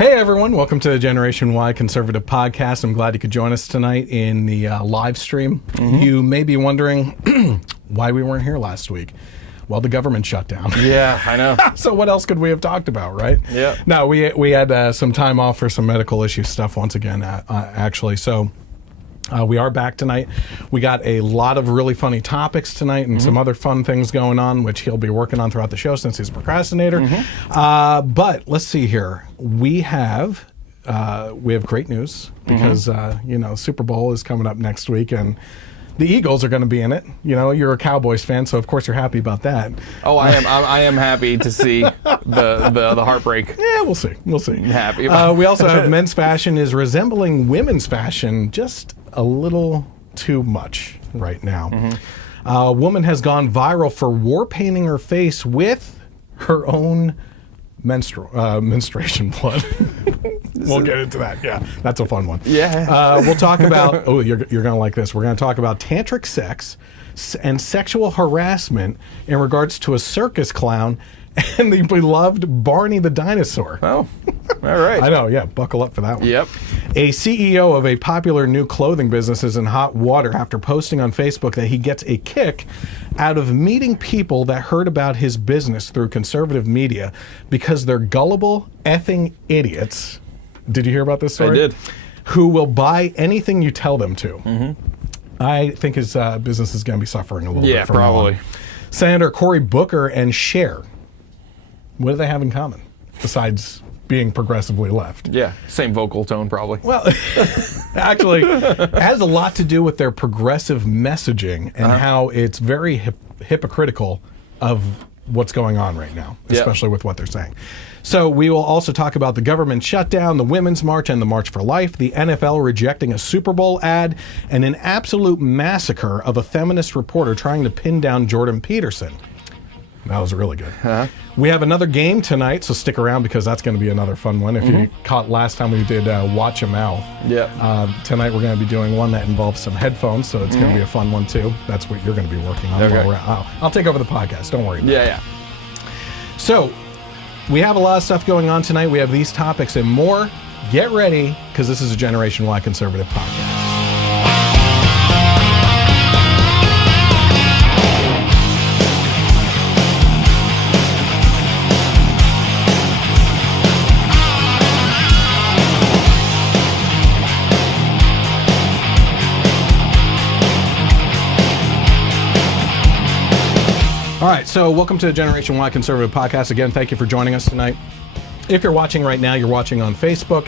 Hey everyone, welcome to the Generation Y Conservative Podcast. I'm glad you could join us tonight in the live stream. You may be wondering why we weren't here last week. Well, the government shut down. Yeah, I know. So what else could we have talked about, right? Yeah. No, we had some time off for some medical issue stuff once again, actually. So we are back tonight. We got a lot of really funny topics tonight and some other fun things going on, which he'll be working on throughout the show since he's a procrastinator. But let's see here. We have great news because Super Bowl is coming up next week and the Eagles are going to be in it. You know, you're a Cowboys fan, so of course you're happy about that. Oh, I am. I am happy to see the heartbreak. Yeah, we'll see. We'll see. Happy. We also have men's fashion is resembling women's fashion just a little too much right now. A woman has gone viral for war painting her face with her own menstruation blood. We'll get into that. Yeah, that's a fun one. Yeah. We'll talk about, you're going to like this. We're going to talk about tantric sex and sexual harassment in regards to a circus clown and the beloved Barney the Dinosaur. Oh, all right. I know, yeah, buckle up for that one. Yep. A CEO of a popular new clothing business is in hot water after posting on Facebook that he gets a kick out of meeting people that heard about his business through conservative media because they're gullible effing idiots. Did you hear about this story? I did. Who will buy anything you tell them to. I think his business is going to be suffering a little bit. Yeah, from probably. now on. Senator Cory Booker and Cher. What do they have in common besides being progressively left? Yeah, same vocal tone probably. Well, actually, it has a lot to do with their progressive messaging and how it's very hypocritical of what's going on right now, especially with what they're saying. So we will also talk about the government shutdown, the Women's March, and the March for Life, the NFL rejecting a Super Bowl ad, and an absolute massacre of a feminist reporter trying to pin down Jordan Peterson. That was really good. We have another game tonight, so stick around because that's going to be another fun one. If you caught last time we did Watch a Mouth, tonight we're going to be doing one that involves some headphones, so it's going to be a fun one too. That's what you're going to be working on. Okay. I'll take over the podcast. Don't worry about it. Yeah. So we have a lot of stuff going on tonight. We have these topics and more. Get ready because this is a Generation Y Conservative Podcast. All right, so welcome to the Generation Y Conservative Podcast. Again, thank you for joining us tonight. If you're watching right now, you're watching on Facebook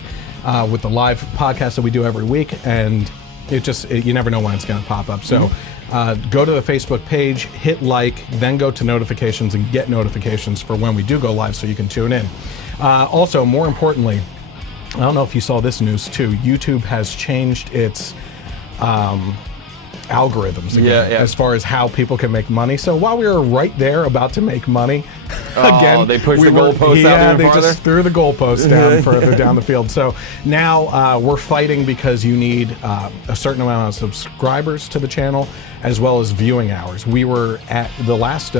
with the live podcast that we do every week, and you never know when it's going to pop up. So go to the Facebook page, hit like, then go to notifications and get notifications for when we do go live so you can tune in. Also, more importantly, I don't know if you saw this news too, YouTube has changed its algorithms again, as far as how people can make money. So while we were right there about to make money, again, they pushed the goalpost out even farther? They just threw the goalpost down further down the field. So now we're fighting because you need a certain amount of subscribers to the channel as well as viewing hours. We were at the last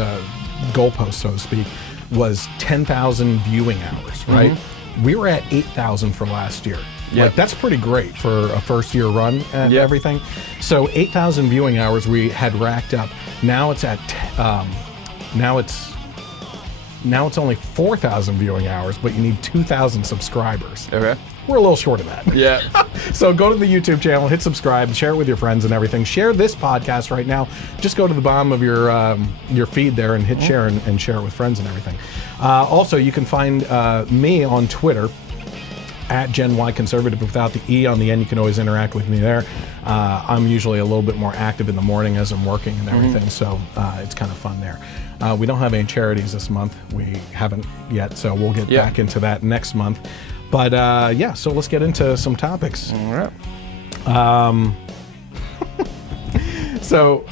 goalpost, so to speak, was 10,000 viewing hours, right? We were at 8,000 for last year. Like, that's pretty great for a first year run and everything. So 8,000 viewing hours we had racked up. Now it's at now it's only 4,000 viewing hours, but you need 2,000 subscribers. Okay. We're a little short of that. Yeah. So go to the YouTube channel, hit subscribe, share it with your friends and everything. Share this podcast right now. Just go to the bottom of your feed there and hit share and share it with friends and everything. Also, you can find me on Twitter at Gen Y Conservative without the E on the end. You can always interact with me there. I'm usually a little bit more active in the morning as I'm working and everything, so it's kind of fun there. We don't have any charities this month. We haven't yet, so we'll get back into that next month. But so let's get into some topics. All right. So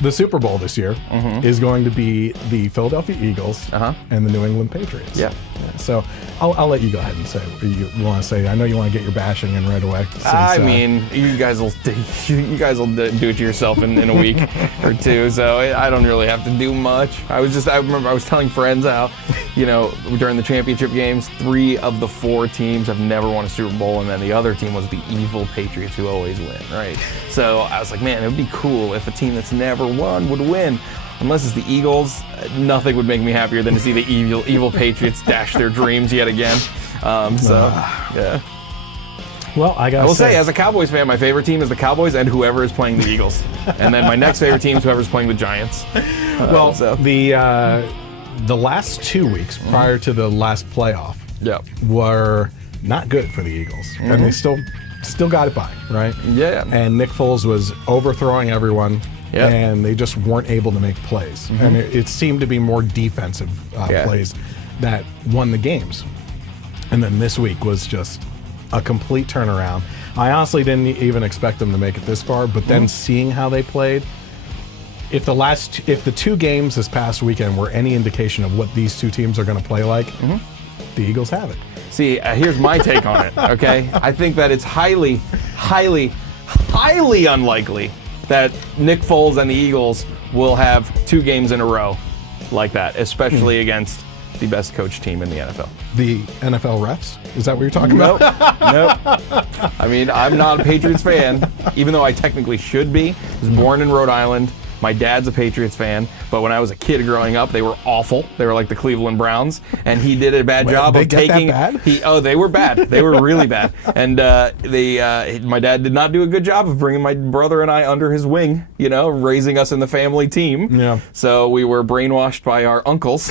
the Super Bowl this year is going to be the Philadelphia Eagles and the New England Patriots. Yeah. So I'll let you go ahead and say what you want to say. I know you want to get your bashing in right away. Since, I mean, you guys will do it to yourself in a week or two, so I don't really have to do much. I remember I was telling friends how, during the championship games, 3 of the 4 teams have never won a Super Bowl, and then the other team was the evil Patriots who always win, right? So I was like, man, it would be cool if a team that's never won would win. Unless it's the Eagles, nothing would make me happier than to see the evil Patriots dash their dreams yet again. Yeah. Well, I will say, as a Cowboys fan, my favorite team is the Cowboys and whoever is playing the Eagles. And then my next favorite team is whoever's playing the Giants. The last 2 weeks prior to the last playoff were not good for the Eagles. And they still got it by, right? Yeah. And Nick Foles was overthrowing everyone. Yep. And they just weren't able to make plays. And it seemed to be more defensive plays that won the games. And then this week was just a complete turnaround. I honestly didn't even expect them to make it this far, but then seeing how they played, if the 2 games this past weekend were any indication of what these 2 teams are going to play like, the Eagles have it. See, here's my take on it, okay? I think that it's highly, highly, highly unlikely that Nick Foles and the Eagles will have 2 games in a row like that, especially against the best coach team in the NFL. The NFL refs? Is that what you're talking about? Nope. I mean, I'm not a Patriots fan, even though I technically should be. I was born in Rhode Island. My dad's a Patriots fan, but when I was a kid growing up, they were awful. They were like the Cleveland Browns, and he did a bad job of taking. That bad? They were bad. They were really bad, and my dad did not do a good job of bringing my brother and I under his wing. Raising us in the family team. Yeah. So we were brainwashed by our uncles,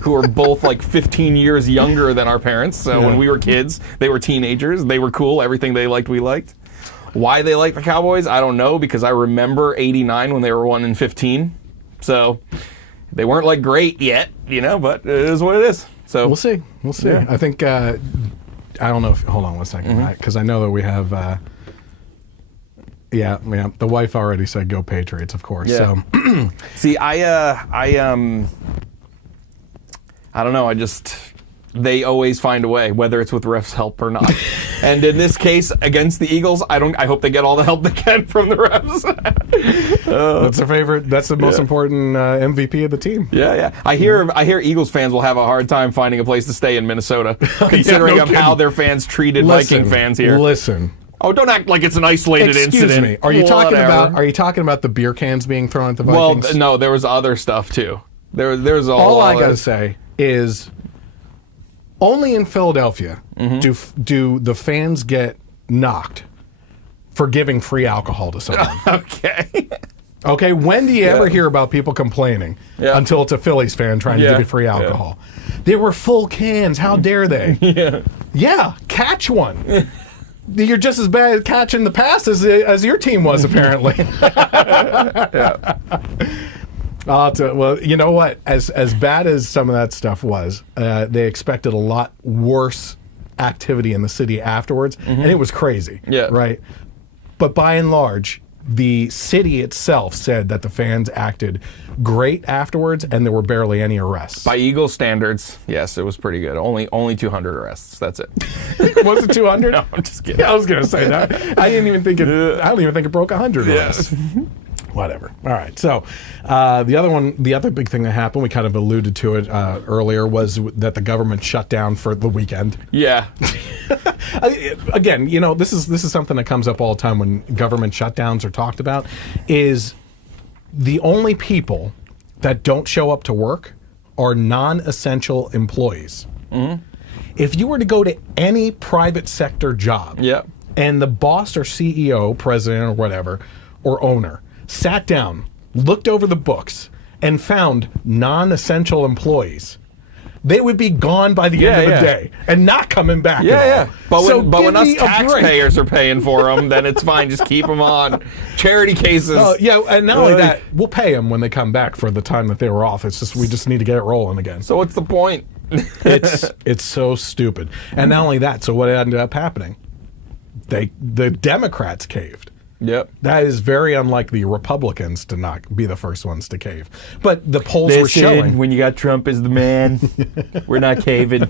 who were both like 15 years younger than our parents. So when we were kids, they were teenagers. They were cool. Everything they liked, we liked. Why they like the Cowboys, I don't know, because I remember '89 when they were 1-15. So they weren't like great yet, but it is what it is. So we'll see. Yeah. I think I don't know if hold on one second, because I know that we have the wife already said go Patriots, of course. Yeah. So see, I don't know, they always find a way, whether it's with refs' help or not. And in this case, against the Eagles, I hope they get all the help they can from the refs. That's their favorite. That's the most important MVP of the team. Yeah. I hear Eagles fans will have a hard time finding a place to stay in Minnesota, considering how their fans treated Viking fans here. Listen. Oh, don't act like it's an isolated incident. Excuse me. Are you talking about the beer cans being thrown at the Vikings? Well, no, there was other stuff too. There's all I gotta say is. Only in Philadelphia do the fans get knocked for giving free alcohol to someone. Okay, when do you ever hear about people complaining until it's a Phillies fan trying to give you free alcohol? They were full cans. How dare they? Yeah, catch one. You're just as bad at catching the pass as your team was, apparently. Well, you know what? As bad as some of that stuff was, they expected a lot worse activity in the city afterwards, and it was crazy. Yeah. Right? But by and large, the city itself said that the fans acted great afterwards, and there were barely any arrests. By Eagles standards, yes, it was pretty good. Only 200 arrests. That's it. Was it 200? No, I'm just kidding. Yeah, I was going to say that. I don't even think it broke 100 arrests. Whatever. All right. So the other big thing that happened, we kind of alluded to it earlier, was that the government shut down for the weekend. Yeah. Again, this is something that comes up all the time when government shutdowns are talked about, is the only people that don't show up to work are non-essential employees. If you were to go to any private sector job, and the boss or CEO, president or whatever, or owner, sat down, looked over the books, and found non-essential employees, they would be gone by the end of the day and not coming back at all. But when us taxpayers are paying for them, then it's fine. Just keep them on. Charity cases. And not only that, we'll pay them when they come back for the time that they were off. It's just we just need to get it rolling again. So what's the point? It's so stupid. And not only that, so what ended up happening? The Democrats caved. Yep. That is very unlike the Republicans to not be the first ones to cave. But the polls were showing... when you got Trump as the man, we're not caving.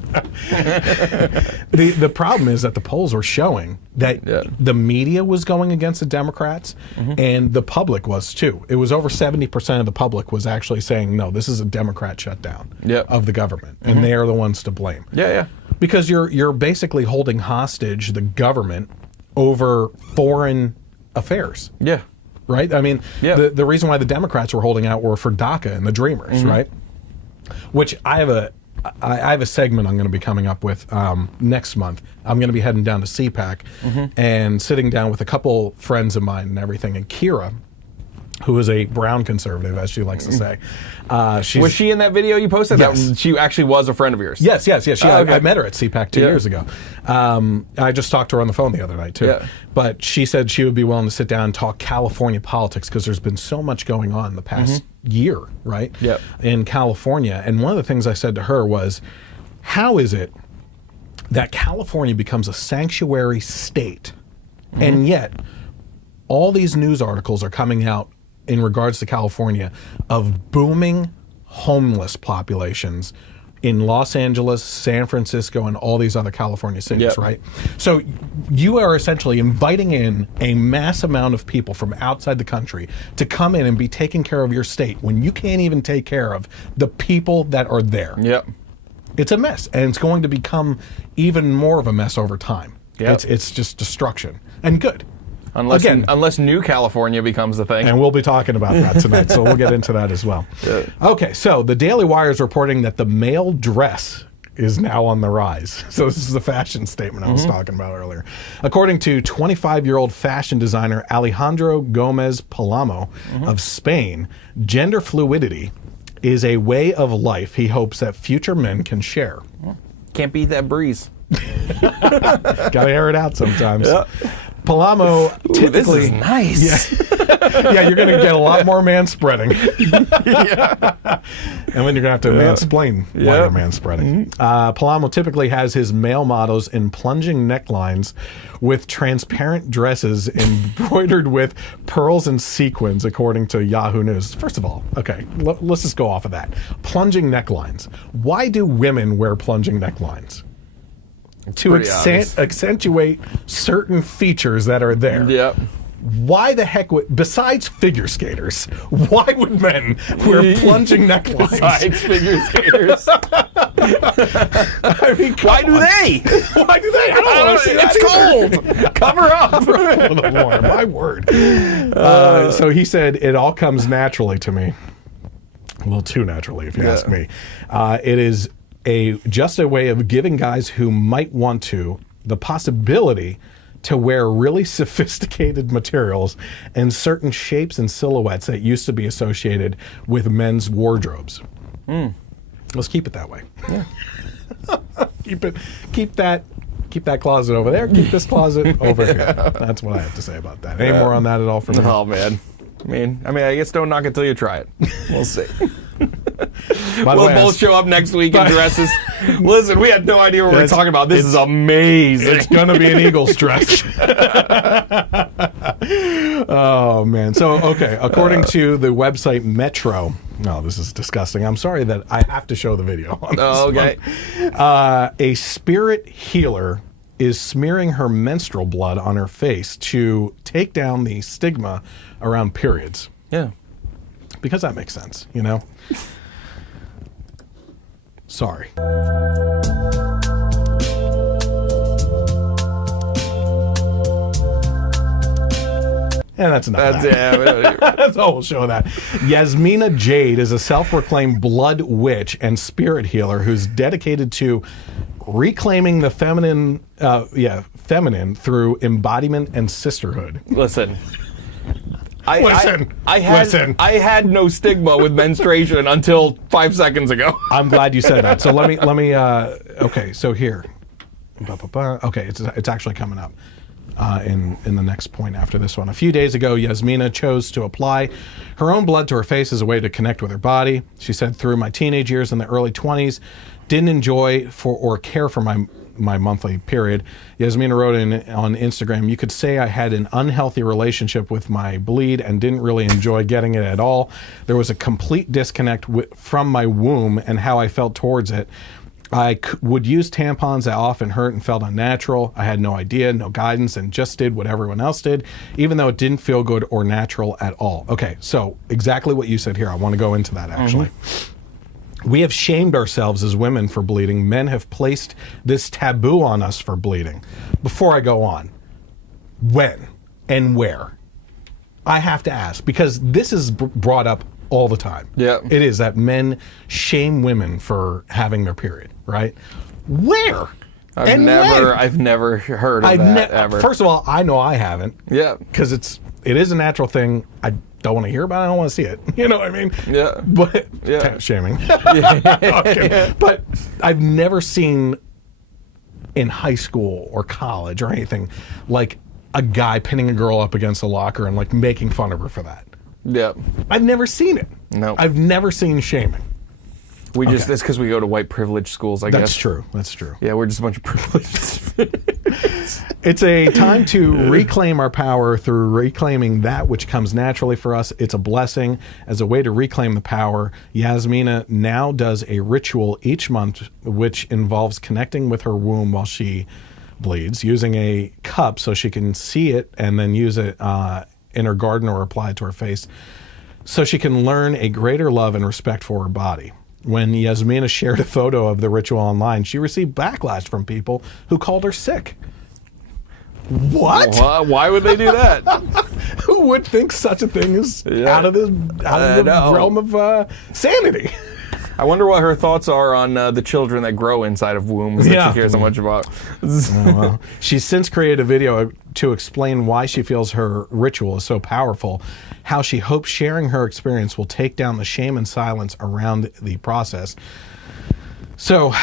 The problem is that the polls were showing that the media was going against the Democrats, and the public was too. It was over 70% of the public was actually saying, no, this is a Democrat shutdown of the government, and they are the ones to blame. Yeah. Because you're basically holding hostage the government over foreign affairs. Yeah. Right? I mean, the reason why the Democrats were holding out were for DACA and the Dreamers, right? Which I have a segment I'm going to be coming up with next month. I'm going to be heading down to CPAC and sitting down with a couple friends of mine and everything. And Kira, who is a brown conservative, as she likes to say. Was she in that video you posted? Yes. That she actually was a friend of yours? Yes. I met her at CPAC 2 years ago. I just talked to her on the phone the other night, too. Yeah. But she said she would be willing to sit down and talk California politics because there's been so much going on the past year, right? Yep. In California. And one of the things I said to her was, how is it that California becomes a sanctuary state, and yet all these news articles are coming out in regards to California of booming homeless populations in Los Angeles, San Francisco, and all these other California cities, right? So you are essentially inviting in a mass amount of people from outside the country to come in and be taking care of your state when you can't even take care of the people that are there. Yep. It's a mess, and it's going to become even more of a mess over time. Yep. It's just destruction, and good. Unless New California becomes the thing. And we'll be talking about that tonight, so we'll get into that as well. Yeah. Okay, so the Daily Wire is reporting that the male dress is now on the rise. So this is the fashion statement I was talking about earlier. According to 25-year-old fashion designer Alejandro Gomez Palamo of Spain, gender fluidity is a way of life he hopes that future men can share. Can't beat that breeze. Gotta air it out sometimes. Yeah. Palamo typically... This is nice. Yeah, you're going to get a lot more manspreading. And then you're going to have to mansplain while you're manspreading. Palamo typically has his male models in plunging necklines with transparent dresses embroidered with pearls and sequins, according to Yahoo News. First of all, okay, let's just go off of that. Plunging necklines. Why do women wear plunging necklines? To accentuate certain features that are there. Yep. Why the heck would, besides figure skaters, why would men wear plunging necklines? Besides figure skaters. I mean, why do they? Why do they? I don't want to see that. It's cold. Cover up. My word. So he said, it all comes naturally to me. A little too naturally, if you ask me. It is just a way of giving guys who might want to the possibility to wear really sophisticated materials and certain shapes and silhouettes that used to be associated with men's wardrobes. Let's keep it that way. Yeah. Keep that closet over there. Keep this closet over here. That's what I have to say about that. Any more on that at all from you? Oh man. I mean, I guess don't knock it till you try it. We'll see. We'll both show up next week in dresses. Listen, we had no idea what we were talking about. This is amazing. It's going to be an Eagles dress. Oh, man. So, okay, according to the website Metro, this is disgusting. I'm sorry that I have to show the video on this okay. A spirit healer is smearing her menstrual blood on her face to take down the stigma around periods. Yeah. Because that makes sense, you know? Sorry. And that's enough. That's all we'll show that. Meena Jade is a self-proclaimed blood witch and spirit healer who's dedicated to reclaiming the feminine through embodiment and sisterhood. Listen. I had no stigma with menstruation until 5 seconds ago. I'm glad you said that. So let me okay, so here. Okay, it's actually coming up. in the next point after this one. A few days ago, Yasmina chose to apply her own blood to her face as a way to connect with her body. She said, through my teenage years in the early 20s, didn't enjoy or care for my monthly period. Yasmina wrote on Instagram, you could say I had an unhealthy relationship with my bleed and didn't really enjoy getting it at all. There was a complete disconnect from my womb and how I felt towards it. I would use tampons that often hurt and felt unnatural. I had no idea, no guidance, and just did what everyone else did, even though it didn't feel good or natural at all. Okay, so exactly what you said here. I want to go into that, actually. We have shamed ourselves as women for bleeding. Men have placed this taboo on us for bleeding. Before I go on, when and where? I have to ask, because this is brought up all the time. Yeah. It is that men shame women for having their period, right? Where? I've never heard of that ever. First of all, I know I haven't. Yeah. Because it is a natural thing. I don't want to hear about it. I don't want to see it. You know what I mean? Yeah. But shaming. Okay. But I've never seen in high school or college or anything like a guy pinning a girl up against a locker and like making fun of her for that. Yeah. I've never seen it. No. I've never seen shaming. That's because we go to white privileged schools, I guess. That's true. That's true. Yeah, we're just a bunch of privileged. It's a time to reclaim our power through reclaiming that which comes naturally for us. It's a blessing. As a way to reclaim the power, Yasmina now does a ritual each month which involves connecting with her womb while she bleeds, using a cup so she can see it and then use it in her garden or apply it to her face so she can learn a greater love and respect for her body. When Yasmina shared a photo of the ritual online, she received backlash from people who called her sick. What? Why would they do that? Who would think such a thing is out of the realm of sanity? I wonder what her thoughts are on the children that grow inside of wombs that she cares so much about. Well, she's since created a video to explain why she feels her ritual is so powerful, how she hopes sharing her experience will take down the shame and silence around the process. So,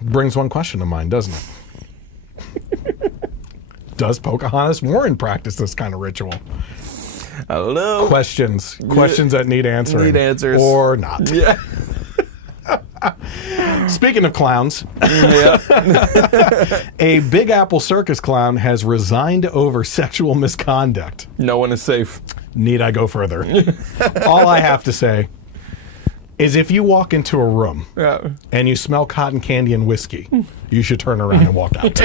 brings one question to mind, doesn't it? Does Pocahontas Warren practice this kind of ritual? I don't know. Questions that need answering. Need answers. Or not. Yeah. Speaking of clowns, a Big Apple Circus clown has resigned over sexual misconduct. No one is safe. Need I go further? All I have to say is if you walk into a room and you smell cotton candy and whiskey, you should turn around and walk out.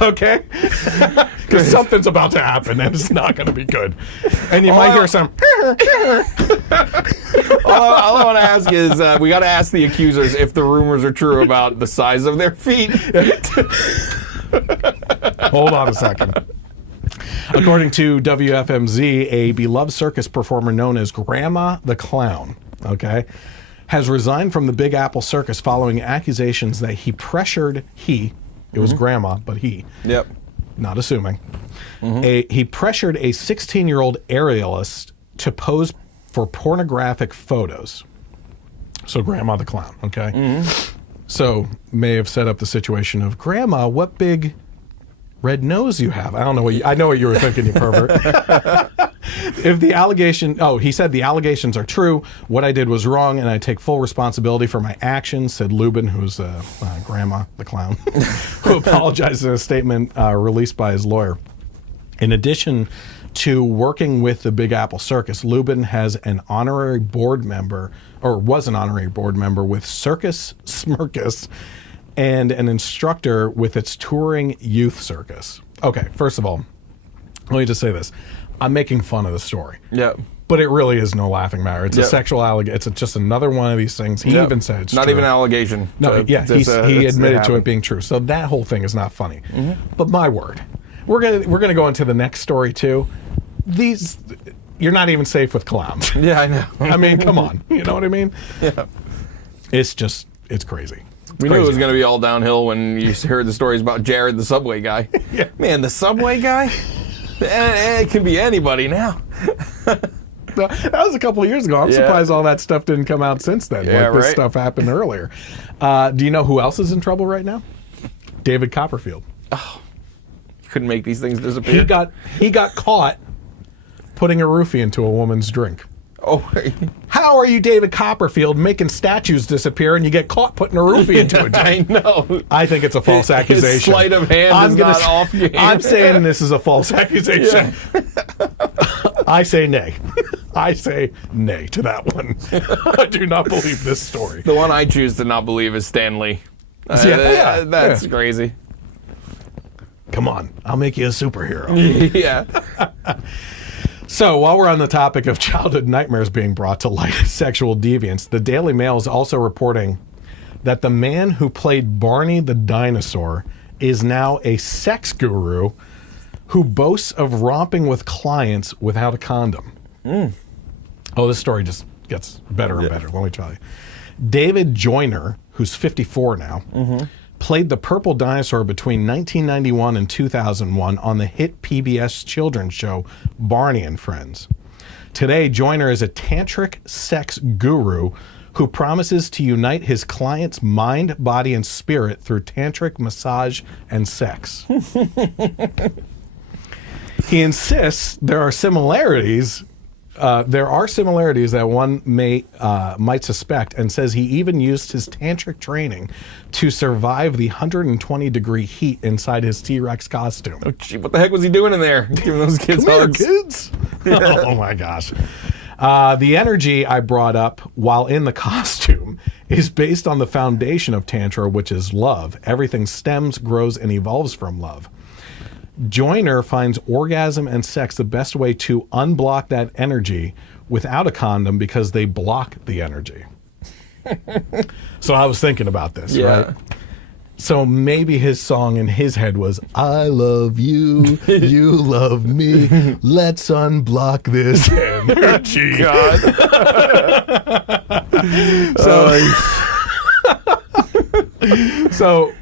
Okay? Because something's about to happen and it's not going to be good. And you might hear some... all I want to ask is, we got to ask the accusers if the rumors are true about the size of their feet. Hold on a second. According to WFMZ, a beloved circus performer known as Grandma the Clown, has resigned from the Big Apple Circus following accusations that he pressured it was Grandma, but not assuming, he pressured a 16-year-old aerialist to pose for pornographic photos. So Grandma the Clown, So may have set up the situation of, Grandma, what big red nose you have. I don't know I know what you were thinking, you pervert. If the allegation, he said the allegations are true. What I did was wrong, and I take full responsibility for my actions, said Lubin, who's Grandma the Clown, who apologized in a statement released by his lawyer. In addition to working with the Big Apple Circus, Lubin has an honorary board member, or was an honorary board member with Circus Smirkus, and an instructor with its touring youth circus. Okay, first of all, let me just say this. I'm making fun of the story. Yeah. But it really is no laughing matter. It's a sexual allegation. It's just another one of these things. He even said it's not true. even an allegation. No, he admitted to it being true. So that whole thing is not funny. But my word, we're gonna go into the next story too. You're not even safe with clowns. Yeah, I know. I mean, come on. You know what I mean? Yeah. It's crazy. We knew it was going to be all downhill when you heard the stories about Jared, the subway guy. Yeah. Man, the subway guy? It can be anybody now. That was a couple of years ago. I'm surprised all that stuff didn't come out since then. Yeah, this stuff happened earlier. Do you know who else is in trouble right now? David Copperfield. Oh, couldn't make these things disappear. He got caught putting a roofie into a woman's drink. Oh, how are you, David Copperfield, making statues disappear and you get caught putting a roofie into it? I know. I think it's a false accusation. His sleight of hand is not off game. I'm saying this is a false accusation. Yeah. I say nay. I say nay to that one. I do not believe this story. The one I choose to not believe is Stanley. That's crazy. Come on, I'll make you a superhero. Yeah. So, while we're on the topic of childhood nightmares being brought to light as sexual deviance, the Daily Mail is also reporting that the man who played Barney the Dinosaur is now a sex guru who boasts of romping with clients without a condom. Oh, this story just gets better and better, let me tell you. David Joyner, who's 54 now, played the purple dinosaur between 1991 and 2001 on the hit PBS children's show Barney and Friends. Today, Joyner is a tantric sex guru who promises to unite his client's mind, body, and spirit through tantric massage and sex. He insists there are similarities that one might suspect, and says he even used his tantric training to survive the 120-degree heat inside his T-Rex costume. Oh, gee, what the heck was he doing in there? Giving those kids hugs? Kids. Oh my gosh. The energy I brought up while in the costume is based on the foundation of Tantra, which is love. Everything stems, grows, and evolves from love. Joyner finds orgasm and sex the best way to unblock that energy without a condom because they block the energy. So I was thinking about this, right? So maybe his song in his head was, I love you, you love me, let's unblock this energy. God. So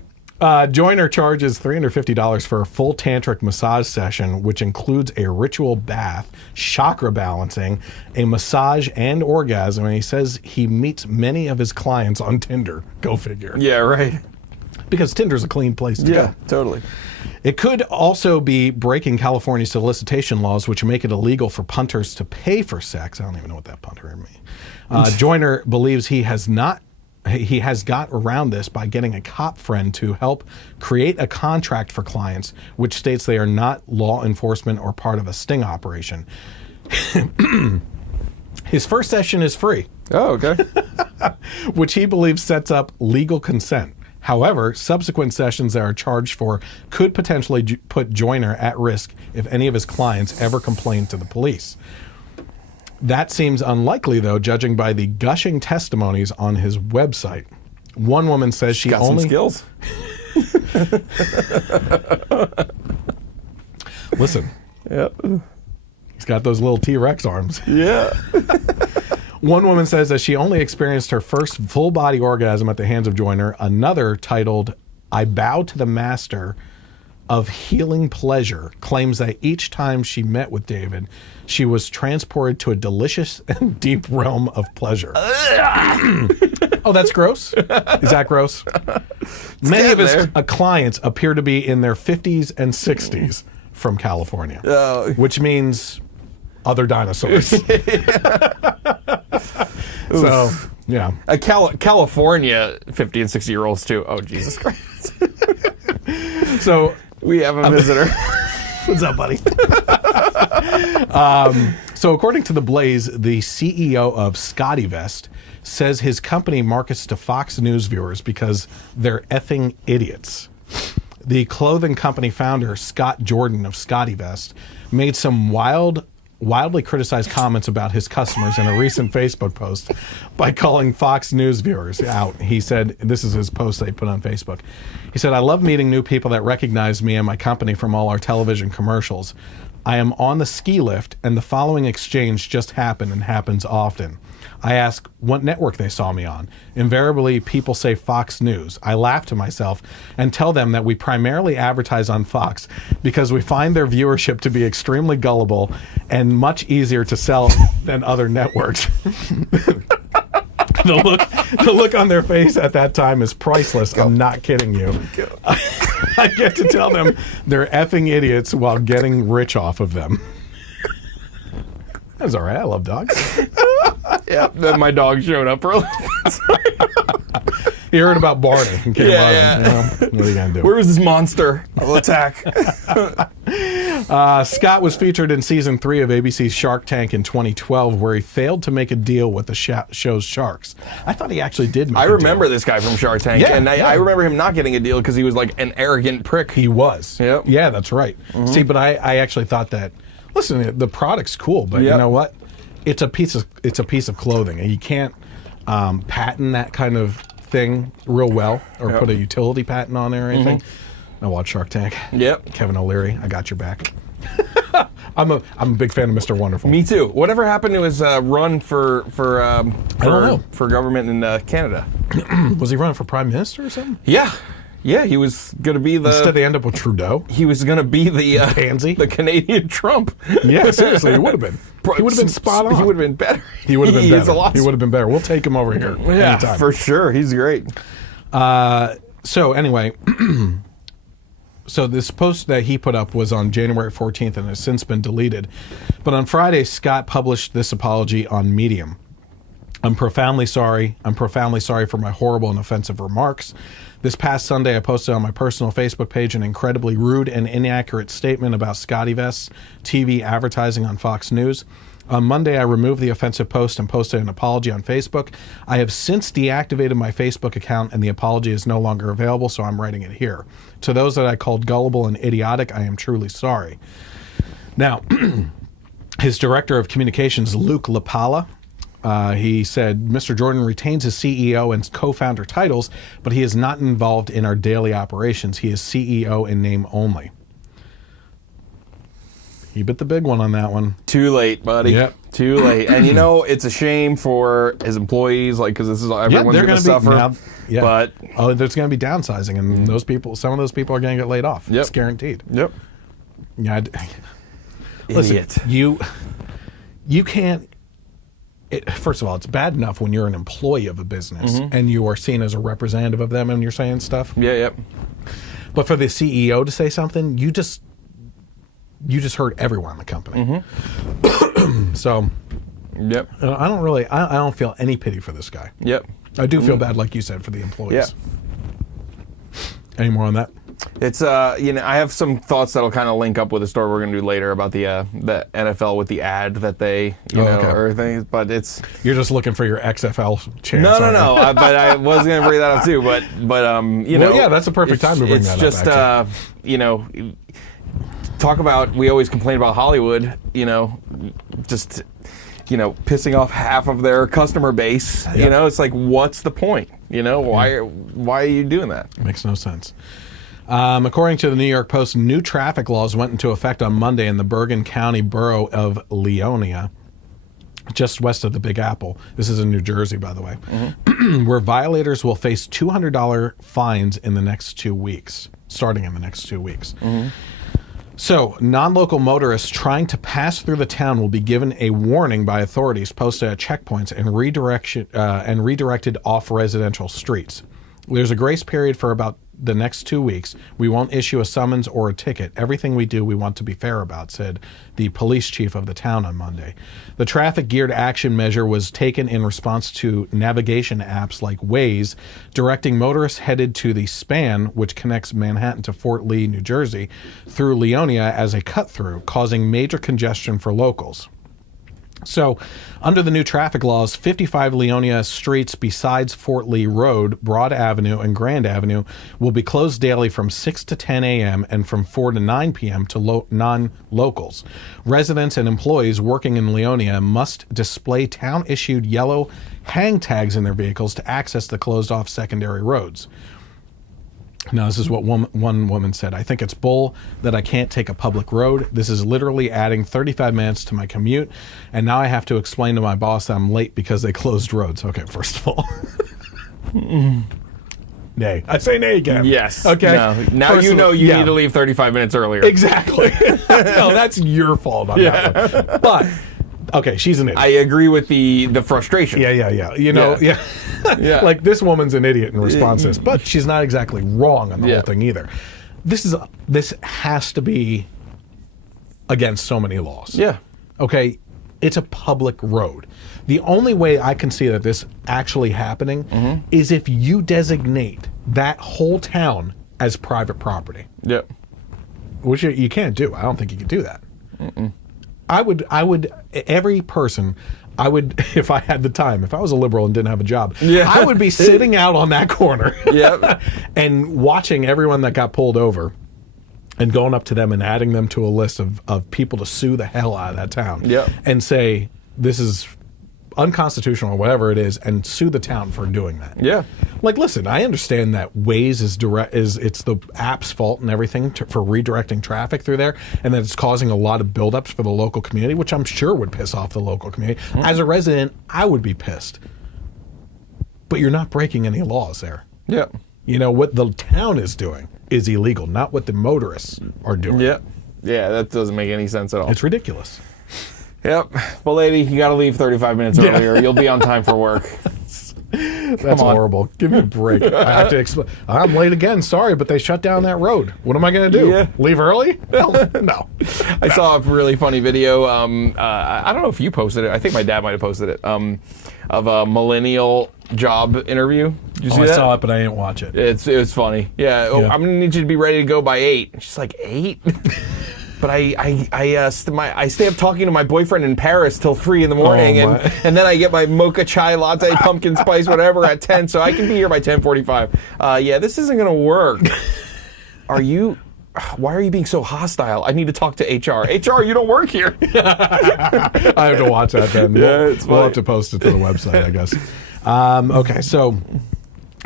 Joyner charges $350 for a full tantric massage session, which includes a ritual bath, chakra balancing, a massage, and orgasm. And he says he meets many of his clients on Tinder. Go figure. Yeah, right. Because Tinder's a clean place to go. Yeah, totally. It could also be breaking California solicitation laws, which make it illegal for punters to pay for sex. I don't even know what that punter means. Joyner believes he has got around this by getting a cop friend to help create a contract for clients, which states they are not law enforcement or part of a sting operation. His first session is free. Oh, okay. Which he believes sets up legal consent. However, subsequent sessions that are charged for could potentially put Joyner at risk if any of his clients ever complain to the police. That seems unlikely, though, judging by the gushing testimonies on his website. One woman says she got only... some skills. Listen. Yep. He's got those little T-Rex arms. Yeah. One woman says that she only experienced her first full-body orgasm at the hands of Joyner. Another, titled, I Bow to the Master of Healing Pleasure, claims that each time she met with David, she was transported to a delicious and deep realm of pleasure. Oh, that's gross? Is that gross? Many of his clients appear to be in their 50s and 60s from California, which means other dinosaurs. So, yeah. California 50 and 60-year-olds, too. Oh, Jesus Christ. So... we have a visitor. What's up, buddy? So according to The Blaze, the CEO of ScotteVest says his company markets to Fox News viewers because they're effing idiots. The clothing company founder, Scott Jordan of ScotteVest, made some wildly criticized comments about his customers in a recent Facebook post by calling Fox News viewers out. He said, this is his post they put on Facebook. He said, I love meeting new people that recognize me and my company from all our television commercials. I am on the ski lift, and the following exchange just happened and happens often. I ask what network they saw me on. Invariably, people say Fox News. I laugh to myself and tell them that we primarily advertise on Fox because we find their viewership to be extremely gullible and much easier to sell than other networks. the look on their face at that time is priceless. I'm not kidding you. I get to tell them they're effing idiots while getting rich off of them. That's all right. I love dogs. Yeah, then my dog showed up for a little bit. You heard about Barney and came on. Yeah. You know, what are you going to do? Where is this monster? I'll attack. Scott was featured in season 3 of ABC's Shark Tank in 2012, where he failed to make a deal with the show's sharks. I thought he actually did make a deal. I remember this guy from Shark Tank, and I remember him not getting a deal because he was like an arrogant prick. He was. Yep. Yeah, that's right. See, but I actually thought that, listen, the product's cool, but you know what? It's a piece of clothing, and you can't patent that kind of thing real well or put a utility patent on there or anything. I watch Shark Tank. Yep. Kevin O'Leary, I got your back. I'm a big fan of Mr. Wonderful. Me too. Whatever happened to his run for government in Canada? Was he running for prime minister or something? Yeah, he was going to be the... Instead they end up with Trudeau. He was going to be the... Pansy. The Canadian Trump. Yeah, seriously, he would have been. He would have been spot on. He would have been better. He would have been better. He would have been better. We'll take him over here anytime. For sure. He's great. So anyway, so this post that he put up was on January 14th and has since been deleted. But on Friday, Scott published this apology on Medium. I'm profoundly sorry. I'm profoundly sorry for my horrible and offensive remarks. This past Sunday, I posted on my personal Facebook page an incredibly rude and inaccurate statement about ScotteVest's TV advertising on Fox News. On Monday, I removed the offensive post and posted an apology on Facebook. I have since deactivated my Facebook account, and the apology is no longer available, so I'm writing it here. To those that I called gullible and idiotic, I am truly sorry. Now, his director of communications, Luke LaPala, he said, Mr. Jordan retains his CEO and co-founder titles, but he is not involved in our daily operations. He is CEO in name only. He bit the big one on that one. Too late, buddy. Yep. Too late. And you know, it's a shame for his employees, like, because this is everyone's going to suffer. But there's going to be downsizing, and those people, some of those people are going to get laid off. It's guaranteed. Yep. Yeah. Idiot. Listen, you can't. First of all, it's bad enough when you're an employee of a business and you are seen as a representative of them and you're saying stuff. Yeah, yep. But for the CEO to say something, you just hurt everyone in the company. So, yep. I don't feel any pity for this guy. Yep. I do feel bad, like you said, for the employees. Yeah. Any more on that? It's you know, I have some thoughts that'll kind of link up with a story we're going to do later about the NFL with the ad that they or things. But it's you're just looking for your XFL chance. No. But I was going to bring that up too. But you know, yeah, that's a perfect time to bring that up. It's just you know, talk about, we always complain about Hollywood. You know, just pissing off half of their customer base. Yep. You know, it's like, what's the point? You know, why are you doing that? Makes no sense. According to the New York Post, new traffic laws went into effect on Monday in the Bergen County borough of Leonia, just west of the Big Apple. This is in New Jersey, by the way, where violators will face $200 fines in the next 2 weeks, starting in the next 2 weeks. So, non-local motorists trying to pass through the town will be given a warning by authorities posted at checkpoints and redirected off residential streets. There's a grace period for about the next 2 weeks. We won't issue a summons or a ticket. Everything we do, we want to be fair about, said the police chief of the town on Monday. The traffic-geared action measure was taken in response to navigation apps like Waze, directing motorists headed to the span, which connects Manhattan to Fort Lee, New Jersey, through Leonia as a cut-through, causing major congestion for locals. So, under the new traffic laws, 55 Leonia streets besides Fort Lee Road, Broad Avenue, and Grand Avenue will be closed daily from 6 to 10 a.m. and from 4 to 9 p.m. to non-locals. Residents and employees working in Leonia must display town-issued yellow hang tags in their vehicles to access the closed-off secondary roads. Now, this is what one woman said. I think it's bull that I can't take a public road. This is literally adding 35 minutes to my commute, and now I have to explain to my boss that I'm late because they closed roads. Okay, first of all. Nay. I say nay again. Yes. Okay. No. Now you know you need to leave 35 minutes earlier. Exactly. No, that's your fault on that one. But Okay, she's an idiot. I agree with the frustration. Yeah. You know, yeah. Yeah. Like, this woman's an idiot in response to this, but she's not exactly wrong on the whole thing either. This has to be against so many laws. Yeah. Okay, it's a public road. The only way I can see that this actually happening is if you designate that whole town as private property. Yep. Which you can't do. I don't think you can do that. I would, every person, I would, if I had the time, if I was a liberal and didn't have a job, I would be sitting out on that corner and watching everyone that got pulled over and going up to them and adding them to a list of people to sue the hell out of that town and say, this is unconstitutional or whatever it is, and sue the town for doing that. Yeah. Like, listen, I understand that Waze it's the app's fault and everything for redirecting traffic through there, and that it's causing a lot of buildups for the local community, which I'm sure would piss off the local community. As a resident, I would be pissed. But you're not breaking any laws there. Yeah. You know, what the town is doing is illegal, not what the motorists are doing. Yeah. Yeah, that doesn't make any sense at all. It's ridiculous. Yep. Well, lady, you got to leave 35 minutes earlier. You'll be on time for work. That's horrible. Give me a break. I have to explain. I'm late again. Sorry, but they shut down that road. What am I going to do? Yeah. Leave early? Hell, no. I saw a really funny video. I don't know if you posted it. I think my dad might have posted it. Of a millennial job interview. Did you see that? I saw it, but I didn't watch it. It was funny. Yeah. Oh, I'm going to need you to be ready to go by 8. She's like, 8? But I stay up talking to my boyfriend in Paris till 3 in the morning, and then I get my mocha chai latte, pumpkin spice, whatever at 10, so I can be here by 10:45. Yeah, this isn't gonna work. Why are you being so hostile? I need to talk to HR. HR, you don't work here. I have to watch that then. We'll have to post it to the website, I guess. Okay, so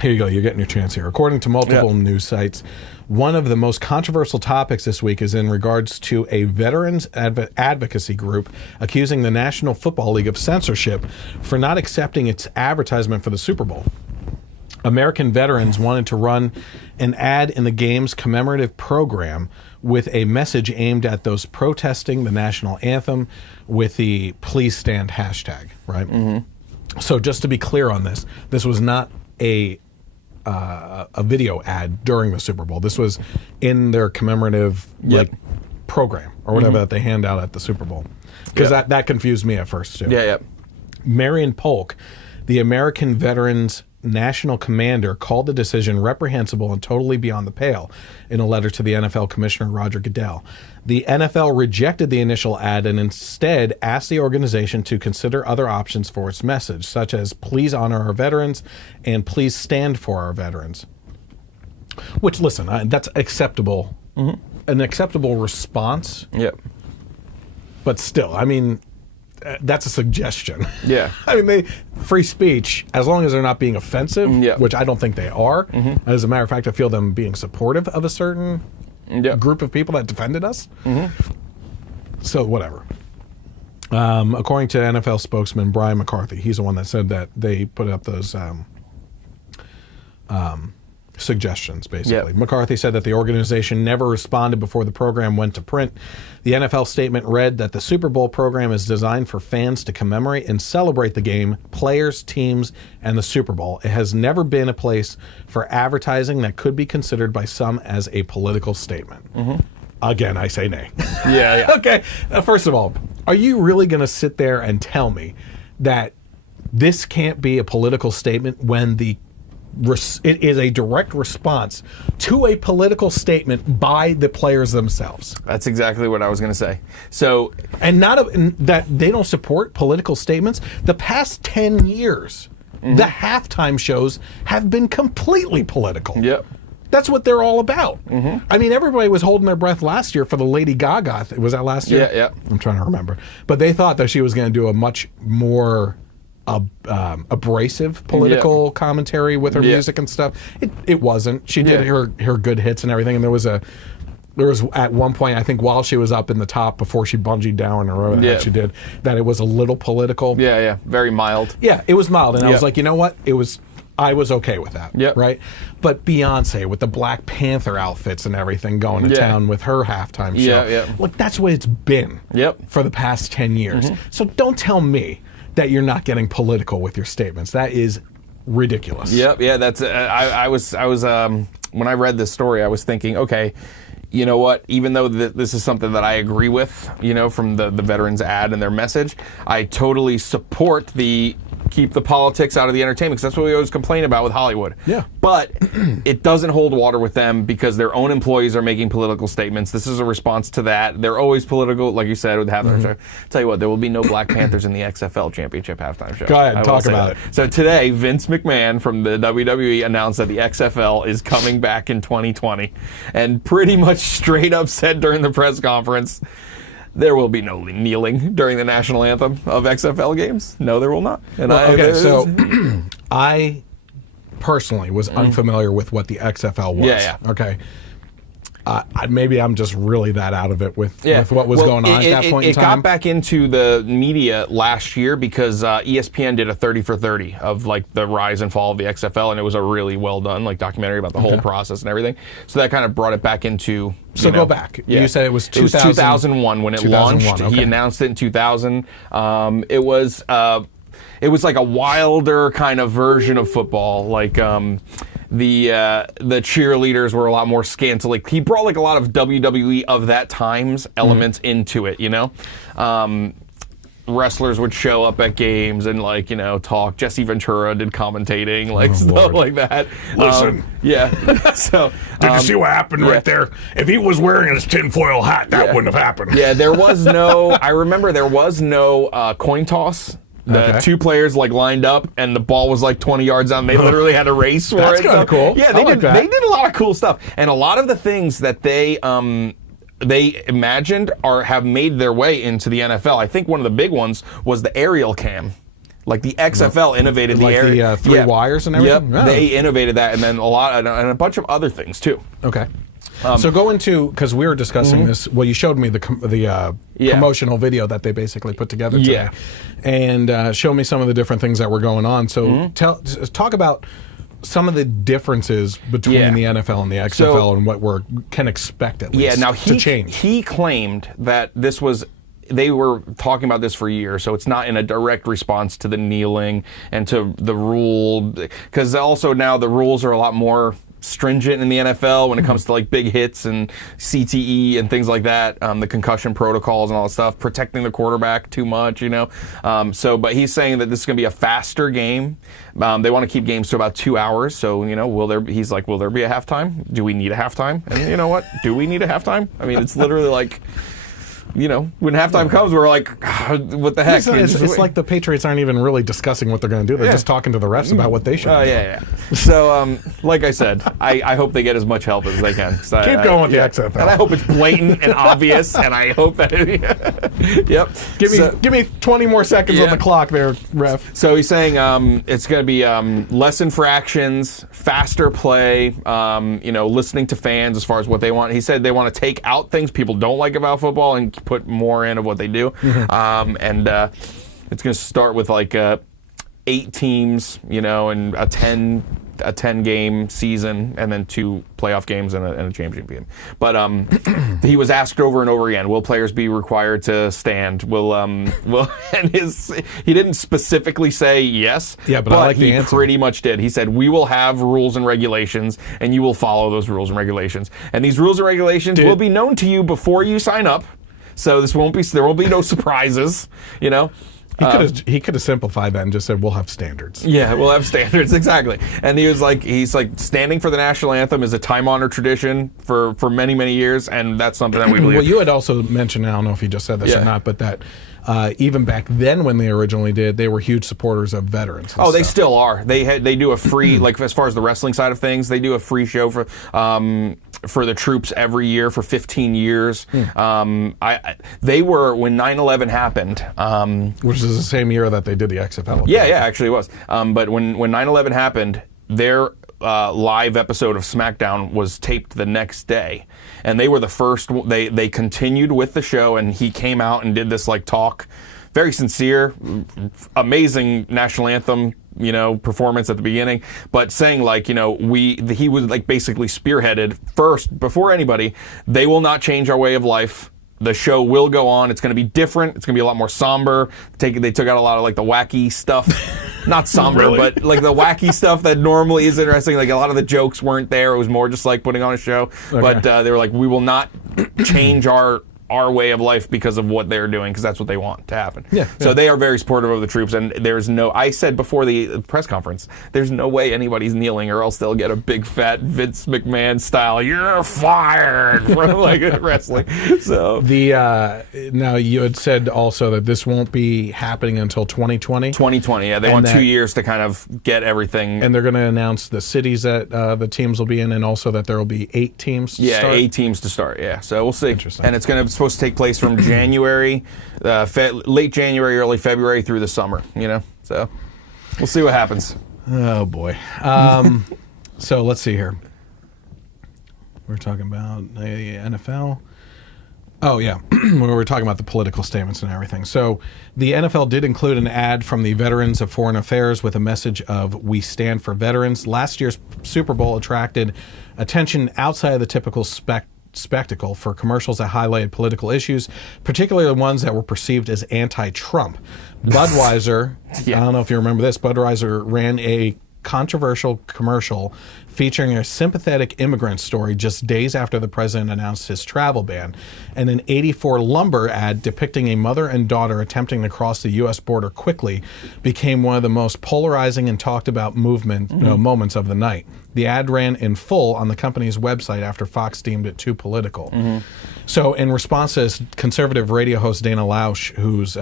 here you go. You're getting your chance here. According to multiple news sites, one of the most controversial topics this week is in regards to a veterans advocacy group accusing the National Football League of censorship for not accepting its advertisement for the Super Bowl. American veterans wanted to run an ad in the game's commemorative program with a message aimed at those protesting the national anthem with the "Please Stand" hashtag, right? So just to be clear on this was not a video ad during the Super Bowl. This was in their commemorative program or whatever that they hand out at the Super Bowl. Because that confused me at first too. Yeah. Marion Polk, the American Veterans National Commander, called the decision reprehensible and totally beyond the pale in a letter to the NFL Commissioner Roger Goodell. The NFL rejected the initial ad and instead asked the organization to consider other options for its message, such as "Please honor our veterans" and "Please stand for our veterans." Which, listen, that's acceptable, an acceptable response. Yep. But still, I mean, that's a suggestion. Yeah. I mean, free speech, as long as they're not being offensive, which I don't think they are. As a matter of fact, I feel them being supportive of a certain group of people that defended us. So whatever. According to NFL spokesman Brian McCarthy, he's the one that said that they put up those suggestions, basically. McCarthy said that the organization never responded before the program went to print. The NFL statement read that the Super Bowl program is designed for fans to commemorate and celebrate the game, players, teams, and the Super Bowl. It has never been a place for advertising that could be considered by some as a political statement. Again, I say nay. Yeah. Okay. First of all, are you really going to sit there and tell me that this can't be a political statement when it is a direct response to a political statement by the players themselves? That's exactly what I was going to say. So, and that they don't support political statements. The past 10 years, the halftime shows have been completely political. Yep. That's what they're all about. I mean, everybody was holding their breath last year for the Lady Gaga. Was that last year? Yeah. I'm trying to remember. But they thought that she was going to do a much more abrasive political commentary with her music and stuff. It wasn't. She did her good hits and everything, and there was at one point, I think, while she was up in the top before she bungeed down or whatever that she did, that it was a little political. Yeah, very mild. Yeah, it was mild, and I was like, you know what? It was I was okay with that, Yep. right? But Beyonce with the Black Panther outfits and everything going to town with her halftime show. Yeah. Look, that's what it's been for the past 10 years. So don't tell me that you're not getting political with your statements. That is ridiculous. Yep, yeah, that's I was when I read this story, I was thinking, okay, you know what? Even though this is something that I agree with, from the veterans ad and their message, I totally support the keep the politics out of the entertainment, because that's what we always complain about with Hollywood. Yeah. But it doesn't hold water with them because their own employees are making political statements. This is a response to that. They're always political, like you said, with the halftime show. Tell you what, there will be no Black Panthers in the XFL Championship halftime show. Go ahead, talk about it. So today, Vince McMahon from the WWE announced that the XFL is coming back in 2020, and pretty much straight up said during the press conference, there will be no kneeling during the national anthem of XFL games. No, there will not. And I personally was unfamiliar with what the XFL was. Yeah. Okay. Maybe I'm just really that out of it with what was going on at that point in time. It got back into the media last year because ESPN did a 30 for 30 of like the rise and fall of the XFL, and it was a really well done documentary about the whole process and everything. So that kind of brought it back into. So go back. Yeah. You said it was 2000, 2001 when it launched. Okay. He announced it in 2000. It was like a wilder kind of version of football, like. The cheerleaders were a lot more scantily. He brought like a lot of WWE of that time's elements into it, Wrestlers would show up at games and talk. Jesse Ventura did commentating, stuff Lord. like that. Listen. So did you see what happened right there? If he was wearing his tinfoil hat, that wouldn't have happened. Yeah, there was no. I remember there was no coin toss. The two players lined up, and the ball was 20 yards out. And they literally had a race for it. That's kind of cool. Yeah, they did. They did a lot of cool stuff, and a lot of the things that they imagined have made their way into the NFL. I think one of the big ones was the aerial cam. Like the XFL innovated the area, the three wires and everything. Yep, they innovated that, and then a bunch of other things too. Okay. So go into, because we were discussing this. Well, you showed me the promotional video that they basically put together today, and showed me some of the different things that were going on. So talk about some of the differences between the NFL and the XFL and what we can expect at least to change. He claimed that this was. They were talking about this for years, so it's not in a direct response to the kneeling and to the rule, because also now the rules are a lot more stringent in the NFL when it comes to big hits and CTE and things like that, the concussion protocols and all that stuff, protecting the quarterback too much, but he's saying that this is going to be a faster game. They want to keep games to about 2 hours, so will there be a halftime? Do we need a halftime? And you know what? Do we need a halftime? I mean, it's literally when halftime comes, we're like, what the heck? It's like the Patriots aren't even really discussing what they're going to do. They're just talking to the refs about what they should do. Oh, yeah. So, like I said, I hope they get as much help as they can. Keep going with the XFL. And I hope it's blatant and obvious, and I hope that yep. Give me 20 more seconds on the clock there, ref. So he's saying it's going to be less infractions, faster play, listening to fans as far as what they want. He said they want to take out things people don't like about football and put more in of what they do. And it's going to start with 8 teams, and a 10 game season, and then 2 playoff games and a championship game. But he was asked over and over again, will players be required to stand? He didn't specifically say yes, but I like the he answer. Pretty much did. He said, we will have rules and regulations, and you will follow those rules and regulations. And these rules and regulations will be known to you before you sign up. So there will be no surprises, He could have simplified that and just said, we'll have standards. Yeah, we'll have standards, exactly. And he's standing for the national anthem is a time-honored tradition for many, many years, and that's something that we believe. Well, you had also mentioned, I don't know if you just said this or not, but that even back then when they originally did, they were huge supporters of veterans. Oh, they still are. They do a free, as far as the wrestling side of things, they do a free show for the troops every year for 15 years. They were, when 9/11 happened. Which is the same year that they did the XFL. Yeah, actually it was. But when 9/11 happened, their live episode of SmackDown was taped the next day. And they were the first, they continued with the show, and he came out and did this talk very sincere, amazing national anthem, performance at the beginning, but saying like, he was like basically spearheaded first before anybody. They will not change our way of life. The show will go on. It's going to be different. It's going to be a lot more somber. They took out a lot of like the wacky stuff. Not somber, Really? but like the wacky stuff that normally is interesting. Like a lot of the jokes weren't there. It was more just like putting on a show. Okay. But they were like, we will not change our way of life because of what they're doing, because that's what they want to happen. Yeah, So yeah. they are very supportive of the troops, and I said before the press conference, there's no way anybody's kneeling, or else they'll get a big fat Vince McMahon style, "You're fired" from like wrestling. So now you had said also that this won't be happening until 2020. 2020, yeah, they want 2 years to kind of get everything. And they're going to announce the cities that the teams will be in, and also that there will be 8 teams to start? 8 teams to start, yeah. So we'll see. Interesting. And it's supposed to take place from January, late January, early February through the summer, So we'll see what happens. Oh, boy. So let's see here. We're talking about the NFL. Oh, yeah. We were talking about the political statements and everything. So the NFL did include an ad from the Veterans of Foreign Affairs with a message of "We stand for veterans." Last year's Super Bowl attracted attention outside of the typical spectacle for commercials that highlighted political issues, particularly the ones that were perceived as anti-Trump. Budweiser, Yeah. I don't know if you remember this, Budweiser ran a controversial commercial featuring a sympathetic immigrant story just days after the president announced his travel ban, and an 84 lumber ad depicting a mother and daughter attempting to cross the U.S. border quickly became one of the most polarizing and talked about moments of the night. The ad ran in full on the company's website after Fox deemed it too political. So in response to this, conservative radio host Dana Lausch, who's,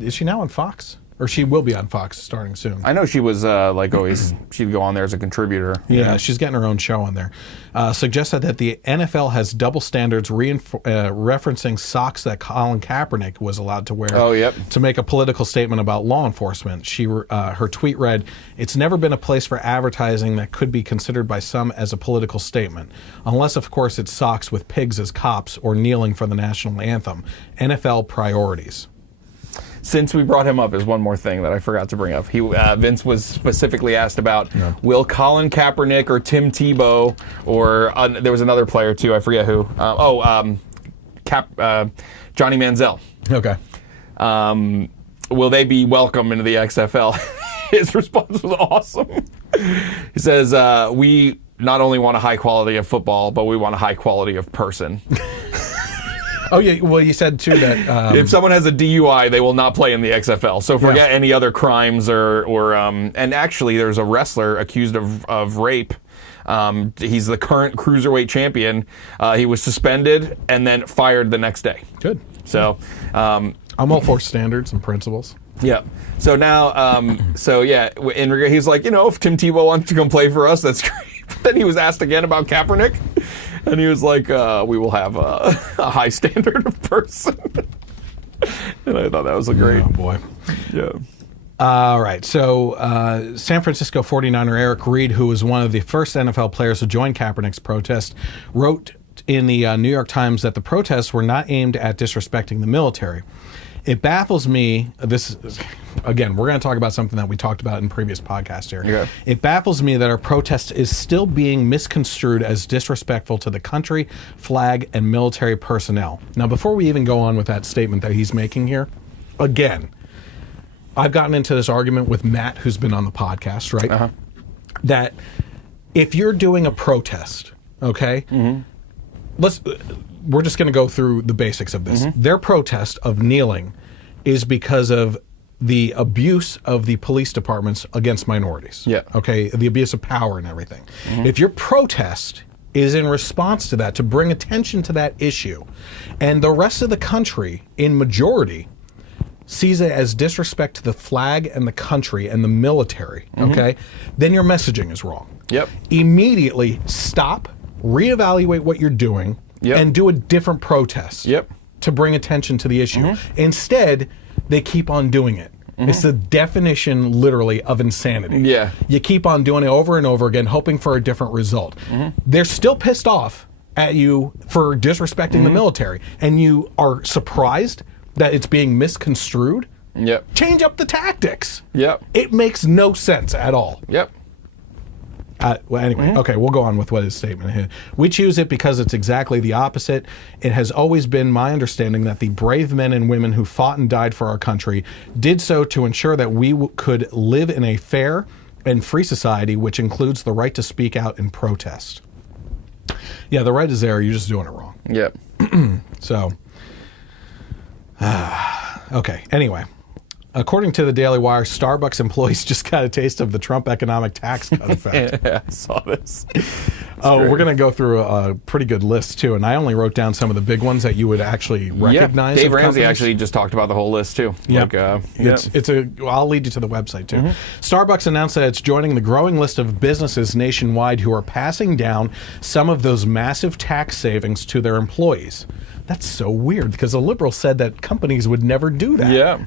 is she now on Fox? Or she will be on Fox starting soon. I know she was always, she'd go on there as a contributor. Yeah, she's getting her own show on there. Suggested that the NFL has double standards referencing socks that Colin Kaepernick was allowed to wear to make a political statement about law enforcement. Her tweet read, "It's never been a place for advertising that could be considered by some as a political statement. Unless, of course, it's socks with pigs as cops or kneeling for the national anthem. NFL priorities." Since we brought him up, is one more thing that I forgot to bring up. Vince was specifically asked about, will Colin Kaepernick or Tim Tebow, or there was another player too, I forget who. Johnny Manziel. Okay. Will they be welcome into the XFL? His response was awesome. He says, we not only want a high quality of football, but we want a high quality of person. Oh, yeah. Well, you said, too, that... if someone has a DUI, they will not play in the XFL. So forget any other crimes or and actually, there's a wrestler accused of rape. He's the current cruiserweight champion. He was suspended and then fired the next day. Good. So... I'm all for standards and principles. Yeah. So now, he's like, if Tim Tebow wants to come play for us, that's great. But then he was asked again about Kaepernick, and he was like, we will have a high standard of person. And I thought that was a great. Oh, boy. Yeah. All right. So San Francisco 49er Eric Reed, who was one of the first NFL players to join Kaepernick's protest, wrote in the New York Times that the protests were not aimed at disrespecting the military. It baffles me, again, we're going to talk about something that we talked about in previous podcasts here. Okay. It baffles me that our protest is still being misconstrued as disrespectful to the country, flag, and military personnel. Now, before we even go on with that statement that he's making here, again, I've gotten into this argument with Matt, who's been on the podcast, right? Uh-huh. That if you're doing a protest, okay, we're just going to go through the basics of this. Their protest of kneeling is because of the abuse of the police departments against minorities. Yeah. Okay, the abuse of power and everything. If your protest is in response to that, to bring attention to that issue, and the rest of the country, in majority, sees it as disrespect to the flag and the country and the military, okay, then your messaging is wrong. Yep. Immediately stop, reevaluate what you're doing, and do a different protest to bring attention to the issue. Instead, they keep on doing it. It's the definition, literally, of insanity. Yeah. You keep on doing it over and over again, hoping for a different result. They're still pissed off at you for disrespecting the military, and you are surprised that it's being misconstrued, Yep. change up the tactics. Yep. It makes no sense at all. Yep. Well, anyway, okay, we'll go on with what his statement is. We choose it because it's exactly the opposite. It has always been my understanding that the brave men and women who fought and died for our country did so to ensure that we could live in a fair and free society, which includes the right to speak out and protest. Yeah, the right is there. You're just doing it wrong. Yep. So, okay, anyway. According to the Daily Wire, Starbucks employees just got a taste of the Trump economic tax cut effect. Yeah, I saw this. We're going to go through a pretty good list, too. And I only wrote down some of the big ones that you would actually recognize. Dave Ramsey actually just talked about the whole list, too. Yep. I'll lead you to the website, too. Starbucks announced that it's joining the growing list of businesses nationwide who are passing down some of those massive tax savings to their employees. That's so weird, because the liberals said that companies would never do that. Yeah.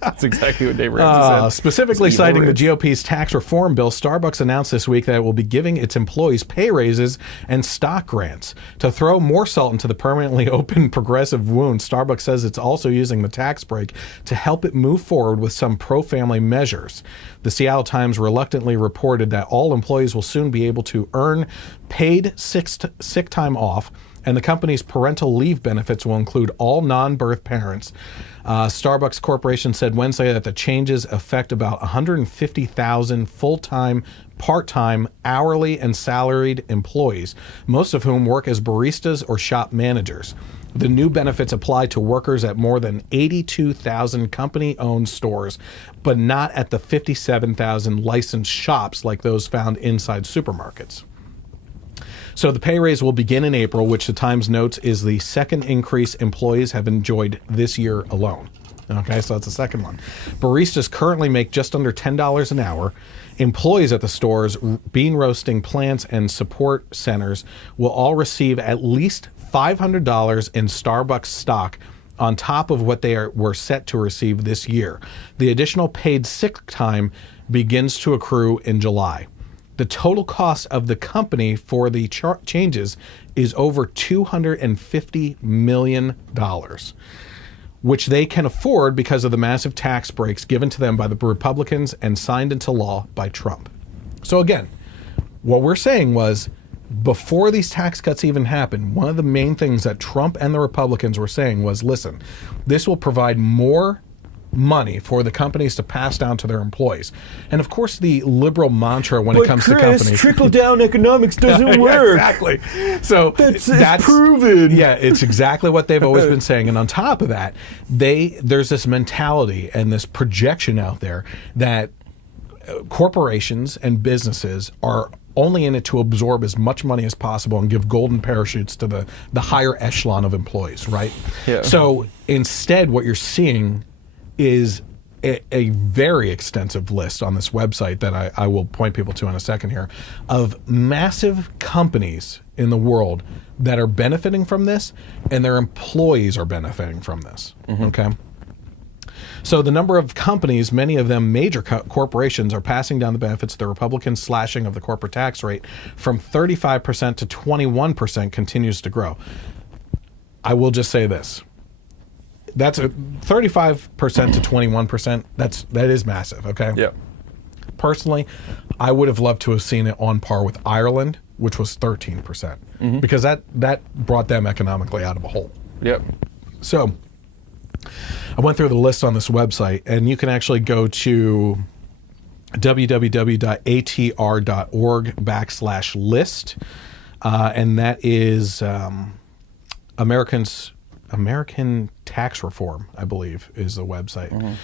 That's exactly what Dave Ramsey said. Specifically citing the GOP's tax reform bill, Starbucks announced this week that it will be giving its employees pay raises and stock grants. To throw more salt into the permanently open progressive wound, Starbucks says it's also using the tax break to help it move forward with some pro-family measures. The Seattle Times reluctantly reported that all employees will soon be able to earn paid sick time off, and the company's parental leave benefits will include all non-birth parents. Starbucks Corporation said Wednesday that the changes affect about 150,000 full-time, part-time, hourly, and salaried employees, most of whom work as baristas or shop managers. The new benefits apply to workers at more than 82,000 company-owned stores, but not at the 57,000 licensed shops like those found inside supermarkets. So the pay raise will begin in April, which the Times notes is the second increase employees have enjoyed this year alone. Okay, so that's the second one. Baristas currently make just under $10 an hour. Employees at the stores, bean roasting plants, and support centers will all receive at least $500 in Starbucks stock on top of what they were set to receive this year. The additional paid sick time begins to accrue in July. The total cost of the company for the changes is over $250 million, which they can afford because of the massive tax breaks given to them by the Republicans and signed into law by Trump. So again, what we're saying was, before these tax cuts even happened, one of the main things that Trump and the Republicans were saying was, listen, this will provide more money for the companies to pass down to their employees. And of course, the liberal mantra when it comes to companies, trickle-down economics doesn't work. Exactly. So that's proven. Yeah, it's exactly what they've always been saying. And on top of that, there's this mentality and this projection out there that corporations and businesses are only in it to absorb as much money as possible and give golden parachutes to the higher echelon of employees, right? Yeah. So instead, what you're seeing is a very extensive list on this website that I will point people to in a second here, of massive companies in the world that are benefiting from this, and their employees are benefiting from this. Okay? So the number of companies, many of them major corporations, are passing down the benefits. The Republican slashing of the corporate tax rate from 35% to 21% continues to grow. I will just say this. That's a 35% to 21%. That is massive. Okay. Yeah. Personally, I would have loved to have seen it on par with Ireland, which was 13%, because that brought them economically out of a hole. Yep. So I went through the list on this website, and you can actually go to www.atr.org/list, and that is American Tax Reform, I believe, is the website.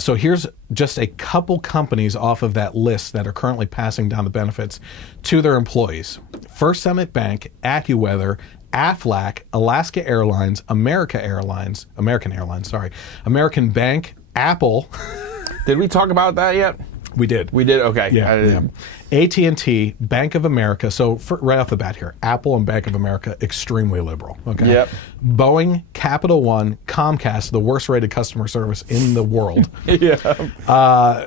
So here's just a couple companies off of that list that are currently passing down the benefits to their employees. First Summit Bank, AccuWeather, Aflac, Alaska Airlines, American Airlines, American Bank, Apple. Did we talk about that yet? We did. We did? Okay. Yeah. AT&T, Bank of America. So right off the bat here, Apple and Bank of America, extremely liberal. Okay. Yep. Boeing, Capital One, Comcast, the worst rated customer service in the world. Yeah.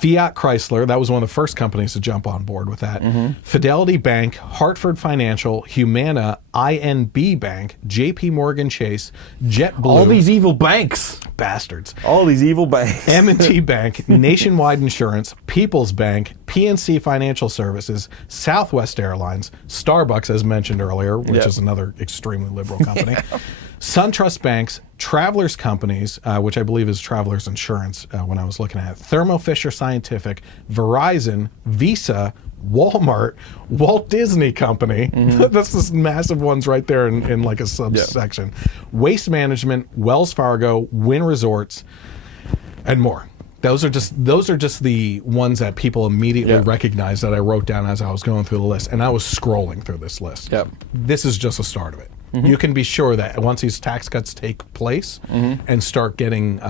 Fiat Chrysler, that was one of the first companies to jump on board with that. Fidelity Bank, Hartford Financial, Humana, INB Bank, JP Morgan Chase, JetBlue. All these evil banks. Bastards. All these evil banks. M&T Bank, Nationwide Insurance, People's Bank, PNC Financial Services, Southwest Airlines, Starbucks, as mentioned earlier, which is another extremely liberal company, SunTrust Banks, Travelers Companies, which I believe is Travelers Insurance when I was looking at it, Thermo Fisher Scientific, Verizon, Visa, Walmart, Walt Disney Company. That's just massive ones right there in like a subsection. Waste Management, Wells Fargo, Wynn Resorts, and more. Those are just the ones that people immediately recognize that I wrote down as I was going through the list, and I was scrolling through this list. This is just a start of it. You can be sure that once these tax cuts take place and start getting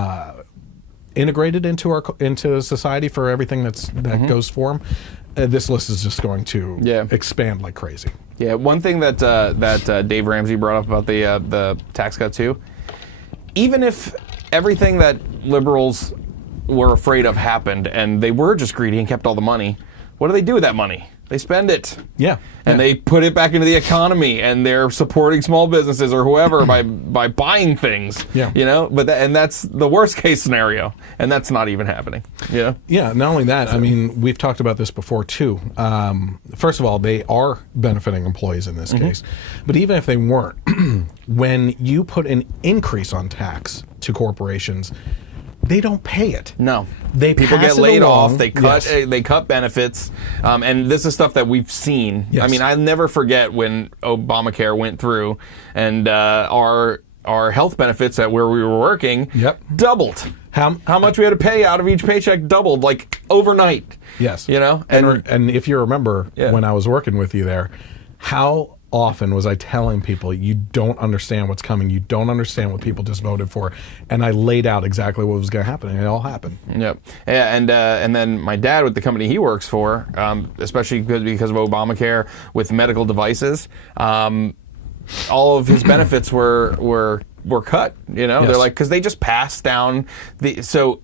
integrated into society for everything that goes for them, this list is just going to expand like crazy. Yeah, one thing that Dave Ramsey brought up about the tax cut too, even if everything that liberals were afraid of happened and they were just greedy and kept all the money, what do they do with that money? They spend it. And they put it back into the economy, and they're supporting small businesses or whoever by buying things. You know, but that's the worst case scenario, and that's not even happening. Yeah, not only that, I mean, we've talked about this before too. First of all, they are benefiting employees in this case. But even if they weren't, when you put an increase on tax to corporations, they don't pay it. No, people get laid off. They cut benefits, and this is stuff that we've seen. I mean, I'll never forget when Obamacare went through, and our health benefits at where we were working doubled. How much we had to pay out of each paycheck doubled, like overnight. You know, and if you remember when I was working with you there, how often was I telling people, you don't understand what's coming, you don't understand what people just voted for, and I laid out exactly what was going to happen, and it all happened. And then my dad, with the company he works for, especially because of Obamacare with medical devices, all of his benefits were cut. You know, they're like, because they just passed down so.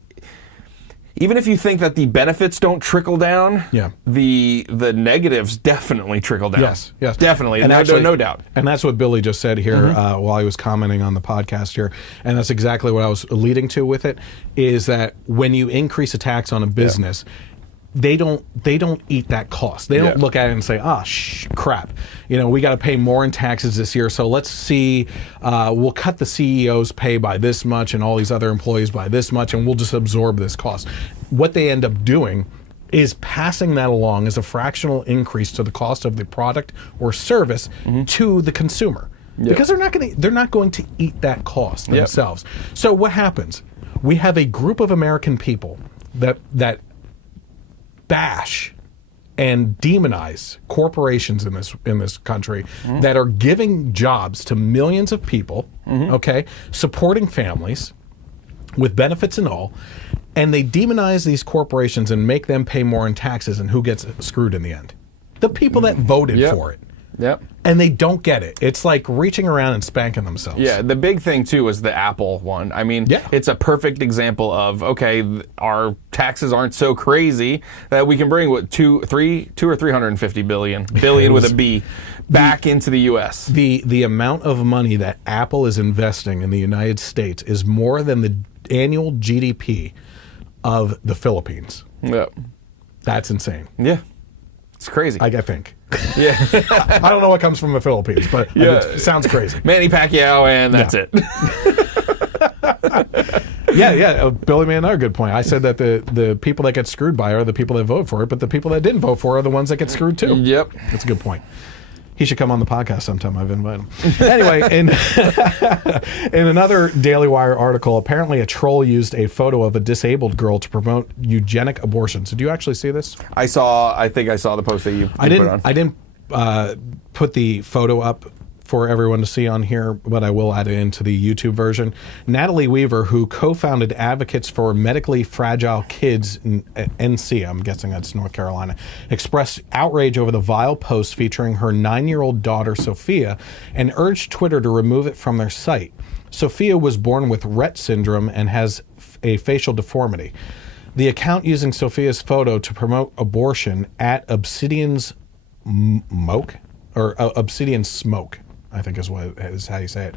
Even if you think that the benefits don't trickle down, the negatives definitely trickle down. Yes, definitely, and no doubt. And that's what Billy just said here while he was commenting on the podcast here, and that's exactly what I was leading to with it. Is that when you increase a tax on a business, they don't eat that cost. They don't look at it and say, crap, you know, we got to pay more in taxes this year, so let's see, we'll cut the CEO's pay by this much and all these other employees by this much, and we'll just absorb this cost. What they end up doing is passing that along as a fractional increase to the cost of the product or service to the consumer. Because they're not going to eat that cost themselves. So what happens? We have a group of American people that bash and demonize corporations in this country that are giving jobs to millions of people, supporting families with benefits and all, and they demonize these corporations and make them pay more in taxes, and who gets screwed in the end? The people that voted for it. And they don't get it. It's like reaching around and spanking themselves. The big thing too is the Apple one. I mean, it's a perfect example of, our taxes aren't so crazy that we can bring two or 350 billion with a B back into the U.S. The amount of money that Apple is investing in the United States is more than the annual GDP of the Philippines. That's insane. It's crazy. I think. I don't know what comes from the Philippines, but it sounds crazy. Manny Pacquiao, and that's it. Billy made another good point. I said that the people that get screwed by are the people that vote for it, but the people that didn't vote for it are the ones that get screwed too. That's a good point. He should come on the podcast sometime. I've invited him. Anyway, in another Daily Wire article, apparently a troll used a photo of a disabled girl to promote eugenic abortion. So, do you actually see this? I think I saw the post that you put on. I didn't put the photo up for everyone to see on here, but I will add it into the YouTube version. Natalie Weaver, who co-founded Advocates for Medically Fragile Kids in NC, I'm guessing that's North Carolina, expressed outrage over the vile post featuring her 9-year-old daughter, Sophia, and urged Twitter to remove it from their site. Sophia was born with Rett syndrome and has a facial deformity. The account using Sophia's photo to promote abortion at Obsidian Smoke, I think is how you say it,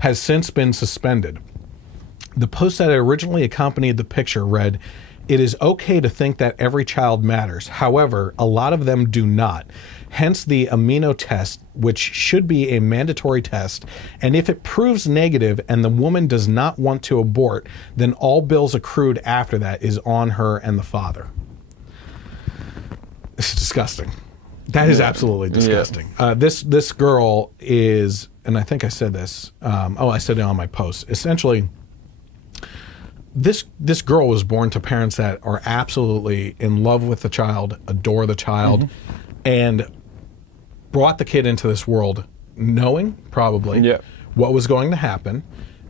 has since been suspended. The post that originally accompanied the picture read, "It is okay to think that every child matters. However, a lot of them do not. Hence the amino test, which should be a mandatory test. And if it proves negative and the woman does not want to abort, then all bills accrued after that is on her and the father." It's disgusting. That is absolutely disgusting. This girl is, and I think I said this. I said it on my post. Essentially, this girl was born to parents that are absolutely in love with the child, adore the child, and brought the kid into this world knowing probably what was going to happen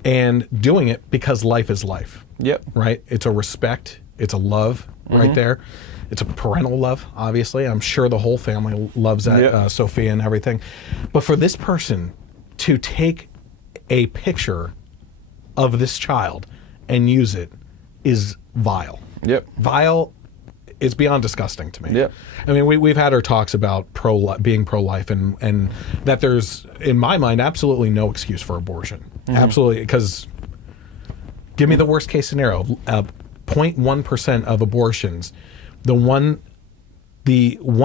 and doing it because life is life. Yep. Right? It's a respect. It's a love right there. It's a parental love, obviously. I'm sure the whole family loves that, Sophia and everything. But for this person to take a picture of this child and use it is vile. Yep. Vile is beyond disgusting to me. Yep. I mean, we've had our talks about being pro-life and that there's, in my mind, absolutely no excuse for abortion. Absolutely, because give me the worst case scenario. 0.1% of abortions, the one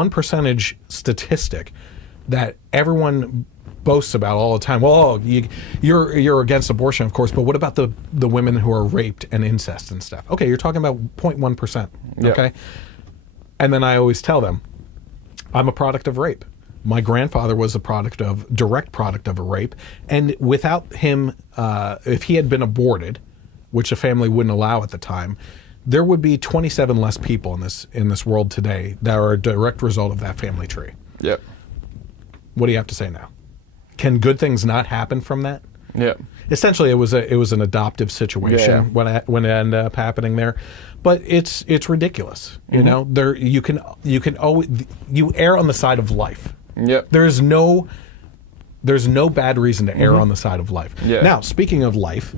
percentage statistic that everyone boasts about all the time. Well, you're against abortion, of course, but what about the women who are raped and incest and stuff? Okay, you're talking about 0.1%. Okay, and then I always tell them, I'm a product of rape. My grandfather was direct product of a rape, and without him, if he had been aborted, which the family wouldn't allow at the time, there would be 27 less people in this world today that are a direct result of that family tree. Yep. What do you have to say now? Can good things not happen from that? Yeah. Essentially, it was an adoptive situation when it ended up happening there, but it's ridiculous. You know, you can always err on the side of life. Yep. There's no bad reason to err on the side of life. Yeah. Now, speaking of life,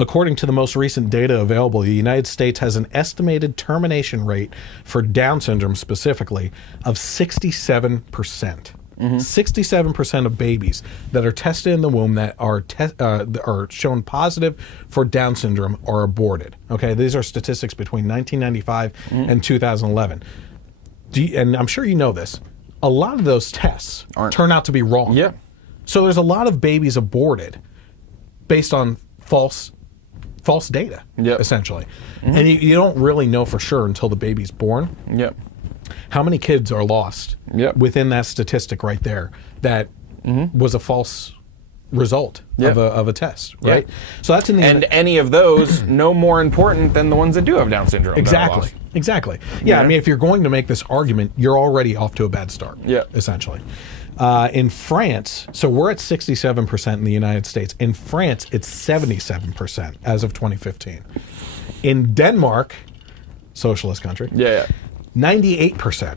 according to the most recent data available, the United States has an estimated termination rate for Down syndrome specifically of 67%. 67% of babies that are tested in the womb that are shown positive for Down syndrome are aborted. Okay, these are statistics between 1995 and 2011. And I'm sure you know this. A lot of those tests turn out to be wrong. Yeah. So there's a lot of babies aborted based on false data, essentially. And you don't really know for sure until the baby's born. Yep. How many kids are lost within that statistic right there that was a false result of a test, right? So that's in the and any of those no more important than the ones that do have Down syndrome. Exactly. Yeah, I mean, if you're going to make this argument, you're already off to a bad start. Essentially. In France, so we're at 67% in the United States. In France, it's 77% as of 2015. In Denmark, socialist country, 98%.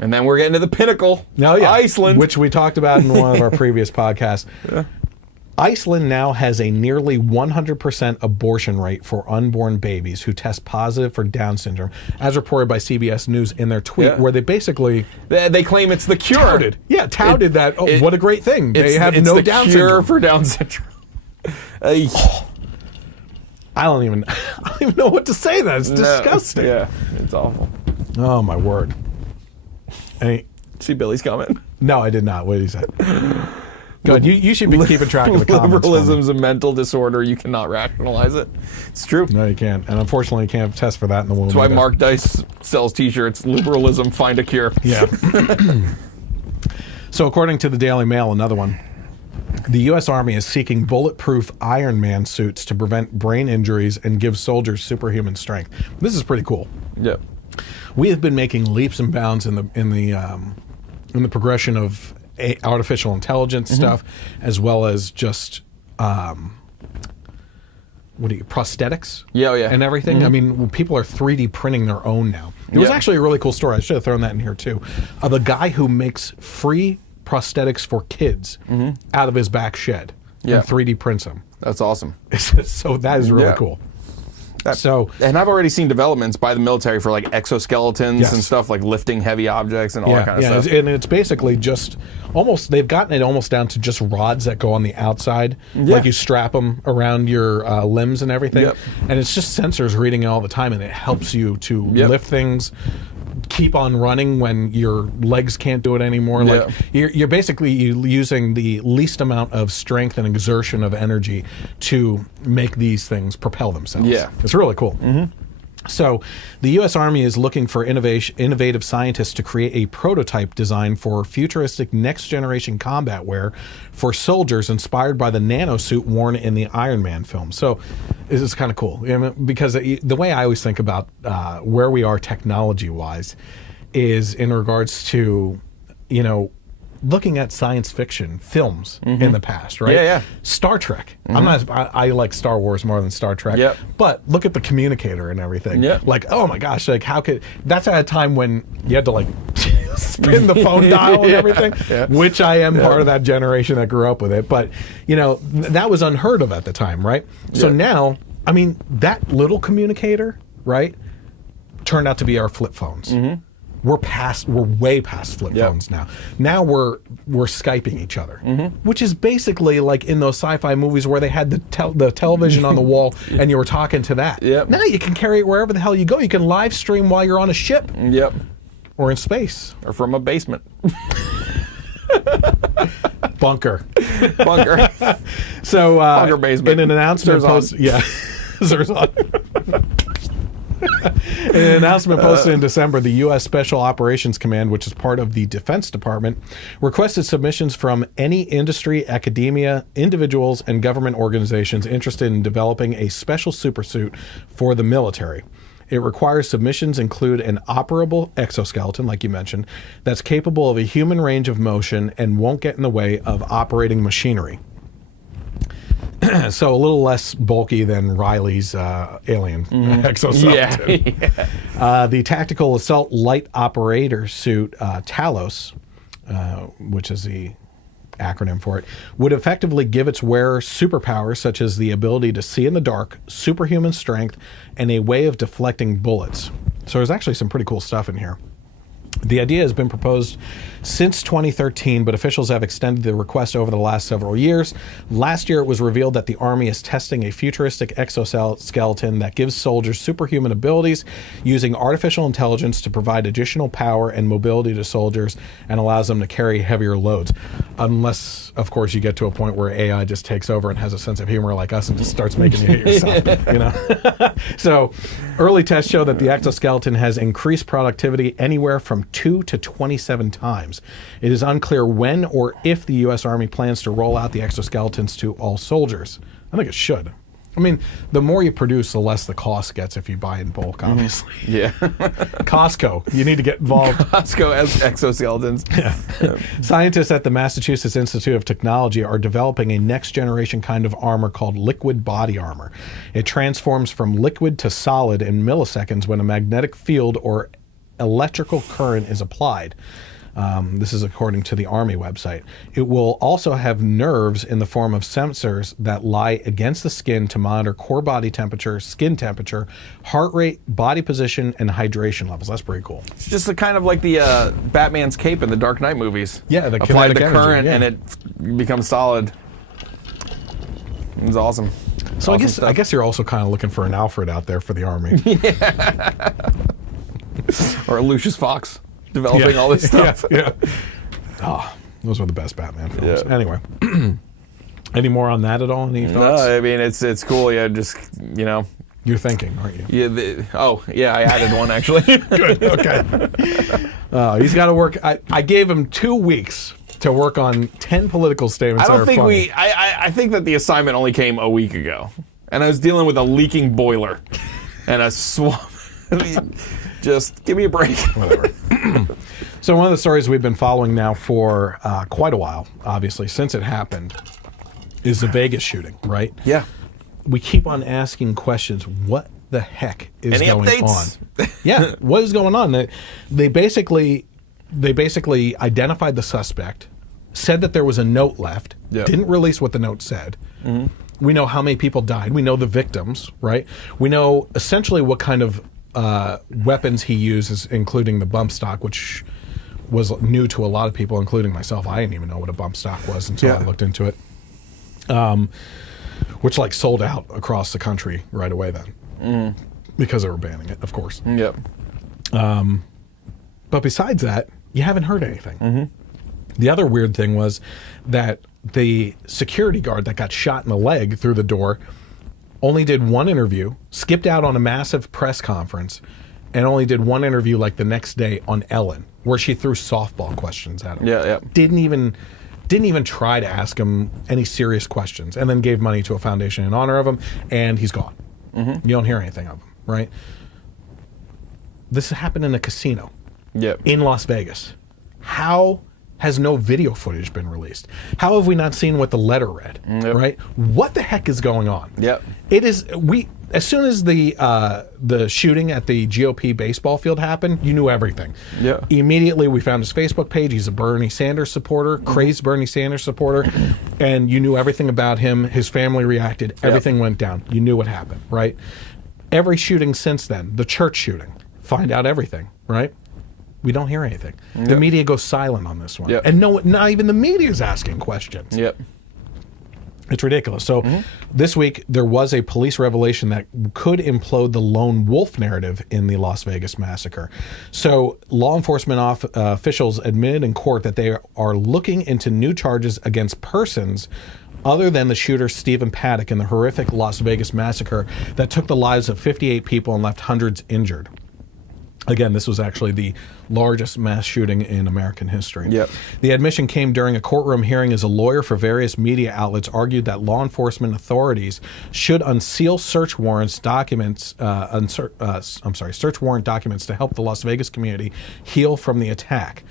And then we're getting to the pinnacle. No, Iceland, which we talked about in one of our previous podcasts. Iceland now has a nearly 100% abortion rate for unborn babies who test positive for Down syndrome, as reported by CBS News in their tweet, where they basically they claim it's the cure. Touted that. Oh, what a great thing! They have no Down syndrome. Cure for Down syndrome. I don't even know what to say. That it's disgusting. Yeah, it's awful. Oh my word! See Billy's comment? No, I did not. What did he say? Good. You should be keeping track of the comments. Liberalism's a mental disorder. You cannot rationalize it. It's true. No, you can't. And unfortunately, you can't test for that in the womb. That's why Mark Dice sells T-shirts. Liberalism, find a cure. Yeah. So according to the Daily Mail, another one, the U.S. Army is seeking bulletproof Iron Man suits to prevent brain injuries and give soldiers superhuman strength. This is pretty cool. Yeah. We have been making leaps and bounds in the progression of artificial intelligence stuff, as well as just prosthetics and everything. I mean, people are 3D printing their own now. It was actually a really cool story. I should have thrown that in here too, of a guy who makes free prosthetics for kids out of his back shed and 3D prints them. That's awesome. So that is really cool. And I've already seen developments by the military for like exoskeletons and stuff, like lifting heavy objects and all that kind of stuff. And it's basically just almost, they've gotten it almost down to just rods that go on the outside. Like you strap them around your limbs and everything. And it's just sensors reading it all the time, and it helps you to lift things, keep on running when your legs can't do it anymore. Like you're basically using the least amount of strength and exertion of energy to make these things propel themselves. It's really cool. So the U.S. Army is looking for innovative scientists to create a prototype design for futuristic next-generation combat wear for soldiers inspired by the nanosuit worn in the Iron Man film. So this is kind of cool, because the way I always think about where we are technology-wise is in regards to, looking at science fiction films in the past, right? Star Trek. I like Star Wars more than Star Trek. But look at the communicator and everything. Like, oh my gosh, like how could that's at a time when you had to like spin the phone dial and everything, which I am part of that generation that grew up with it. But that was unheard of at the time, right? So now, I mean, that little communicator, right, turned out to be our flip phones. We're way past flip phones now. Now we're Skyping each other, which is basically like in those sci-fi movies where they had the television on the wall and you were talking to that. Now you can carry it wherever the hell you go. You can live stream while you're on a ship. Or in space. Or from a basement. Bunker. So bunker basement. In an announcement posted, in an announcement posted in December, the U.S. Special Operations Command, which is part of the Defense Department, requested submissions from any industry, academia, individuals, and government organizations interested in developing a special supersuit for the military. It requires submissions include an operable exoskeleton, like you mentioned, that's capable of a human range of motion and won't get in the way of operating machinery. So a little less bulky than Riley's alien exoskeleton. The Tactical Assault Light Operator Suit, Talos, which is the acronym for it, would effectively give its wearer superpowers such as the ability to see in the dark, superhuman strength, and a way of deflecting bullets. So there's actually some pretty cool stuff in here. The idea has been proposed since 2013, but officials have extended the request over the last several years. Last year, it was revealed that the Army is testing a futuristic exoskeleton that gives soldiers superhuman abilities using artificial intelligence to provide additional power and mobility to soldiers and allows them to carry heavier loads. Unless, of course, you get to a point where AI just takes over and has a sense of humor like us and just starts making you hit yourself. So early tests show that the exoskeleton has increased productivity anywhere from 2 to 27 times. It is unclear when or if the U.S. Army plans to roll out the exoskeletons to all soldiers. I think it should. I mean, the more you produce, the less the cost gets if you buy in bulk, obviously. Costco, you need to get involved. Costco exoskeletons. Scientists at the Massachusetts Institute of Technology are developing a next-generation kind of armor called liquid body armor. It transforms from liquid to solid in milliseconds when a magnetic field or electrical current is applied. This is according to the Army website. It will also have nerves in the form of sensors that lie against the skin to monitor core body temperature, skin temperature, heart rate, body position, and hydration levels. That's pretty cool. It's just a kind of like the Batman's cape in the Dark Knight movies. Yeah, the apply the kinetic current energy, and it becomes solid. It's awesome. So awesome I guess you're also kind of looking for an Alfred out there for the Army. Or Lucius Fox developing all this stuff. Oh, those were the best Batman films. Anyway, any more on that at all? Any thoughts? No, I mean, it's cool. Yeah, just, You're thinking, aren't you? I added one, actually. Good, okay. He's got to work. I gave him 2 weeks to work on 10 political statements I don't think funny. I think that the assignment only came a week ago. And I was dealing with a leaking boiler and a swamp. Just give me a break. Whatever. So one of the stories we've been following now for quite a while, obviously, since it happened, is the Vegas shooting, right? Yeah. We keep on asking questions. What the heck is going updates? on? Yeah, what is going on? They basically identified the suspect said that there was a note left, didn't release what the note said. We know how many people died. We know the victims, right? We know essentially what kind of weapons he uses, including the bump stock, which was new to a lot of people, including myself. I didn't even know what a bump stock was until I looked into it. Which like sold out across the country right away then. Because they were banning it, of course. Yep. But besides that, you haven't heard anything. The other weird thing was that the security guard that got shot in the leg through the door only did one interview, skipped out on a massive press conference, and only did one interview like the next day on Ellen, where she threw softball questions at him. Yeah. Didn't even try to ask him any serious questions, and then gave money to a foundation in honor of him, and he's gone. You don't hear anything of him, right? This happened in a casino in Las Vegas. How has no video footage been released? How have we not seen what the letter read, right? What the heck is going on? It is, as soon as the shooting at the GOP baseball field happened, you knew everything. Immediately we found his Facebook page. He's a Bernie Sanders supporter, crazed Bernie Sanders supporter, and you knew everything about him. His family reacted. Everything went down. You knew what happened, right? Every shooting since then, the church shooting, find out everything, right? We don't hear anything. The media goes silent on this one. And not even the media is asking questions. It's ridiculous. So this week, there was a police revelation that could implode the lone wolf narrative in the Las Vegas massacre. So law enforcement officials admitted in court that they are looking into new charges against persons other than the shooter Stephen Paddock in the horrific Las Vegas massacre that took the lives of 58 people and left hundreds injured. Again, this was actually the largest mass shooting in American history. The admission came during a courtroom hearing as a lawyer for various media outlets argued that law enforcement authorities should unseal search warrant documents to help the Las Vegas community heal from the attack.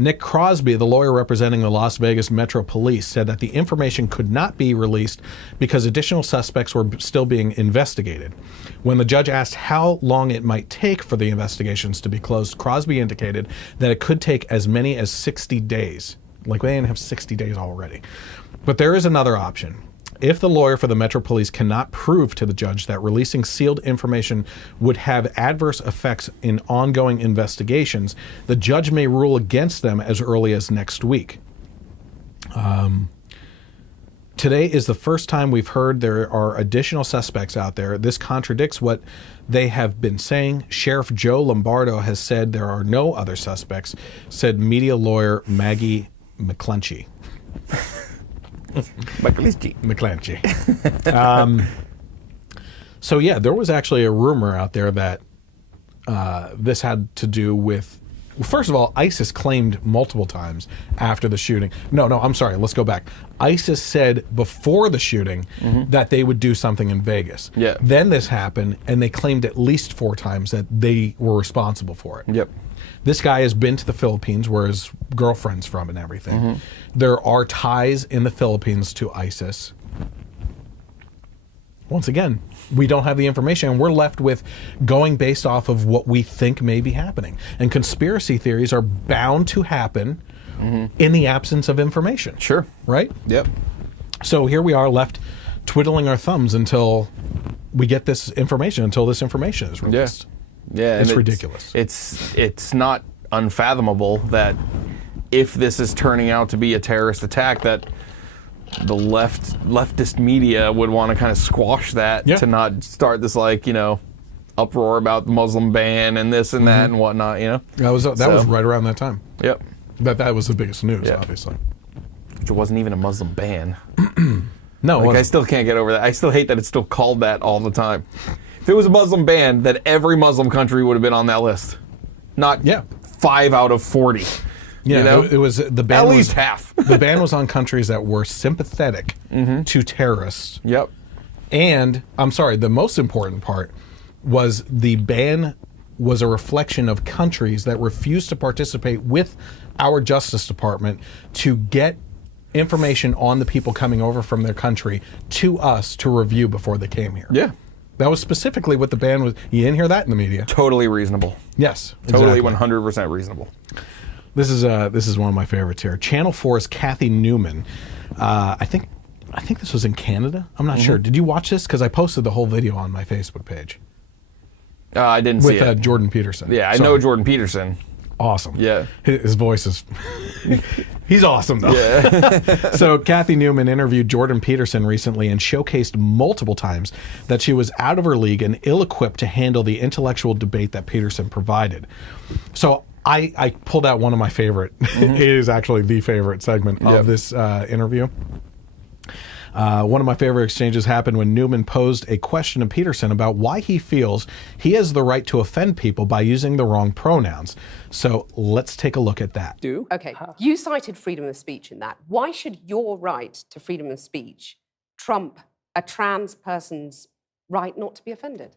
Nick Crosby, the lawyer representing the Las Vegas Metro Police, said that the information could not be released because additional suspects were still being investigated. When the judge asked how long it might take for the investigations to be closed, Crosby indicated that it could take as many as 60 days. Like, they didn't have 60 days already. But there is another option. If the lawyer for the Metro Police cannot prove to the judge that releasing sealed information would have adverse effects in ongoing investigations, the judge may rule against them as early as next week. Today is the first time we've heard there are additional suspects out there. This contradicts what they have been saying. Sheriff Joe Lombardo has said there are no other suspects, said media lawyer Maggie McClenchie. McClenchie. So yeah, there was actually a rumor out there that this had to do with, first of all, ISIS claimed multiple times after the shooting. No, I'm sorry. Let's go back. ISIS said before the shooting that they would do something in Vegas. Then this happened, and they claimed at least 4 times that they were responsible for it. This guy has been to the Philippines, where his girlfriend's from and everything. There are ties in the Philippines to ISIS. Once again, we don't have the information, and we're left with going based off of what we think may be happening. And conspiracy theories are bound to happen in the absence of information. Right? So here we are left twiddling our thumbs until we get this information, until this information is released. It's ridiculous. It's not unfathomable that if this is turning out to be a terrorist attack, that the leftist media would want to kind of squash that to not start this uproar about the Muslim ban and this and that and whatnot. That was right around that time. That was the biggest news, obviously. Which wasn't even a Muslim ban. No, I still can't get over that. I still hate that it's still called that all the time. If it was a Muslim ban, then every Muslim country would have been on that list. Not 5 out of 40. It was the ban. At least half. The ban was on countries that were sympathetic to terrorists. And I'm sorry, the most important part was the ban was a reflection of countries that refused to participate with our Justice Department to get information on the people coming over from their country to us to review before they came here. That was specifically what the ban was. You didn't hear that in the media. Totally reasonable. Yes. Totally 100% reasonable. This is one of my favorites here. Channel 4's Kathy Newman. I think this was in Canada. I'm not sure. Did you watch this? Because I posted the whole video on my Facebook page. I didn't see it. With Jordan Peterson. Yeah, I know Jordan Peterson. Awesome. Yeah. His voice is... he's awesome, though. Yeah. So Kathy Newman interviewed Jordan Peterson recently and showcased multiple times that she was out of her league and ill-equipped to handle the intellectual debate that Peterson provided. So I pulled out one of my favorite. It is actually the favorite segment of this interview. One of my favorite exchanges happened when Newman posed a question to Peterson about why he feels he has the right to offend people by using the wrong pronouns. So let's take a look at that. Okay, you cited freedom of speech in that. Why should your right to freedom of speech trump a trans person's right not to be offended?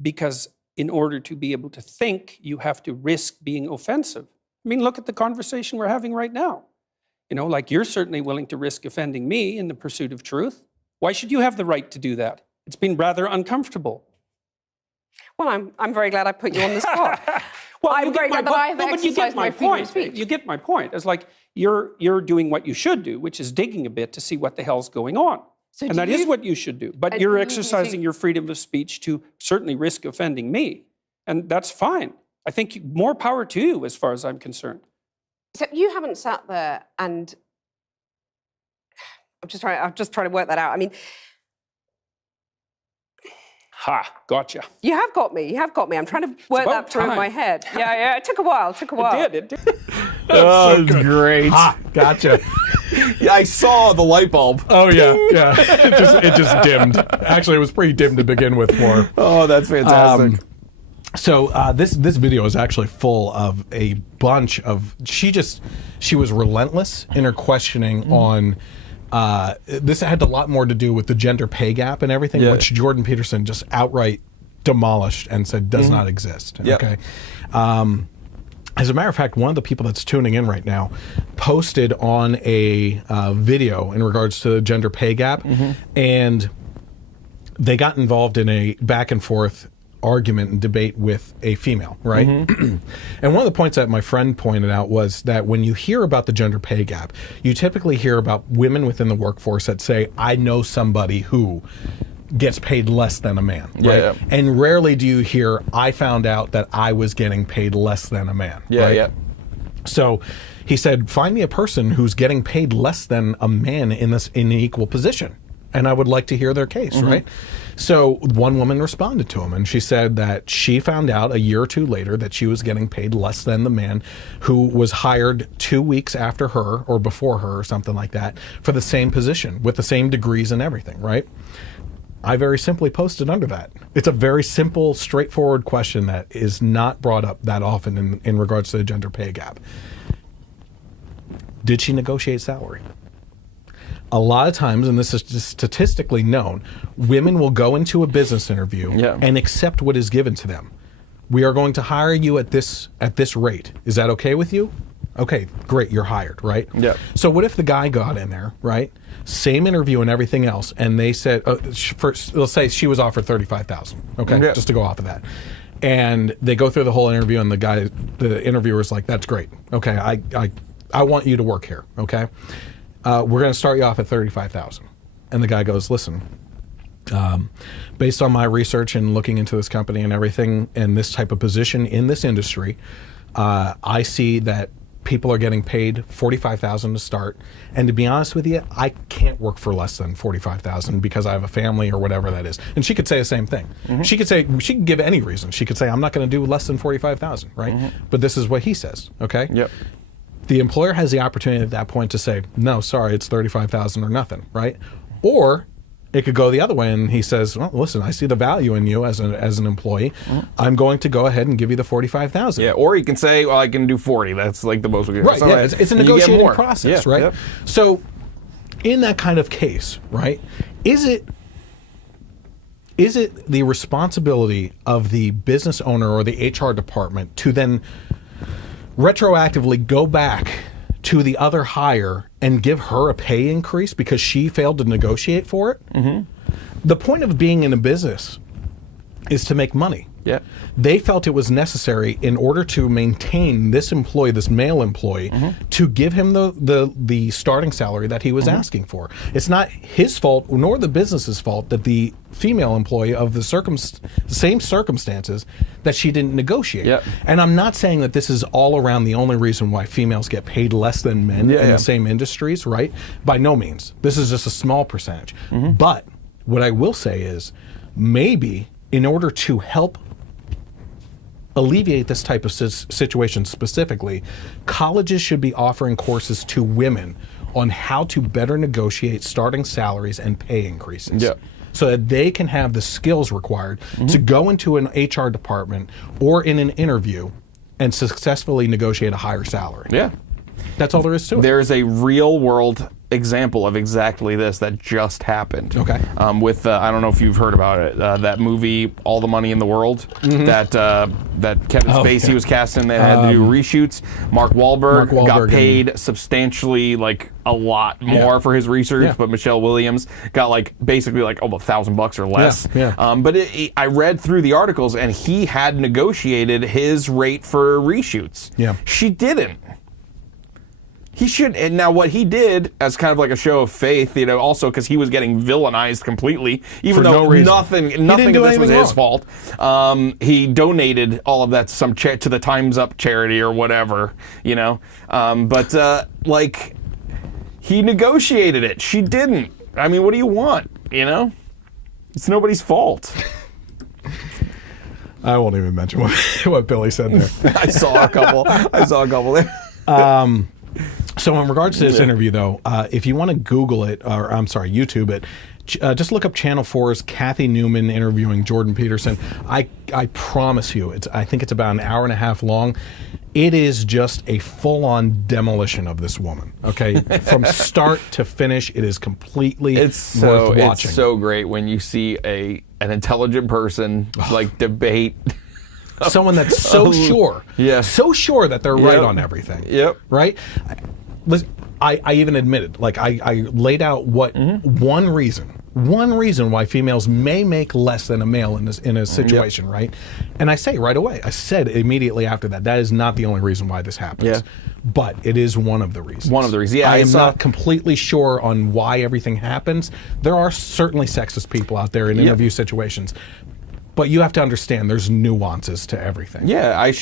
Because in order to be able to think, you have to risk being offensive. I mean, look at the conversation we're having right now. You know, like you're certainly willing to risk offending me in the pursuit of truth. Why should you have the right to do that? It's been rather uncomfortable. Well, I'm very glad I put you on the spot. Well, I'm very glad that I've exercised my freedom of speech. You get my point. It's like you're doing what you should do, which is digging a bit to see what the hell's going on. So and that is what you should do. But you're exercising your freedom of speech to certainly risk offending me. And that's fine. I think more power to you as far as I'm concerned. Except you haven't sat there and I'm just trying to work that out. I mean, Gotcha. you have got me. I'm trying to work that through in my head. Yeah, it took a while. It did. Oh, that's great. Gotcha. Yeah, I saw the light bulb. Oh yeah. It just dimmed. Actually, it was pretty dim to begin with. Oh, that's fantastic. So this video is actually full of a bunch of... She was relentless in her questioning on... this had a lot more to do with the gender pay gap and everything, which Jordan Peterson just outright demolished and said does not exist. Okay. As a matter of fact, one of the people that's tuning in right now posted on a video in regards to the gender pay gap, and they got involved in a back and forth argument and debate with a female, right? And one of the points that my friend pointed out was that when you hear about the gender pay gap, you typically hear about women within the workforce that say, I know somebody who gets paid less than a man, right? Yeah. And rarely do you hear, I found out that I was getting paid less than a man. Right? So he said, find me a person who's getting paid less than a man in an equal position, and I would like to hear their case, right? So one woman responded to him, and she said that she found out a year or two later that she was getting paid less than the man who was hired 2 weeks after her or before her or something like that for the same position with the same degrees and everything, right? I very simply posted under that. It's a very simple, straightforward question that is not brought up that often in regards to the gender pay gap. Did she negotiate salary? A lot of times, and this is just statistically known, women will go into a business interview and accept what is given to them. We are going to hire you at this rate. Is that okay with you? Okay, great, you're hired, right? Yeah. So what if the guy got in there, right? Same interview and everything else, and they said, let's say she was offered $35,000, okay, just to go off of that. And they go through the whole interview, and the interviewer's like, that's great. Okay, I want you to work here, okay? We're going to start you off at $35,000. And the guy goes, listen, based on my research and looking into this company and everything and this type of position in this industry, I see that people are getting paid $45,000 to start. And to be honest with you, I can't work for less than $45,000 because I have a family or whatever that is. And she could say the same thing. She could give any reason. She could say, I'm not going to do less than $45,000, right? But this is what he says, okay? The employer has the opportunity at that point to say, no, sorry, it's $35,000 or nothing, right? Or it could go the other way, and he says, well, listen, I see the value in you as an employee. I'm going to go ahead and give you the $45,000. Yeah, or he can say, well, I can do 40. That's like the most we can do. Right, yeah, it's a negotiating process, right? So in that kind of case, right, is it the responsibility of the business owner or the HR department to then retroactively go back to the other hire and give her a pay increase because she failed to negotiate for it? The point of being in a business is to make money, Yeah. They felt it was necessary in order to maintain this employee, this male employee, to give him the starting salary that he was asking for. It's not his fault nor the business's fault that the female employee of the same circumstances that she didn't negotiate. Yep. And I'm not saying that this is all around the only reason why females get paid less than men in the same industries, right? By no means. This is just a small percentage. But what I will say is maybe in order to help alleviate this type of situation specifically, colleges should be offering courses to women on how to better negotiate starting salaries and pay increases. Yeah. So that they can have the skills required to go into an HR department or in an interview and successfully negotiate a higher salary. Yeah. That's all there is to it. There is a real world example of exactly this that just happened. Okay. With I don't know if you've heard about it. That movie, All the Money in the World, that Kevin Spacey was cast in. That had to do reshoots. Mark Wahlberg got paid substantially, like a lot more for his research, but Michelle Williams got like basically like $1,000 or less. But I read through the articles, and he had negotiated his rate for reshoots. Yeah. She didn't. He should, and now what he did as kind of like a show of faith, you know, also because he was getting villainized completely, even though nothing of this was his fault. He donated all of that to to the Time's Up charity or whatever, you know. Like, he negotiated it. She didn't. I mean, what do you want, you know? It's nobody's fault. I won't even mention what Billy said there. I saw a couple there. So in regards to this interview, though, if you want to Google it, or I'm sorry, YouTube it, just look up Channel 4's Kathy Newman interviewing Jordan Peterson. I promise you, I think it's about an hour and a half long. It is just a full-on demolition of this woman. Okay, from start to finish, it is completely worth watching. It's so great when you see an intelligent person like debate. Someone that's so sure that they're right on everything. Yep. Right? I even admitted, like I laid out what one reason why females may make less than a male in a situation, right? And I say right away, I said immediately after that is not the only reason why this happens. Yeah. But it is one of the reasons. One of the reasons. Yeah, I am not completely sure on why everything happens. There are certainly sexist people out there in interview situations. But you have to understand there's nuances to everything. Yeah, I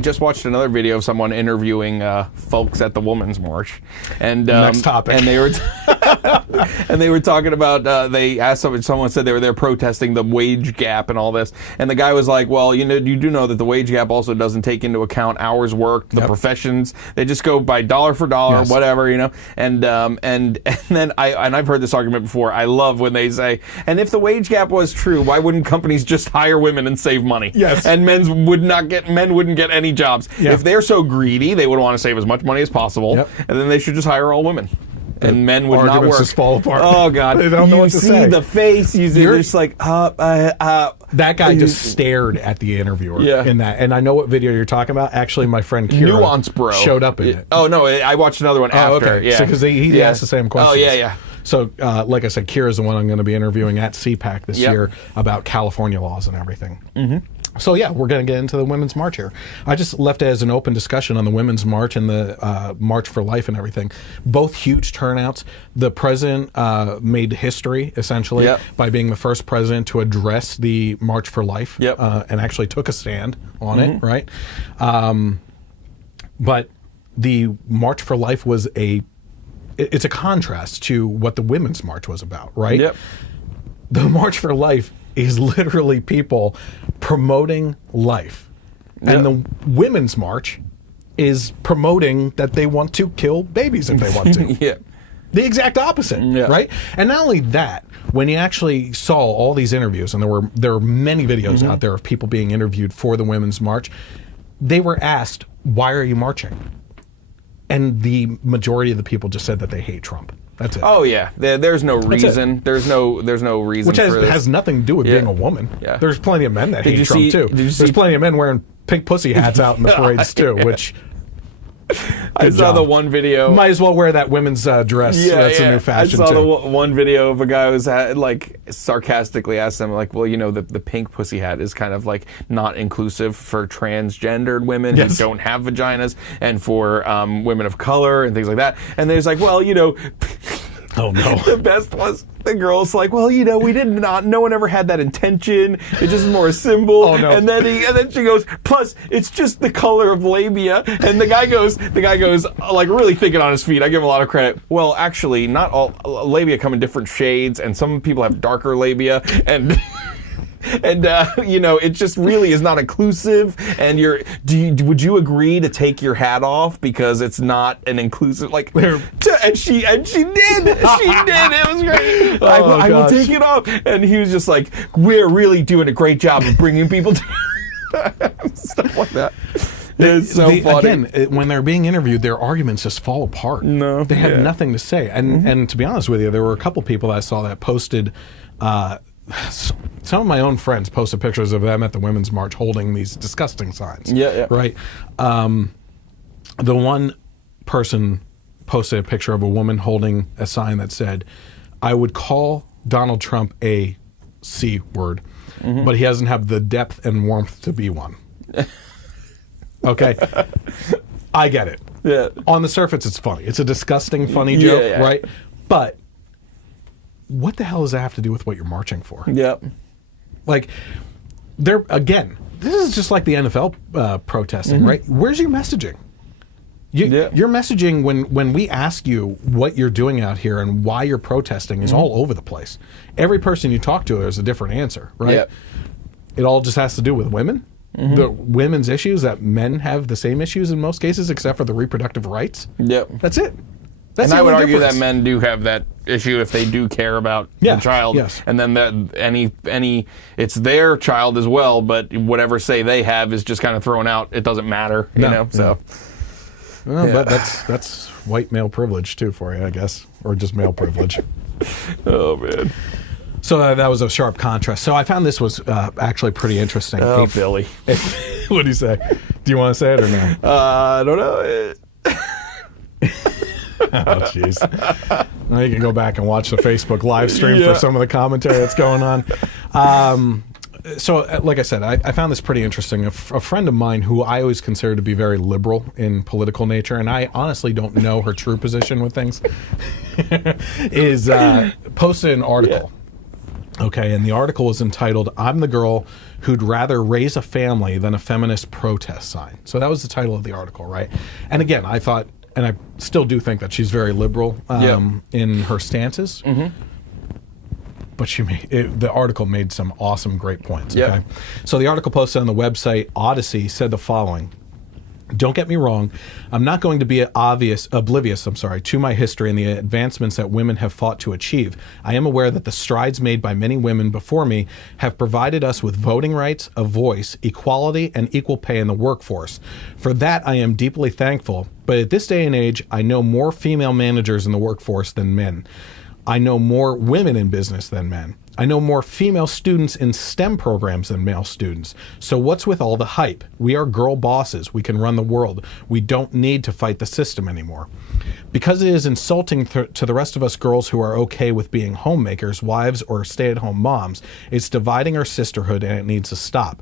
just watched another video of someone interviewing folks at the Women's March. And next topic. And they were talking about they asked someone said they were there protesting the wage gap and all this. And the guy was like, well, you do know that the wage gap also doesn't take into account hours worked, the professions. They just go by dollar for dollar, whatever, you know. And then I've heard this argument before. I love when they say, and if the wage gap was true, why wouldn't companies just hire women and save money? Yes. And men wouldn't get any jobs. If they're so greedy, they would want to save as much money as possible, and then they should just hire all women. And men would not work. Just fall apart. Oh God! They don't know what to say. You see the face. You're just like, that guy just stared at the interviewer in that. And I know what video you're talking about. Actually, my friend Kira Nuance Bro showed up in it. Oh no, I watched another one after. Okay. Yeah, because he asked the same questions. Oh yeah. So, like I said, Kira's the one I'm going to be interviewing at CPAC this year about California laws and everything. So, yeah, we're going to get into the Women's March here. I just left it as an open discussion on the Women's March and the March for Life and everything. Both huge turnouts. The president made history, essentially, by being the first president to address the March for Life and actually took a stand on it, right? But the March for Life was it's a contrast to what the Women's March was about, right? Yep. The March for Life is literally people promoting life. And the Women's March is promoting that they want to kill babies if they want to. The exact opposite, right? And not only that, when you actually saw all these interviews, and there were many videos out there of people being interviewed for the Women's March, they were asked, why are you marching? And the majority of the people just said that they hate Trump. That's it. Oh yeah, there's no reason. There's no reason. Which has nothing to do with being a woman. Yeah. There's plenty of men that hate Trump too. There's plenty of men wearing pink pussy hats out in the parades too. Which I saw the one video. Might as well wear that women's dress. That's a new fashion, I saw too. the one video of a guy who was like sarcastically asked them, like, well, the pink pussy hat is kind of like not inclusive for transgendered women who don't have vaginas, and for women of color and things like that. And there's like, well, Oh, no. The best was the girl's like, well, we did not. No one ever had that intention. It's just more a symbol. Oh, no. And then she goes, plus it's just the color of labia. And the guy goes, like really thinking on his feet. I give him a lot of credit. Well, actually, not all labia come in different shades, and some people have darker labia, and. And it just really is not inclusive. And would you agree to take your hat off because it's not an inclusive and she did. She did. It was great. I will take it off. And he was just like, we're really doing a great job of bringing people to stuff like that. It's so funny. Again, when they're being interviewed, their arguments just fall apart. No, they had nothing to say. And to be honest with you, there were a couple people that I saw that posted. Some of my own friends posted pictures of them at the Women's March holding these disgusting signs. Yeah. Right? The one person posted a picture of a woman holding a sign that said, I would call Donald Trump a C word, but he doesn't have the depth and warmth to be one. Okay? I get it. Yeah. On the surface, it's funny. It's a disgusting, funny joke, right? But what the hell does that have to do with what you're marching for? Yep. Like, again, this is just like the NFL protesting, right? Where's your messaging? Your messaging, when we ask you what you're doing out here and why you're protesting, is all over the place. Every person you talk to, there's a different answer, right? Yep. It all just has to do with women. The women's issues, that men have the same issues in most cases, except for the reproductive rights. Yep. That's it. That's and the I would only argue difference. that men do have that issue if they do care about the child. Yes. And then that it's their child as well, but whatever say they have is just kind of thrown out. It doesn't matter, so. Well, but that's white male privilege too for you, I guess, or just male privilege. Oh man. So that was a sharp contrast. So I found this was actually pretty interesting. Oh, Billy. What do you say? Do you want to say it or no? I don't know. Oh, jeez. Now you can go back and watch the Facebook live stream for some of the commentary that's going on. So, like I said, I found this pretty interesting. A friend of mine who I always consider to be very liberal in political nature, and I honestly don't know her true position with things, is posted an article. Okay, and the article is entitled, I'm the girl who'd rather raise a family than a feminist protest sign. So that was the title of the article, right? And again, I thought, and I still do think that she's very liberal in her stances. But the article made some awesome, great points. Okay? So the article posted on the website Odyssey said the following. Don't get me wrong, I'm not going to be oblivious to my history and the advancements that women have fought to achieve. I am aware that the strides made by many women before me have provided us with voting rights, a voice, equality, and equal pay in the workforce. For that, I am deeply thankful. But at this day and age, I know more female managers in the workforce than men. I know more women in business than men. I know more female students in STEM programs than male students. So what's with all the hype? We are girl bosses. We can run the world. We don't need to fight the system anymore. Because it is insulting to the rest of us girls who are okay with being homemakers, wives, or stay-at-home moms, it's dividing our sisterhood and it needs to stop.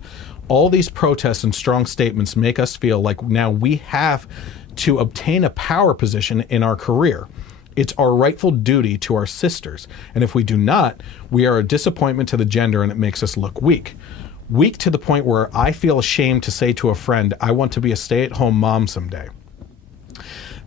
All these protests and strong statements make us feel like now we have to obtain a power position in our career. It's our rightful duty to our sisters. And if we do not, we are a disappointment to the gender and it makes us look weak. Weak to the point where I feel ashamed to say to a friend, I want to be a stay-at-home mom someday.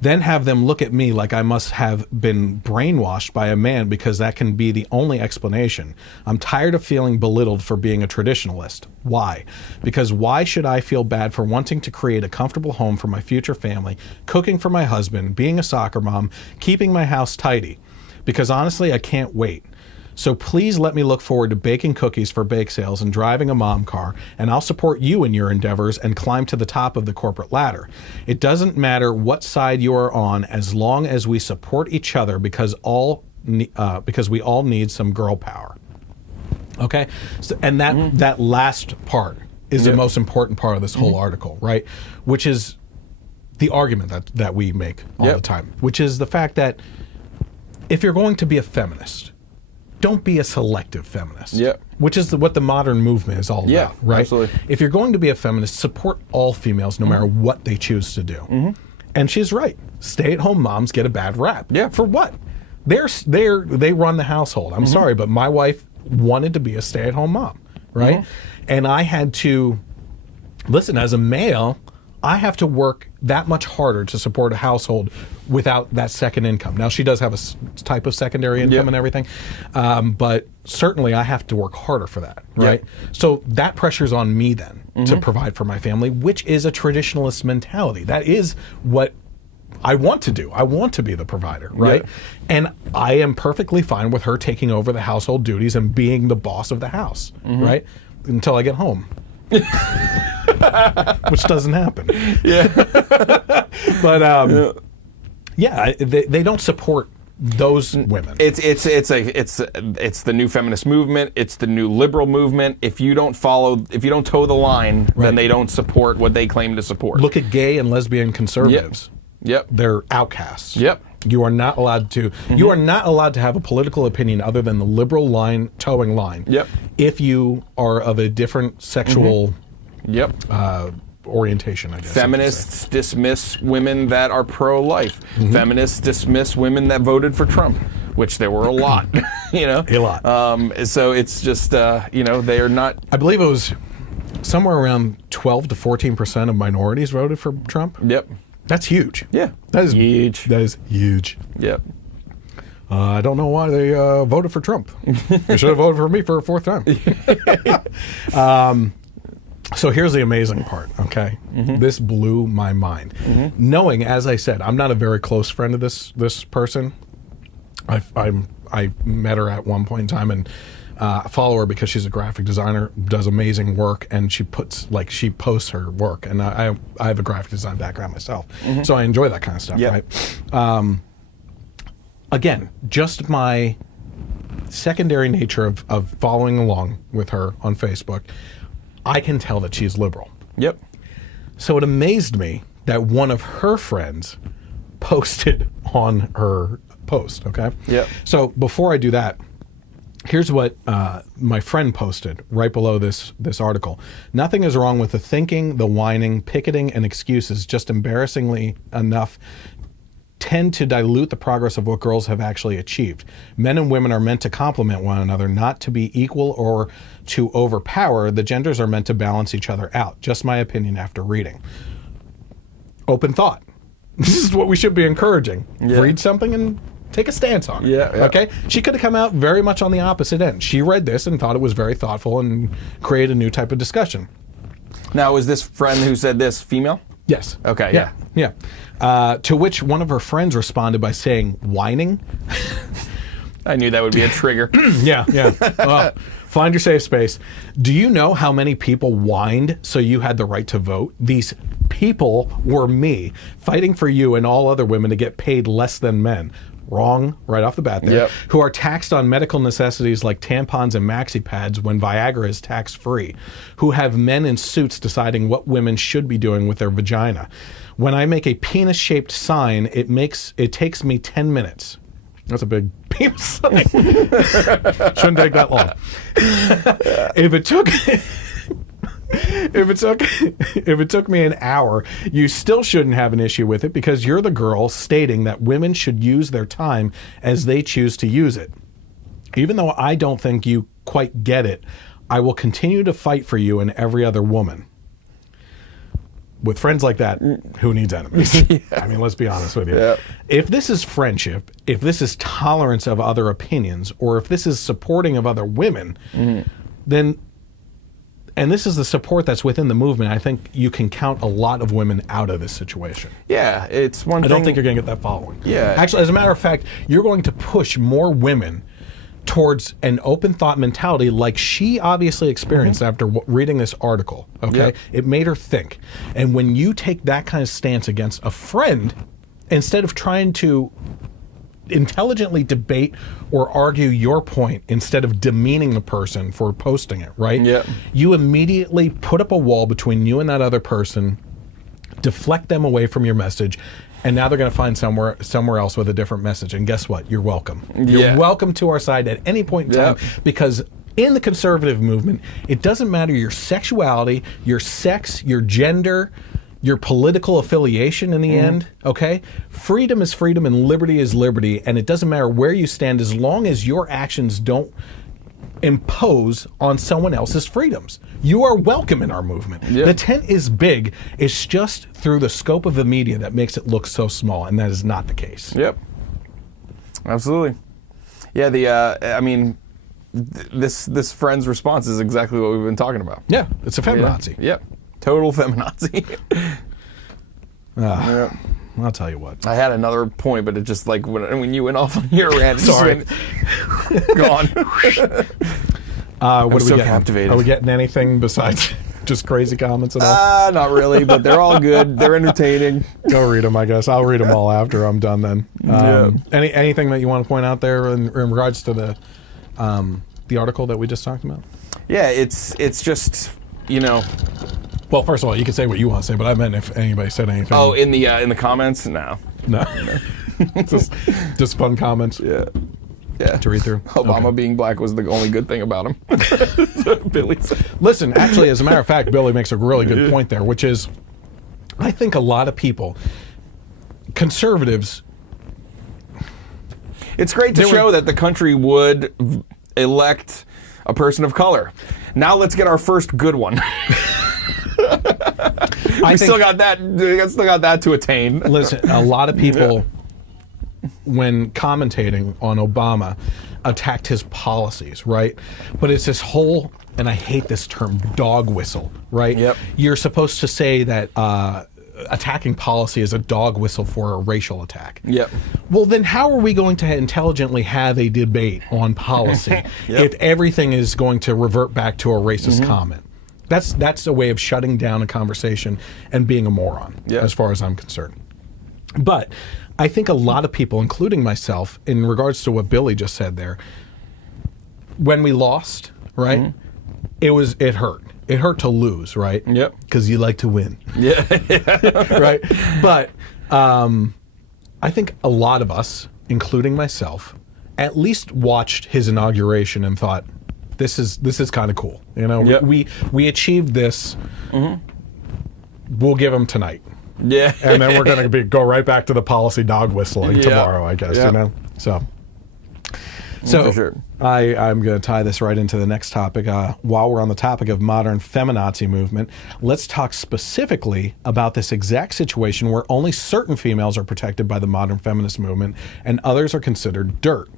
Then have them look at me like I must have been brainwashed by a man because that can be the only explanation. I'm tired of feeling belittled for being a traditionalist. Why? Because why should I feel bad for wanting to create a comfortable home for my future family, cooking for my husband, being a soccer mom, keeping my house tidy? Because honestly, I can't wait. So please let me look forward to baking cookies for bake sales and driving a mom car, and I'll support you in your endeavors and climb to the top of the corporate ladder. It doesn't matter what side you are on as long as we support each other because we all need some girl power. Okay? So, and that last part is the most important part of this whole article, right? Which is the argument that we make all Yep. the time, which is the fact that if you're going to be a feminist, don't be a selective feminist. Yep. Which is what the modern movement is all Yeah, about, right? absolutely. If you're going to be a feminist, support all females no matter what they choose to do. And she's right. Stay-at-home moms get a bad rap. Yeah. For what? They run the household. I'm sorry, but my wife wanted to be a stay-at-home mom, right? And I had to listen, as a male, I have to work that much harder to support a household without that second income. Now, she does have a type of secondary income and everything, but certainly I have to work harder for that, right? So that pressure's on me then to provide for my family, which is a traditionalist mentality. That is what I want to do. I want to be the provider, right? And I am perfectly fine with her taking over the household duties and being the boss of the house, right? Until I get home. Which doesn't happen. But they don't support those women. It's the new feminist movement. It's the new liberal movement. If you don't toe the line, then they don't support what they claim to support. Look at gay and lesbian conservatives. Yep. They're outcasts. Yep. You are not allowed to. You are not allowed to have a political opinion other than the liberal towing line. Yep. If you are of a different sexual orientation, I guess. Feminists dismiss women that are pro-life. Feminists dismiss women that voted for Trump, which there were a lot. A lot. So it's just they are not. I believe it was somewhere around 12 to 14% of minorities voted for Trump. Yep. That's huge. Yeah. That is huge. That is huge. Yep. I don't know why they voted for Trump. They should have voted for me for a fourth time. So here's the amazing part, okay? This blew my mind. Knowing, as I said, I'm not a very close friend of this person. I met her at one point in time and follow her because she's a graphic designer, does amazing work, and she posts her work. And I have a graphic design background myself, so I enjoy that kind of stuff, right? Again, just my secondary nature of following along with her on Facebook, I can tell that she's liberal. Yep. So it amazed me that one of her friends posted on her post, okay? Yep. So before I do that, here's what my friend posted right below this article. Nothing is wrong with the thinking, the whining, picketing, and excuses, just embarrassingly enough tend to dilute the progress of what girls have actually achieved. Men and women are meant to complement one another, not to be equal or to overpower. The genders are meant to balance each other out. Just my opinion after reading. Open thought. This is what we should be encouraging. Read something and take a stance on it. Okay? She could have come out very much on the opposite end. She read this and thought it was very thoughtful and created a new type of discussion. Now, was this friend who said this female? Yes. Okay, yeah. To which one of her friends responded by saying, whining? I knew that would be a trigger. Yeah. Well, find your safe space. Do you know how many people whined so you had the right to vote? These people were me, fighting for you and all other women to get paid less than men. Wrong, right off the bat there. Yep. Who are taxed on medical necessities like tampons and maxi pads when Viagra is tax-free. Who have men in suits deciding what women should be doing with their vagina. When I make a penis-shaped sign, it takes me 10 minutes. That's a big penis sign. Shouldn't take that long. If it took me an hour, you still shouldn't have an issue with it because you're the girl stating that women should use their time as they choose to use it. Even though I don't think you quite get it, I will continue to fight for you and every other woman. With friends like that, who needs enemies? I mean, let's be honest with you. Yeah. If this is friendship, if this is tolerance of other opinions, or if this is supporting of other women, then, and this is the support that's within the movement, I think you can count a lot of women out of this situation. Yeah, it's one thing. I don't think you're going to get that following. Yeah. Actually, as a matter of fact, you're going to push more women towards an open thought mentality like she obviously experienced after reading this article, okay? Yep. It made her think. And when you take that kind of stance against a friend, instead of trying to intelligently debate or argue your point instead of demeaning the person for posting it, right? Yep. You immediately put up a wall between you and that other person deflect them away from your message, and now they're going to find somewhere else with a different message. And guess what? You're welcome. You're welcome to our side at any point in time, because in the conservative movement, it doesn't matter your sexuality, your sex, your gender, your political affiliation in the end, okay? Freedom is freedom and liberty is liberty, and it doesn't matter where you stand as long as your actions don't impose on someone else's freedoms. You are welcome in our movement. The tent is big. It's just through the scope of the media that makes it look so small, and that is not the case. Yep. Absolutely. Yeah, I mean, this friend's response is exactly what we've been talking about. Yeah, it's a feminazi. Yep. Total feminazi. I'll tell you what. I had another point, but it just like when you went off on your rant, Sorry. Gone. What are we so getting? captivated. Are we getting anything besides just crazy comments at all? Not really, but they're all good. They're entertaining. Go read them, I guess. I'll read them all after I'm done then. Anything that you want to point out there in regards to the article that we just talked about? Yeah, it's just, you know. Well, first of all, you can say what you want to say, but I meant if anybody said anything. Oh, in the comments? No. just fun comments. Yeah. To read through. Obama being black was the only good thing about him. Billy said. Listen, actually, as a matter of fact, Billy makes a really good point there, which is, I think a lot of people, conservatives. It's great to show that the country would elect a person of color. Now let's get our first good one. We still got that to attain. Listen, a lot of people, when commentating on Obama, attacked his policies, right? But it's this whole, and I hate this term, dog whistle, right? Yep. You're supposed to say that attacking policy is a dog whistle for a racial attack. Yep. Well, then how are we going to intelligently have a debate on policy if everything is going to revert back to a racist comment? That's a way of shutting down a conversation and being a moron, as far as I'm concerned. But I think a lot of people, including myself, in regards to what Billy just said there, when we lost, right, it hurt. It hurt to lose, right? Yep. Because you like to win. Yeah. Right? But I think a lot of us, including myself, at least watched his inauguration and thought, this is kind of cool. You know, we achieved this. We'll give him tonight. Yeah. And then we're going to go right back to the policy dog whistling tomorrow, I guess, you know? So for sure. I'm going to tie this right into the next topic. While we're on the topic of modern feminazi movement, let's talk specifically about this exact situation where only certain females are protected by the modern feminist movement and others are considered dirt.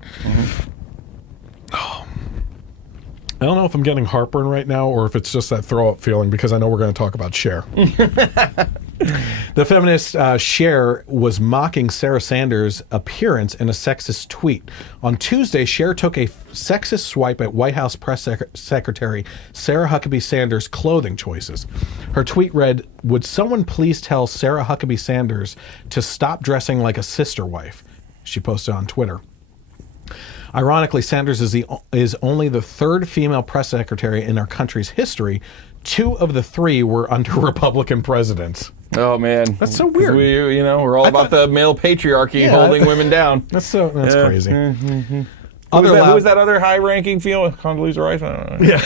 I don't know if I'm getting heartburn right now or if it's just that throw-up feeling because I know we're going to talk about Cher. The feminist Cher was mocking Sarah Sanders' appearance in a sexist tweet. On Tuesday, Cher took a sexist swipe at White House Press Secretary Sarah Huckabee Sanders' clothing choices. Her tweet read, "Would someone please tell Sarah Huckabee Sanders to stop dressing like a sister wife?" She posted on Twitter. Ironically, Sanders is only the third female press secretary in our country's history. 2 of the 3 were under Republican presidents. Oh man, that's so weird. We're all about the male patriarchy holding women down. That's crazy. Who was that other high-ranking female? Condoleezza Rice? Yeah.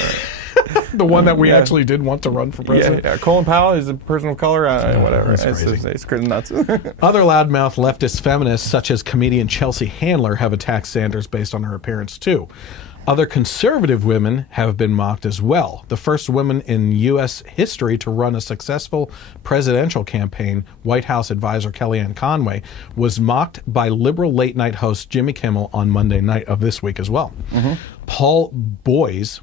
The one that we actually did want to run for president. Yeah. Colin Powell is a person of color. Whatever. It's crazy nuts. Other loudmouth leftist feminists, such as comedian Chelsea Handler, have attacked Sanders based on her appearance too. Other conservative women have been mocked as well. The first woman in U.S. history to run a successful presidential campaign, White House advisor Kellyanne Conway, was mocked by liberal late-night host Jimmy Kimmel on Monday night of this week as well. Paul Boyes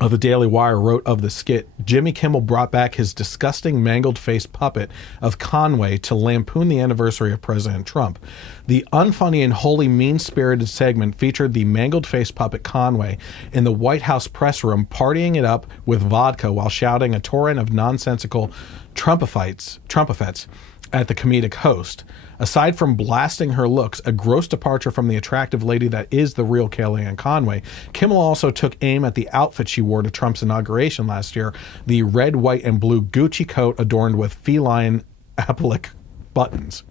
of the Daily Wire wrote of the skit, Jimmy Kimmel brought back his disgusting mangled-faced puppet of Conway to lampoon the anniversary of President Trump. The unfunny and wholly mean-spirited segment featured the mangled-faced puppet Conway in the White House press room partying it up with vodka while shouting a torrent of nonsensical Trumpifettes at the comedic host. Aside from blasting her looks, a gross departure from the attractive lady that is the real Kellyanne Conway, Kimmel also took aim at the outfit she wore to Trump's inauguration last year, the red, white, and blue Gucci coat adorned with feline applique buttons.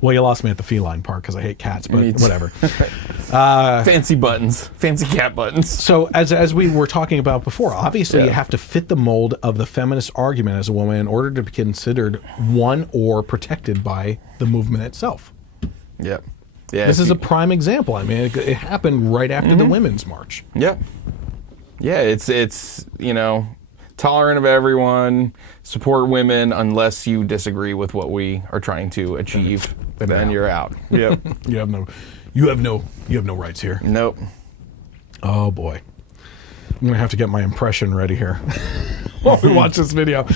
Well, you lost me at the feline part because I hate cats, but whatever. Fancy buttons, fancy cat buttons. So as we were talking about before, obviously you have to fit the mold of the feminist argument as a woman in order to be considered one or protected by the movement itself. Yep. Yeah. This is a prime example. I mean, it happened right after the Women's March. Yeah. Yeah, it's tolerant of everyone, support women unless you disagree with what we are trying to achieve, then you're out. Yep. You have no rights here. Nope. Oh boy. I'm gonna have to get my impression ready here while we watch this video.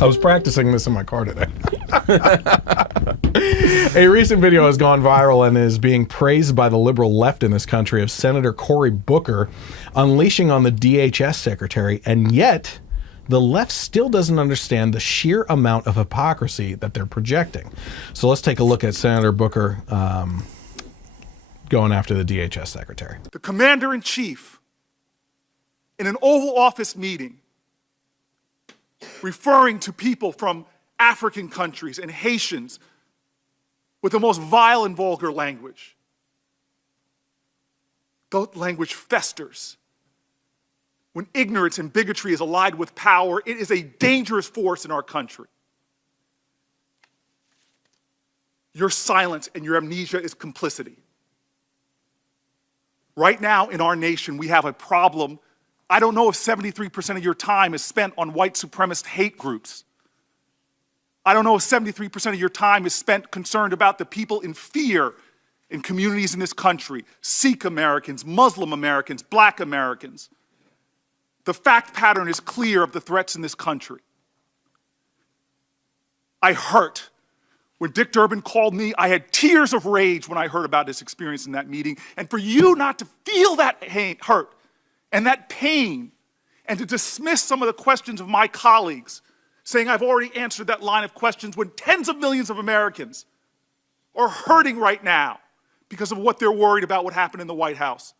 I was practicing this in my car today. A recent video has gone viral and is being praised by the liberal left in this country of Senator Cory Booker unleashing on the DHS secretary, and yet the left still doesn't understand the sheer amount of hypocrisy that they're projecting. So let's take a look at Senator Booker going after the DHS secretary. The commander-in-chief, in an Oval Office meeting, referring to people from African countries and Haitians with the most vile and vulgar language. The language festers. When ignorance and bigotry is allied with power, it is a dangerous force in our country. Your silence and your amnesia is complicity. Right now in our nation, we have a problem. I don't know if 73% of your time is spent on white supremacist hate groups. I don't know if 73% of your time is spent concerned about the people in fear in communities in this country, Sikh Americans, Muslim Americans, Black Americans. The fact pattern is clear of the threats in this country. I hurt. When Dick Durbin called me, I had tears of rage when I heard about his experience in that meeting. And for you not to feel that hurt and that pain and to dismiss some of the questions of my colleagues, saying I've already answered that line of questions when tens of millions of Americans are hurting right now because of what they're worried about what happened in the White House.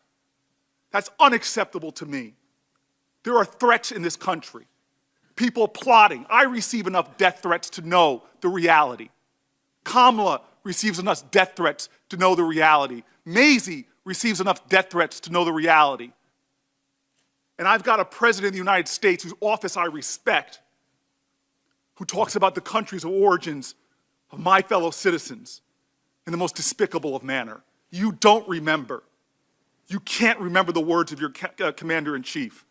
That's unacceptable to me. There are threats in this country. People plotting. I receive enough death threats to know the reality. Kamala receives enough death threats to know the reality. Maisie receives enough death threats to know the reality. And I've got a president of the United States whose office I respect, who talks about the countries of origins of my fellow citizens in the most despicable of manner. You don't remember. You can't remember the words of your commander-in-chief.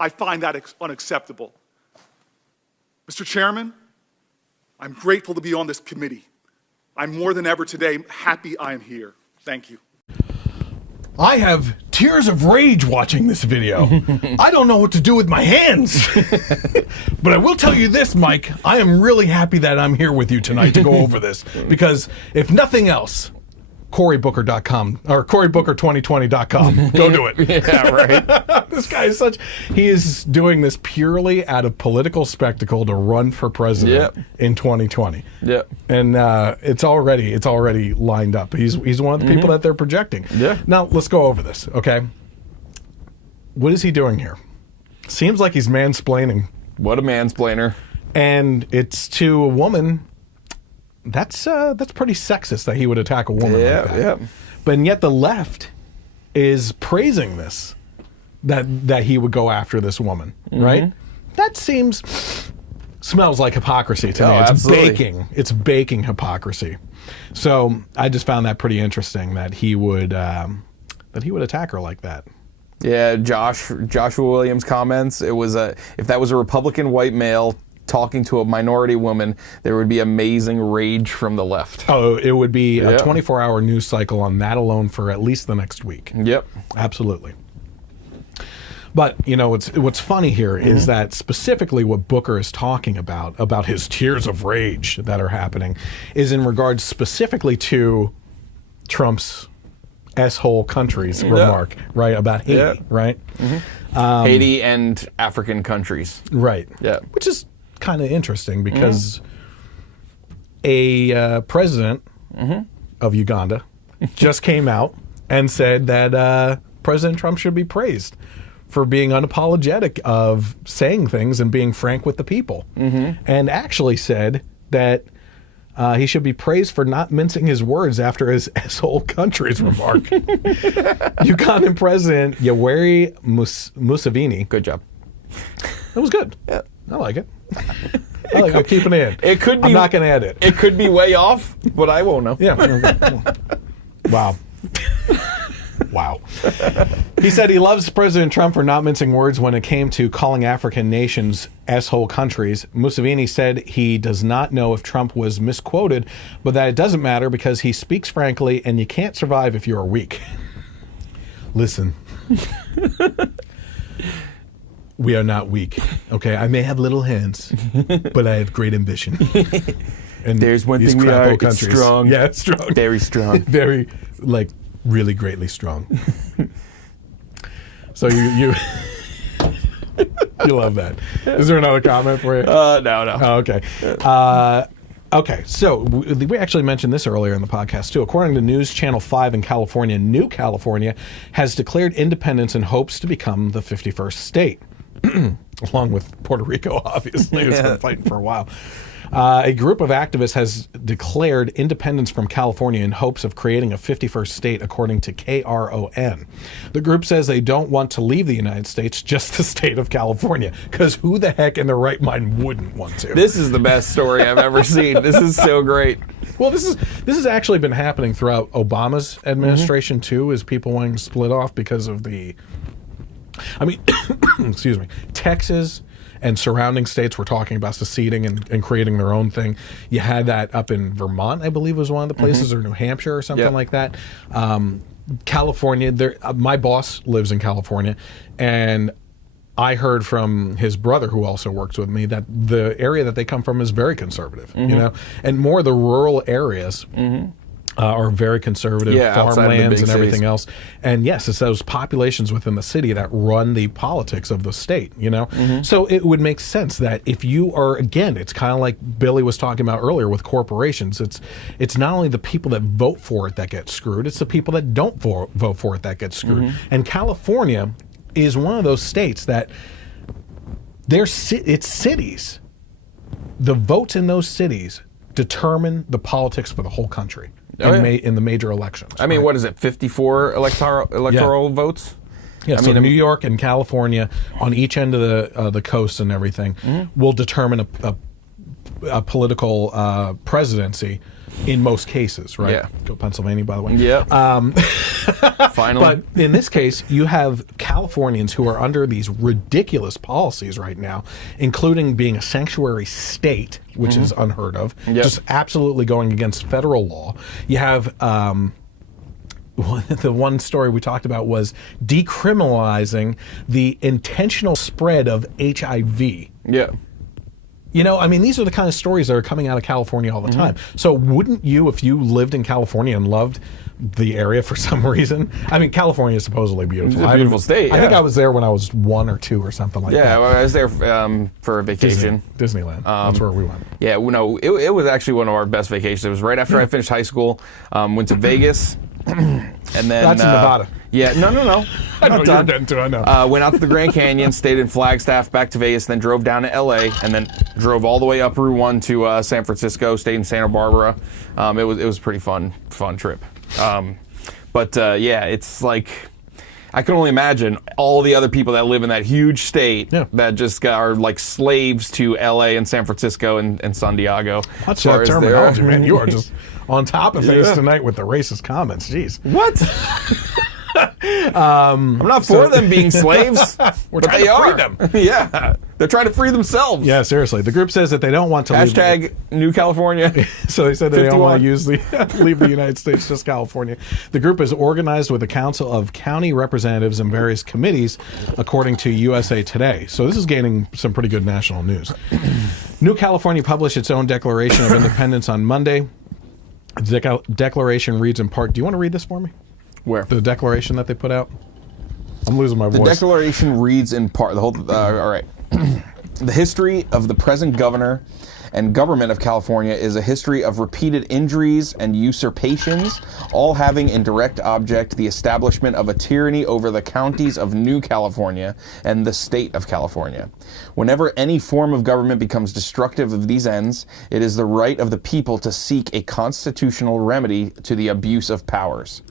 I find that unacceptable. Mr. Chairman, I'm grateful to be on this committee. I'm more than ever today happy I am here. Thank you. I have tears of rage watching this video. I don't know what to do with my hands. But I will tell you this, Mike. I am really happy that I'm here with you tonight to go over this. Because if nothing else, CoryBooker.com or CoryBooker2020.com. Go do it. Yeah, right. This guy is he is doing this purely out of political spectacle to run for president in 2020. Yep. And it's already lined up. He's one of the people that they're projecting. Yeah. Now let's go over this, okay? What is he doing here? Seems like he's mansplaining. What a mansplainer. And it's to a woman. That's pretty sexist that he would attack a woman like that. Yeah. But yet the left is praising this, that he would go after this woman, right? That smells like hypocrisy to me. It's absolutely. It's baking hypocrisy. So I just found that pretty interesting that he would attack her like that. Yeah, Joshua Williams comments, it was if that was a Republican white male talking to a minority woman, there would be amazing rage from the left. Oh, it would be a 24-hour news cycle on that alone for at least the next week. Yep. Absolutely. But, what's funny here is that specifically what Booker is talking about his tears of rage that are happening, is in regards specifically to Trump's S-hole countries remark, right, about Haiti, right? Haiti and African countries. Right. Yeah. Which is kind of interesting because a president of Uganda just came out and said that President Trump should be praised for being unapologetic of saying things and being frank with the people, and actually said that he should be praised for not mincing his words after his asshole country's remark. Ugandan President Yoweri Museveni. Good job. That was good. Yeah. I like it. I'm keeping it in. It could be. I'm not going to edit. It could be way off, but I won't know. Yeah. Wow. Wow. He said he loves President Trump for not mincing words when it came to calling African nations asshole countries. Museveni said he does not know if Trump was misquoted, but that it doesn't matter because he speaks frankly and you can't survive if you're weak. Listen. We are not weak. Okay, I may have little hands, but I have great ambition. And there's one thing we are, it's strong. Yeah, it's strong. Very strong. Very, really greatly strong. So you you love that. Is there another comment for you? No. Oh, okay. Okay, so we actually mentioned this earlier in the podcast, too. According to News Channel 5 in California, New California has declared independence and hopes to become the 51st state. Along with Puerto Rico, obviously, who's been fighting for a while. A group of activists has declared independence from California in hopes of creating a 51st state, according to KRON. The group says they don't want to leave the United States, just the state of California, because who the heck in their right mind wouldn't want to? This is the best story I've ever seen. This is so great. Well, this has actually been happening throughout Obama's administration, too, is people wanting to split off because of the... excuse me, Texas and surrounding states were talking about seceding and creating their own thing. You had that up in Vermont, I believe was one of the places, or New Hampshire or something like that. California, my boss lives in California, and I heard from his brother, who also works with me, that the area that they come from is very conservative, you know, and more the rural areas. Are very conservative, farmlands and everything else. And yes, it's those populations within the city that run the politics of the state, you know? So it would make sense that if you are, again, it's kind of like Billy was talking about earlier with corporations. It's not only the people that vote for it that get screwed, it's the people that don't vote for it that get screwed. And California is one of those states that it's cities. The votes in those cities determine the politics for the whole country. In the major elections. I mean, what is it, 54 electoral votes? Yeah, so New York and California on each end of the coast and everything will determine a political presidency in most cases, right? Yeah. Go Pennsylvania, by the way. Yeah. Finally. But in this case, you have Californians who are under these ridiculous policies right now, including being a sanctuary state, which is unheard of, just absolutely going against federal law. You have the one story we talked about was decriminalizing the intentional spread of HIV. Yeah. You know, I mean, these are the kind of stories that are coming out of California all the time. So wouldn't you, if you lived in California and loved the area for some reason? I mean, California is supposedly beautiful. It's a beautiful state, I think I was there when I was 1 or 2 or something like that. Yeah, well, I was there for a vacation. Disneyland. That's where we went. Yeah, no, it was actually one of our best vacations. It was right after I finished high school. Went to Vegas. And then that's in Nevada. Yeah, no. I know you're getting to. I know. Went out to the Grand Canyon, stayed in Flagstaff, back to Vegas, then drove down to L.A. and then drove all the way up Route 1 to San Francisco. Stayed in Santa Barbara. It was a pretty fun trip. But yeah, it's like I can only imagine all the other people that live in that huge state that just are like slaves to L.A. and San Francisco and San Diego. What's that terminology, man? You are just on top of things tonight with the racist comments. Jeez. What? I'm not for them being slaves. We're trying to free them. Yeah. They're trying to free themselves. Yeah, seriously. The group says that they don't want to leave. New California. So they said they don't want to leave the United States, just California. The group is organized with a council of county representatives and various committees, according to USA Today. So this is gaining some pretty good national news. New California published its own Declaration of Independence on Monday. The declaration reads in part. Do you want to read this for me? Where? The declaration that they put out? I'm losing my voice. The declaration reads in part. The whole. All right. The history of the present governor and government of California is a history of repeated injuries and usurpations, all having in direct object the establishment of a tyranny over the counties of New California and the state of California. Whenever any form of government becomes destructive of these ends, it is the right of the people to seek a constitutional remedy to the abuse of powers.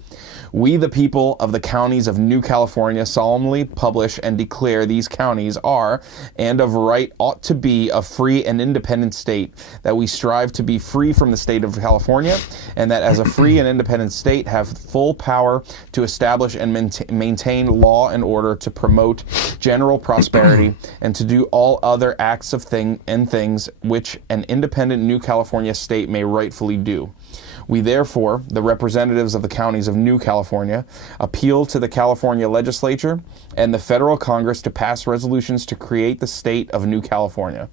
We, the people of the counties of New California, solemnly publish and declare these counties are, and of right ought to be, a free and independent state, that we strive to be free from the state of California, and that as a free and independent state have full power to establish and maintain law and order, to promote general prosperity, and to do all other acts of things which an independent New California state may rightfully do. We therefore, the representatives of the counties of New California, appeal to the California legislature and the federal Congress to pass resolutions to create the state of New California.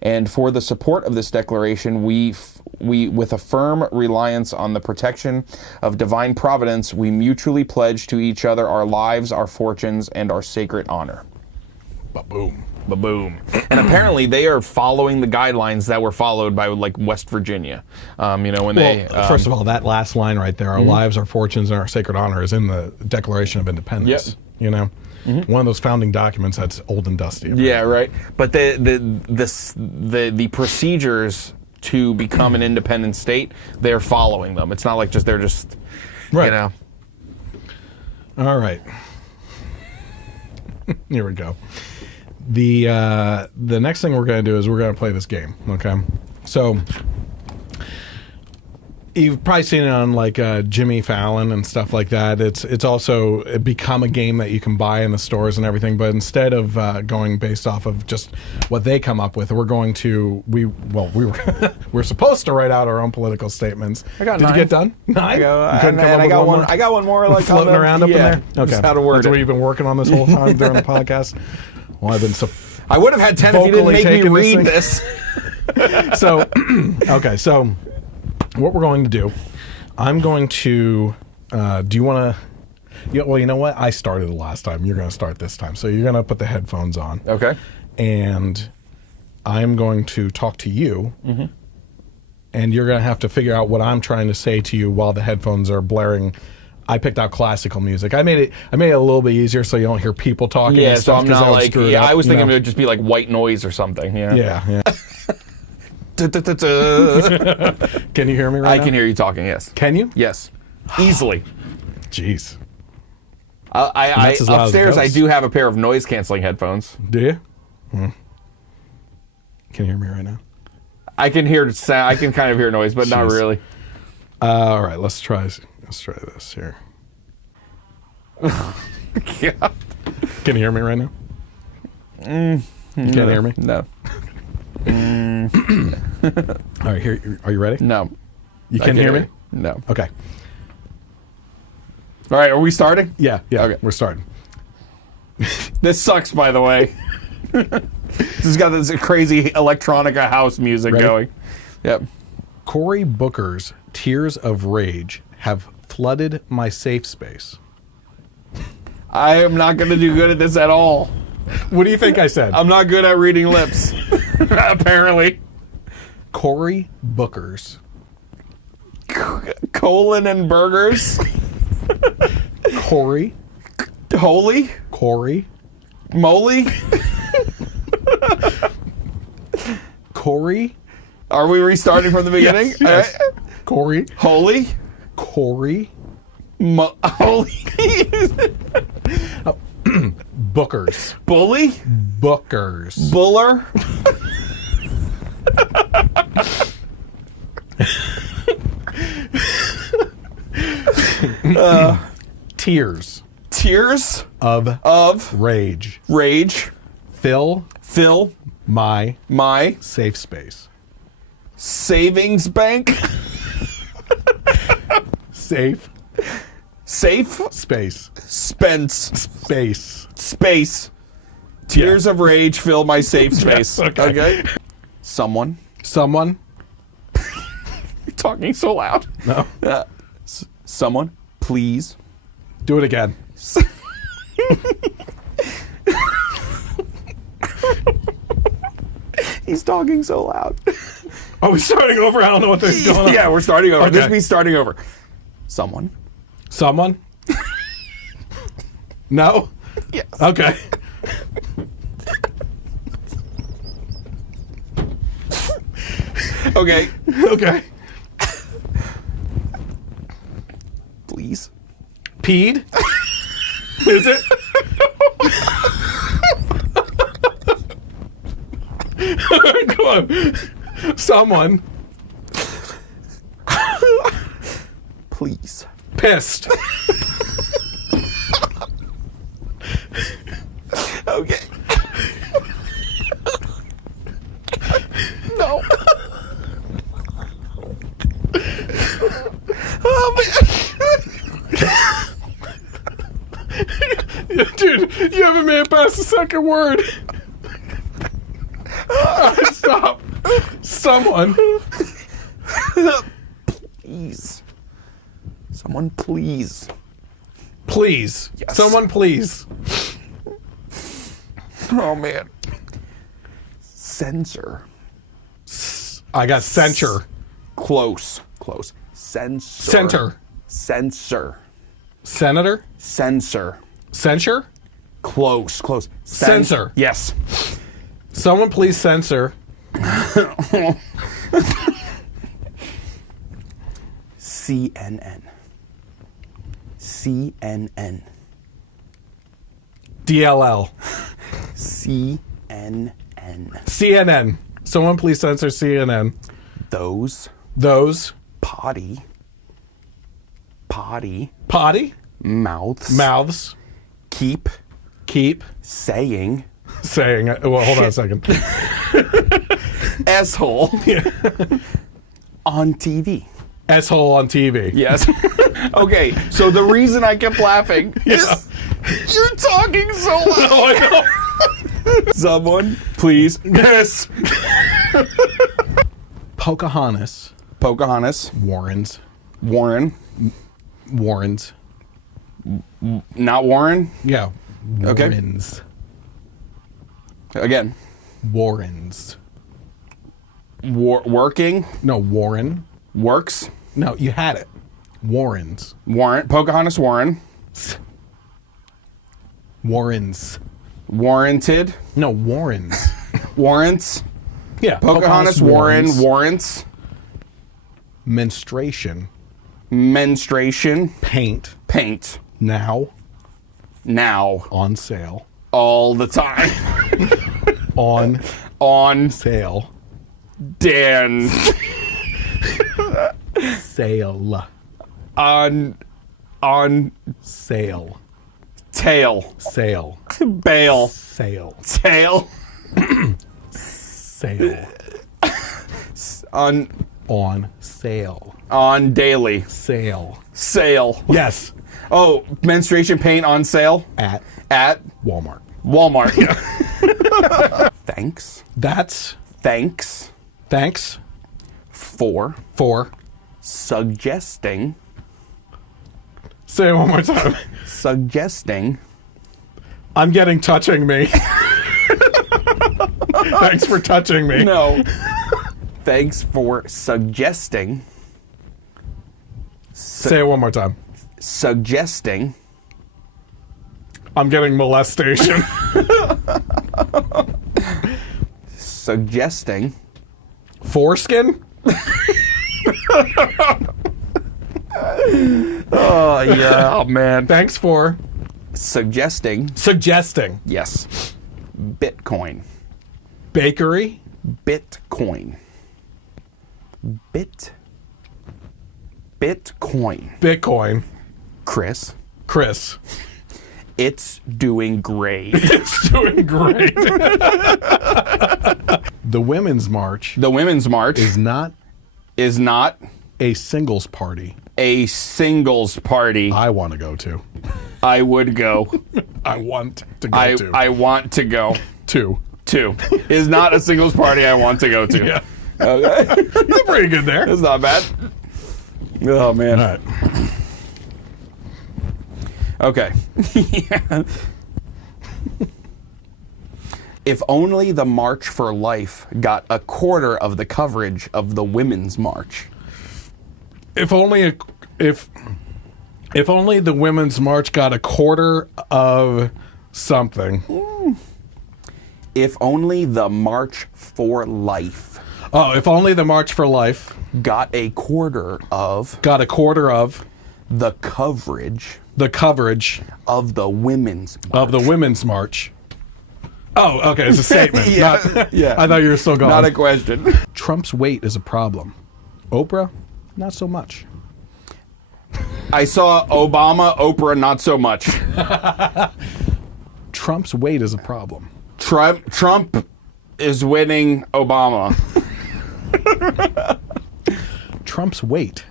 And for the support of this declaration, we with a firm reliance on the protection of divine providence, we mutually pledge to each other our lives, our fortunes, and our sacred honor. Ba-boom. Ba-boom. And apparently they are following the guidelines that were followed by, like, West Virginia. When they... first of all, that last line right there, our lives, our fortunes, and our sacred honor, is in the Declaration of Independence. Yep. You know? One of those founding documents that's old and dusty. Yeah, right. But the procedures to become an independent state, they're following them. It's not like they're just, right. You know. All right. Here we go. The next thing we're going to do is we're going to play this game, okay? So you've probably seen it on like Jimmy Fallon and stuff like that. It's also become a game that you can buy in the stores and everything. But instead of going based off of just what they come up with, we're going to we're supposed to write out our own political statements. I got Did 9. you get done? 9. I got one more like floating around up in there. Okay, just how to word that's it. what you've been working on this whole time during the podcast. Well, I've been I would have had 10 if you didn't make me read this. So, okay, so what we're going to do, I'm going to, do you want to, well, you know what? I started the last time. You're going to start this time. So you're going to put the headphones on. Okay. And I'm going to talk to you. And you're going to have to figure out what I'm trying to say to you while the headphones are blaring. I picked out classical music. I made it a little bit easier so you don't hear people talking. Yeah, and so stuff, I'm not like, up, I was thinking it would just be like white noise or something. Yeah. Can you hear me right now? I can hear you talking, yes. Can you? Yes. Easily. Jeez. I as loud as it upstairs, I goes. do have a pair of noise-canceling headphones. Do you? Can you hear me right now? I can hear sound. I can kind of hear noise, but not Jeez. really. All right, let's try this here. Yeah. Can you hear me right now? You can't hear me? No. All right, here. Are you ready? No. You I can hear me? No. Okay. All right, are we starting? Yeah. Okay. We're starting. This sucks, by the way. This has got this crazy electronica house music Ready? going. Yep. Cory Booker's tears of rage have flooded my safe space. I am not going to do good at this at all. What do you think I said? I'm not good at reading lips, apparently. Cory Booker's. Colon and burgers. Cory. Holy. Cory. Moly. Cory. Are we restarting from the beginning? Yes. Cory. Holy. Cory. Holy. Bookers. Bully. Bookers. Buller. Tears Tears of rage. Rage. Fill My my safe space. savings bank. Safe Safe. space. Spence. Space. Space. Tears of rage fill my safe space. okay. Someone. Someone. You're talking so loud. No. Someone, please. Do it again. He's talking so loud. Are we starting over? I don't know what this is going on. Yeah, we're starting over. Okay. This means starting over. Someone. No? Yes. Okay. Okay. Okay. Please. Peed? Is it? Come on. Someone. Please. Pissed. Okay. No. Dude, you haven't made it past the second word. Stop. Someone. Please. Someone, please. Please. Yes. Someone, please. Oh, man. Censor. I got censure. Close. Censor. Center. Censor. Senator? Censor. Censure? Close. Censor. Yes. Someone please censor. CNN. CNN. DLL. CNN. CNN. Someone please censor CNN. Those. Potty. Mouths. Mouths. Keep. Saying. Well, hold on a second. Asshole. On TV. S-hole on TV. Yes. Okay, so the reason I kept laughing is you're talking so loud. Oh, I know. Someone, please. Yes. Pocahontas. Warren. Warrens. Not Warren. Yeah. Okay. Warrens. Again. Warrens. Working. No, Warren. Works. No, you had it. Warrens. Warren. Pocahontas Warren. Warrens. Warranted. No, Warrens. Warrants. Yeah. Pocahontas Warren. Warrants. Menstruation. Menstruation. Paint. Now. On sale. All the time. On Sale. Dan. Sale. On Sale. tail. Sale. Bail. Sale. Tail. Sale. On sale. On daily. Sale. Sale. Yes. Oh, menstruation paint on sale At at Walmart. Walmart. Thanks. That's Thanks for suggesting. Say it one more time. Suggesting. I'm getting touching me. Thanks for touching me. No. Thanks for suggesting. Say it one more time. Suggesting. I'm getting molestation. Suggesting. Foreskin? Oh, yeah. Oh, man. Thanks for Suggesting. Yes. Bitcoin. bakery. Bitcoin. Bitcoin. Bitcoin. Chris. It's doing great. It's doing great. The Women's March The Women's March is not is not a singles party a singles party I want to go to. I would go. I want to go to. I want to go to. to. Is not a singles party I want to go to. Yeah. Okay. You're pretty good there. That's not bad. Oh, man. All right. Okay. Yeah. If only the March for Life got a quarter of the coverage of the Women's March. If only the Women's March got a quarter of something. If only the March for Life Oh, if only the March for Life got a quarter of the coverage of the Women's March. Of the Women's March. Oh, okay, it's a statement. Yeah. I thought you were still going. Not a question. Trump's weight is a problem. Oprah, not so much. I saw Obama, Oprah, not so much. Trump's weight is a problem. Trump is winning Obama. Trump's weight.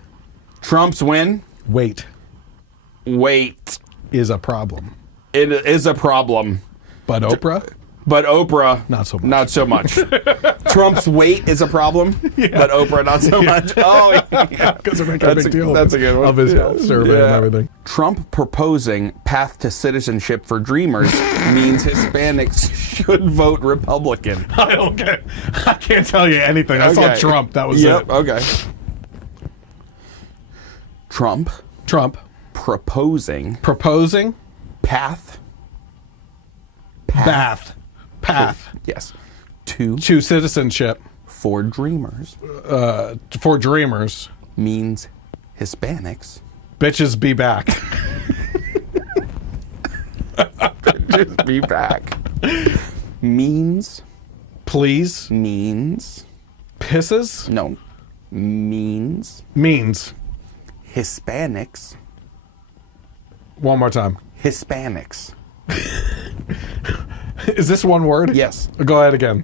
Trump's win? Weight Weight is a problem. It is a problem. But Oprah? But Oprah, Not so much. Not so much. Trump's weight is a problem, but Oprah, not so much. Oh, yeah. Because they're making a big deal that's a good one. of his health survey and everything. Trump proposing path to citizenship for dreamers means Hispanics should vote Republican. I can't tell you anything. I saw Trump. That was it. Okay. Trump proposing path. Yes. To citizenship for dreamers. Means Hispanics. Bitches be back. Bitches be back. Means. Please. Means. Pisses. No. Means. Hispanics. One more time. Hispanics. Is this one word? Yes. Go ahead again.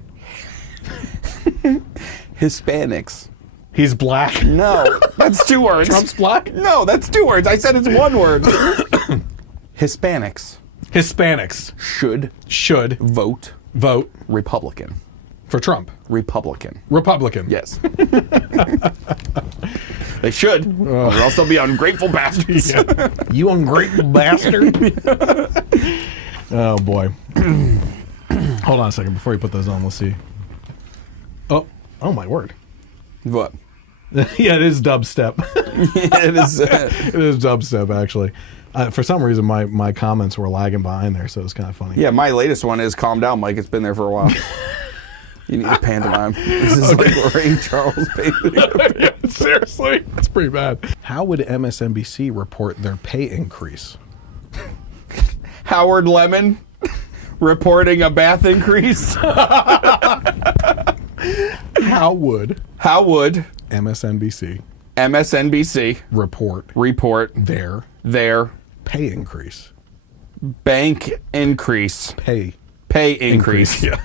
Hispanics. He's black. No, that's 2 words. Trump's black? No, that's 2 words. I said it's 1 word. Hispanics should vote Republican. For Trump. Republican. Yes. They should. Or else they'll be ungrateful bastards. Yeah. You ungrateful bastard. Oh, boy. Hold on a second. Before you put those on, let's see. Oh, my word. What? Yeah, it is dubstep. It is. It is dubstep, actually. For some reason, my comments were lagging behind there, so it was kind of funny. Yeah, my latest one is Calm Down, Mike. It's been there for a while. You need a pantomime. This is like Ray Charles painting. Yeah, seriously. That's pretty bad. How would MSNBC report their pay increase? Howard Lemon reporting a bath increase. How would MSNBC report their pay increase? Bank increase. Pay increase. Yeah.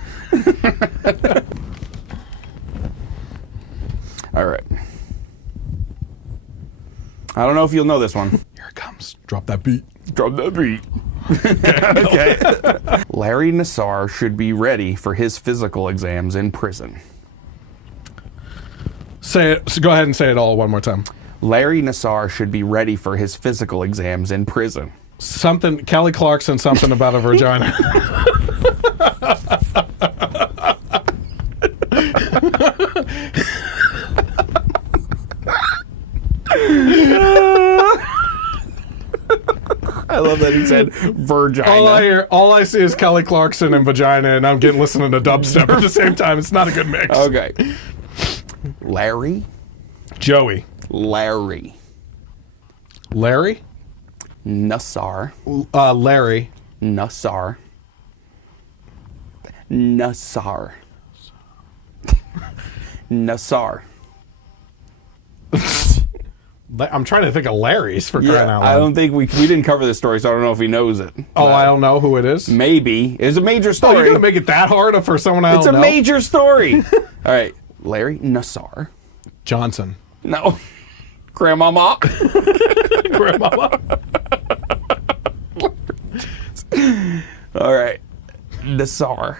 All right. I don't know if you'll know this one. Here it comes. Drop that beat. Okay. Larry Nassar should be ready for his physical exams in prison. Say it. So go ahead and say it all one more time. Larry Nassar should be ready for his physical exams in prison. Something. Kelly Clarkson. Something about a vagina. I love that he said vagina. All I see is Kelly Clarkson and vagina, and I'm listening to dubstep at the same time. It's not a good mix. Okay. Larry. Joey. Larry. Nassar. Larry. Nassar. I'm trying to think of Larry's for crying out loud. I don't think we didn't cover this story, so I don't know if he knows it. Oh, I don't know who it is? Maybe. It's a major Oh, story. you're going to make it that hard for someone else? It's a major story. All right. Larry Nassar. Johnson. No. Grandmama. Grandmama. All right. Nassar.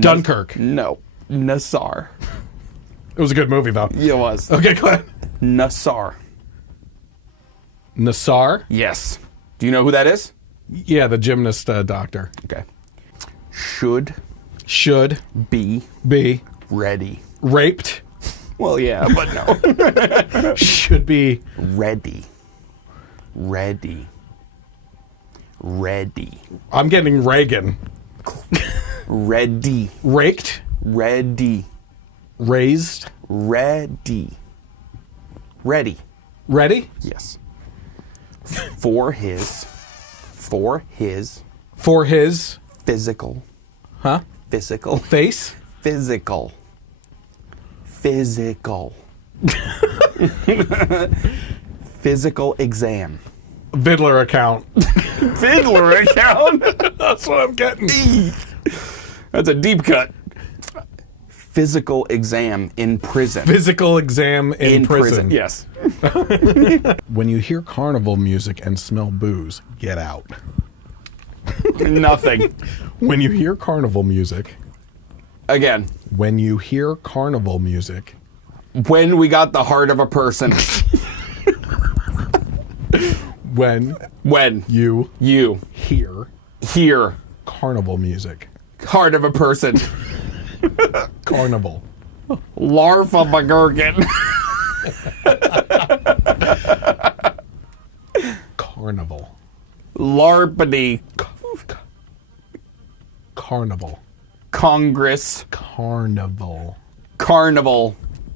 Dunkirk. No. Nassar. It was a good movie, though. Yeah, it was. Okay, go ahead. Nassar. Nassar? Yes. Do you know who that is? Yeah, the gymnast doctor. Okay. Should Should be ready. Raped. Well, yeah, but no. Should be Ready. I'm getting Reagan. Ready. Raked. Ready. Raised. Ready. Ready. Yes. For his physical. Huh? Physical. Face. Physical. Physical exam. Viddler account. Fiddler account? That's what I'm getting. That's a deep cut. Physical exam in prison. Physical exam in prison. Yes. When you hear carnival music and smell booze, get out. Nothing. When you hear carnival music. Again. When you hear carnival music. When we got the heart of a person. When you hear carnival music. Heart of a person. Carnival. Larf of a gherkin. Carnival. Larpity. Carnival. Congress. Carnival.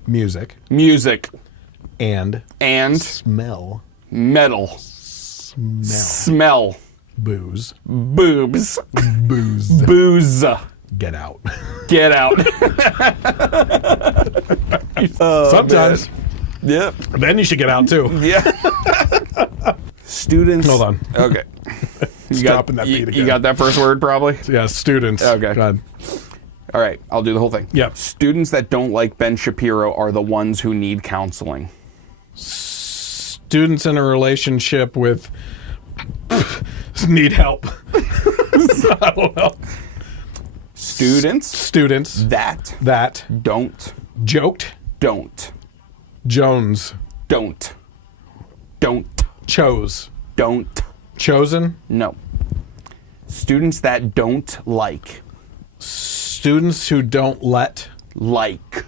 Music. And smell. Metal. Smell. Booze. Boobs. Booze. Booze. Get out. Get out. Sometimes. Yep. Then you should get out too. Yeah. Students. Hold on. Okay. Dropping that beat again. You got that first word probably? Yeah, students. Okay. Go ahead. All right, I'll do the whole thing. Yep. Students that don't like Ben Shapiro are the ones who need counseling. Students in a relationship with need help. I don't know. Students that don't Jones chose chosen. No. Students that don't like. Students who don't let like.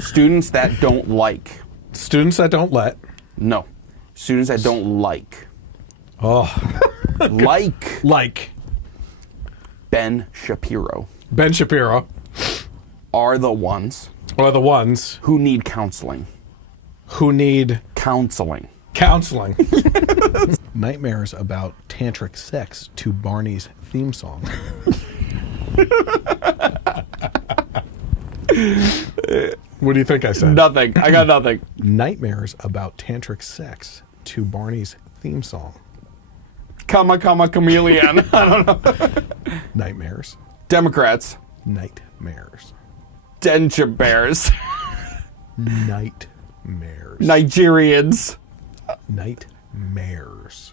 Students that don't like. Students that don't let. No. Students that don't like. Oh. Like Ben Shapiro are the ones who need counseling. Counseling. Nightmares about tantric sex to Barney's theme song. What do you think I said? Nothing. I got nothing. Nightmares about tantric sex to Barney's theme song. Comma, chameleon. I don't know. Nightmares. Democrats. Nightmares. Denture bears. Nightmares. Nigerians. Nightmares.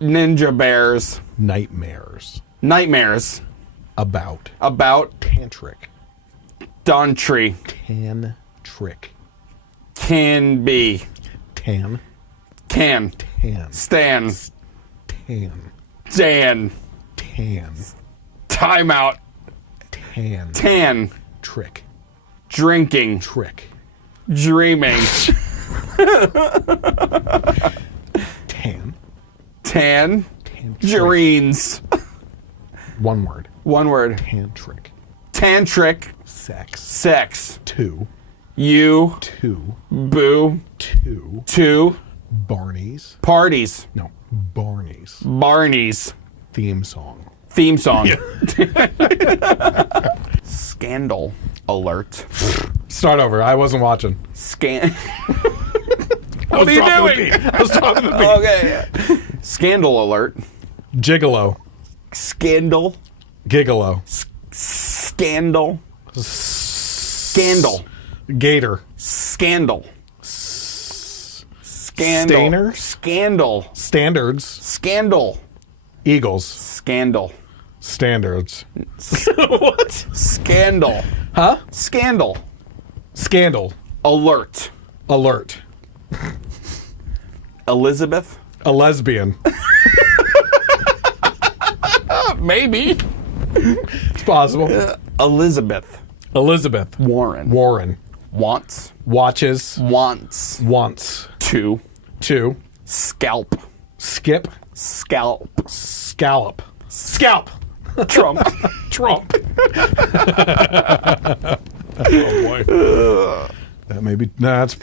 Ninja bears. Nightmares. About. Tantric. Dontry. Tantric. Can be. Tan. Stan. Tan. Dan. Tan. Timeout. Tan. Trick. Drinking. Trick. Dreaming. Tan. Tangerines. One word. Tantric. Sex. Two. You. Boo. Two. Barney's. Parties. No. Barney's. Theme song. Scandal alert. Start over. I wasn't watching. What are you doing? I was talking to the beat. Okay. Scandal alert. Gigolo. Scandal. Gigolo. Scandal. Gator. Scandal. Stainer. Scandal. Standards. Scandal. Eagles. Scandal. Standards. What? Scandal. Huh? Scandal. Alert. Elizabeth. A lesbian. Maybe. It's possible. Elizabeth Elizabeth Warren Warren wants wants to scalp scalp Trump. Trump. Oh boy. That's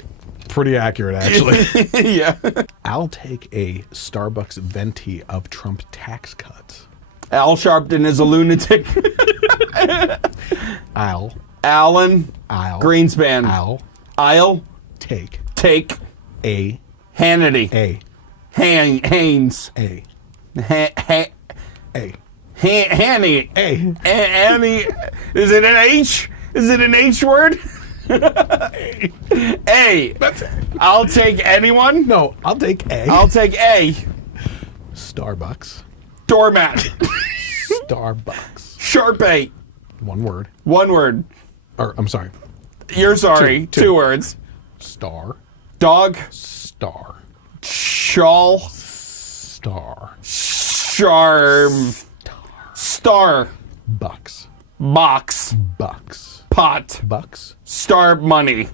pretty accurate, actually. Yeah. I'll take a Starbucks venti of Trump tax cuts. Al Sharpton is a lunatic. I'll Greenspan. I'll take a Hannity. Haynes. Hanny. Annie. Is it an H? Is it an H word? A. That's it. I'll take anyone. No, I'll take A. I'll take A. Starbucks. Doormat. Starbucks. Sharpay. One word. One word. Or, I'm sorry. You're sorry. Two words. Star. Dog. Star. Shawl. Star. Charm. Star. Bucks. Box. Bucks. Pot. Bucks. Star money.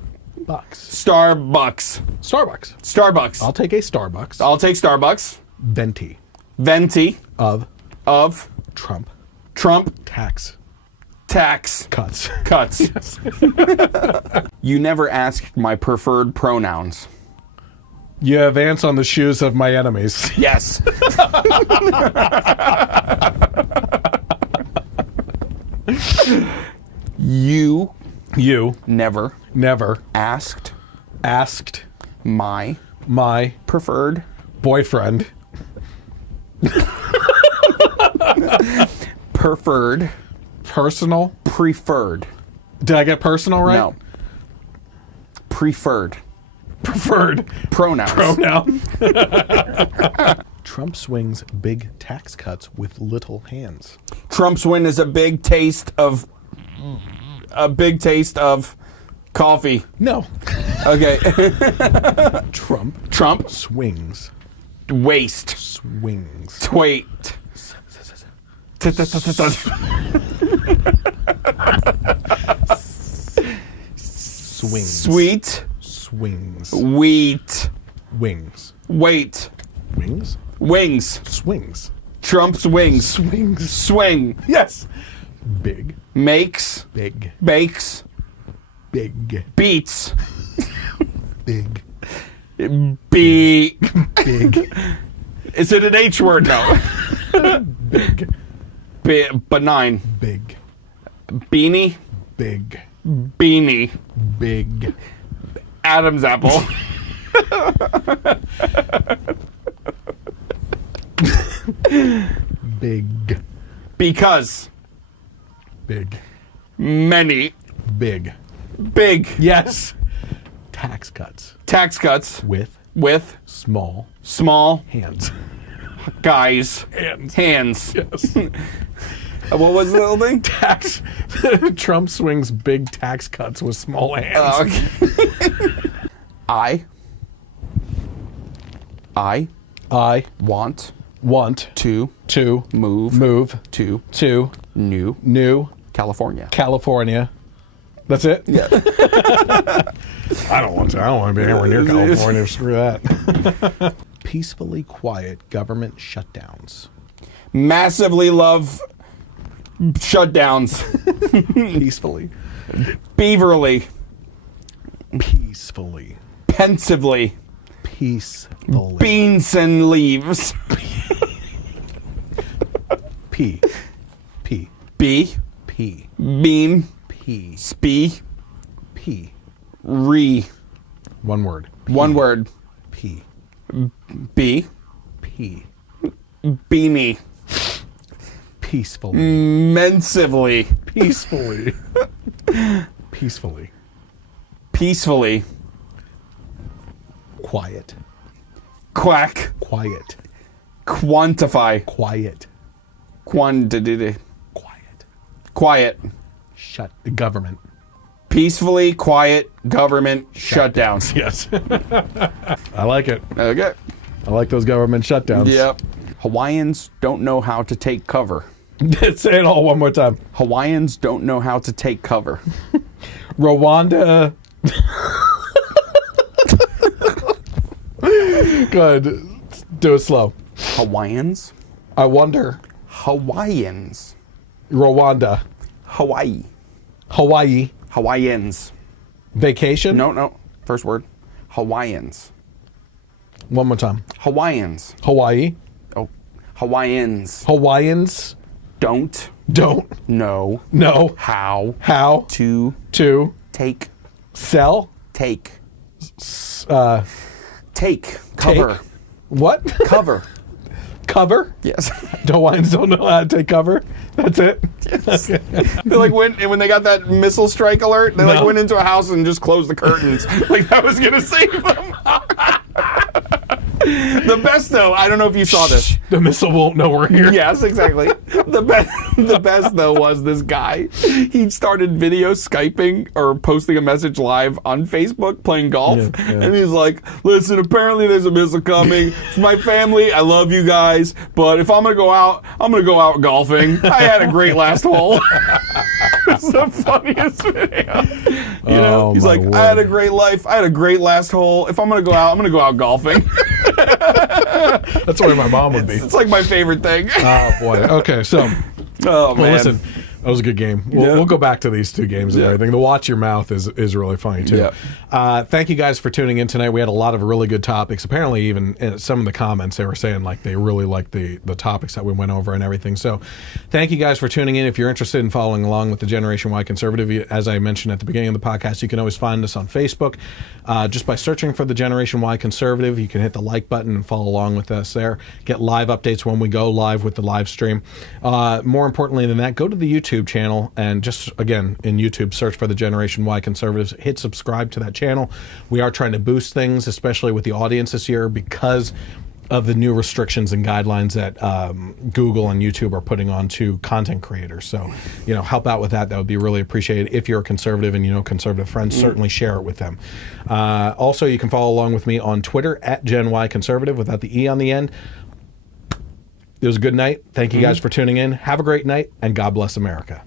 Bucks. Starbucks. Starbucks. Starbucks. I'll take a Starbucks. I'll take Starbucks. Venti. Venti. Of Trump. Tax Cuts. Yes. You never asked my preferred pronouns. You have ants on the shoes of my enemies. Yes. You never asked my preferred boyfriend preferred. Did I get personal right? No. Preferred pronouns. Pronoun. Trump swings big tax cuts with little hands. Trump's win is a big taste of coffee. No. Okay. Trump swings. Waste. Swings. Twait. Swings. Sweet. Swings. Wheat. Wings. Wait. Wings? Wings. Swings. Trump's wings. Swings. Swing. Yes. Big. Makes. Big. Bakes. Big. Beats. Big. Be. Big. Is it an H word? No. Big. Benign. Big. Beanie. Big. Beanie. Big. Adam's apple. Big. Because. Big. Many. Big. Big. Yes. Tax cuts. Tax cuts. With Small. hands. Guys. Hands. Yes. What was the little thing? Tax. Trump swings big tax cuts with small hands. Okay. I want to move to New California. That's it? Yeah. I don't want to be anywhere near California. Screw that. Peacefully quiet government shutdowns. Massively love shutdowns. Peacefully. Beaverly. Peacefully. Pensively. Peacefully. Beans and leaves. P. B. P. Bean. P. Spee. P. Re. One word. P. One word. P. B. P. Beanie. Peacefully. Mensively. Peacefully. Peacefully. Peacefully. Quiet. Quack. Quiet. Quantify. Quiet. Quantity. Quiet. Quiet. Shut. Government. Peacefully quiet government shutdowns. Yes. I like it. Okay. I like those government shutdowns. Yep. Hawaiians don't know how to take cover. Say it all one more time. Hawaiians don't know how to take cover. Rwanda. Good. Do it slow. Hawaiians? I wonder. Hawaiians. Rwanda. Hawaii. Hawaii. Hawaiians. Vacation? No. First word. Hawaiians. One more time. Hawaiians. Hawaii. Oh. Hawaiians. Hawaiians. Don't know how to take sell take cover. What? Cover? Yes. Hawaiians don't know how to take cover. That's it. Yes. They like when they got that missile strike alert, they like went into a house and just closed the curtains. Like that was gonna save them. The best though, I don't know if you saw this. The missile won't know we're here. Yes, exactly. The best though was this guy. He started video Skyping or posting a message live on Facebook playing golf. Yeah. And he's like, listen, apparently there's a missile coming. It's my family. I love you guys. But if I'm going to go out, I'm going to go out golfing. I had a great last hole. It's the funniest video. You know, he's like, I had a great life. I had a great last hole. If I'm going to go out, I'm going to go out golfing. That's where my mom would be. It's like my favorite thing. Oh, boy. Okay, so. Oh, man. Well, listen, that was a good game. We'll go back to these two games and everything. The watch your mouth is really funny, too. Yeah. Thank you guys for tuning in tonight. We had a lot of really good topics. Apparently, even in some of the comments, they were saying like they really liked the topics that we went over and everything. So thank you guys for tuning in. If you're interested in following along with the Generation Y Conservative, as I mentioned at the beginning of the podcast, you can always find us on Facebook. Just by searching for the Generation Y Conservative, you can hit the like button and follow along with us there. Get live updates when we go live with the live stream. More importantly than that, go to the YouTube channel and just, again, in YouTube, search for the Generation Y Conservatives. Hit subscribe to that channel. We are trying to boost things, especially with the audience this year, because of the new restrictions and guidelines that Google and YouTube are putting on to content creators. So, help out with that. That would be really appreciated. If you're a conservative and you know conservative friends, certainly share it with them. Also, you can follow along with me on Twitter at Gen Y Conservative without the E on the end. It was a good night. Thank you guys for tuning in. Have a great night, and God bless America.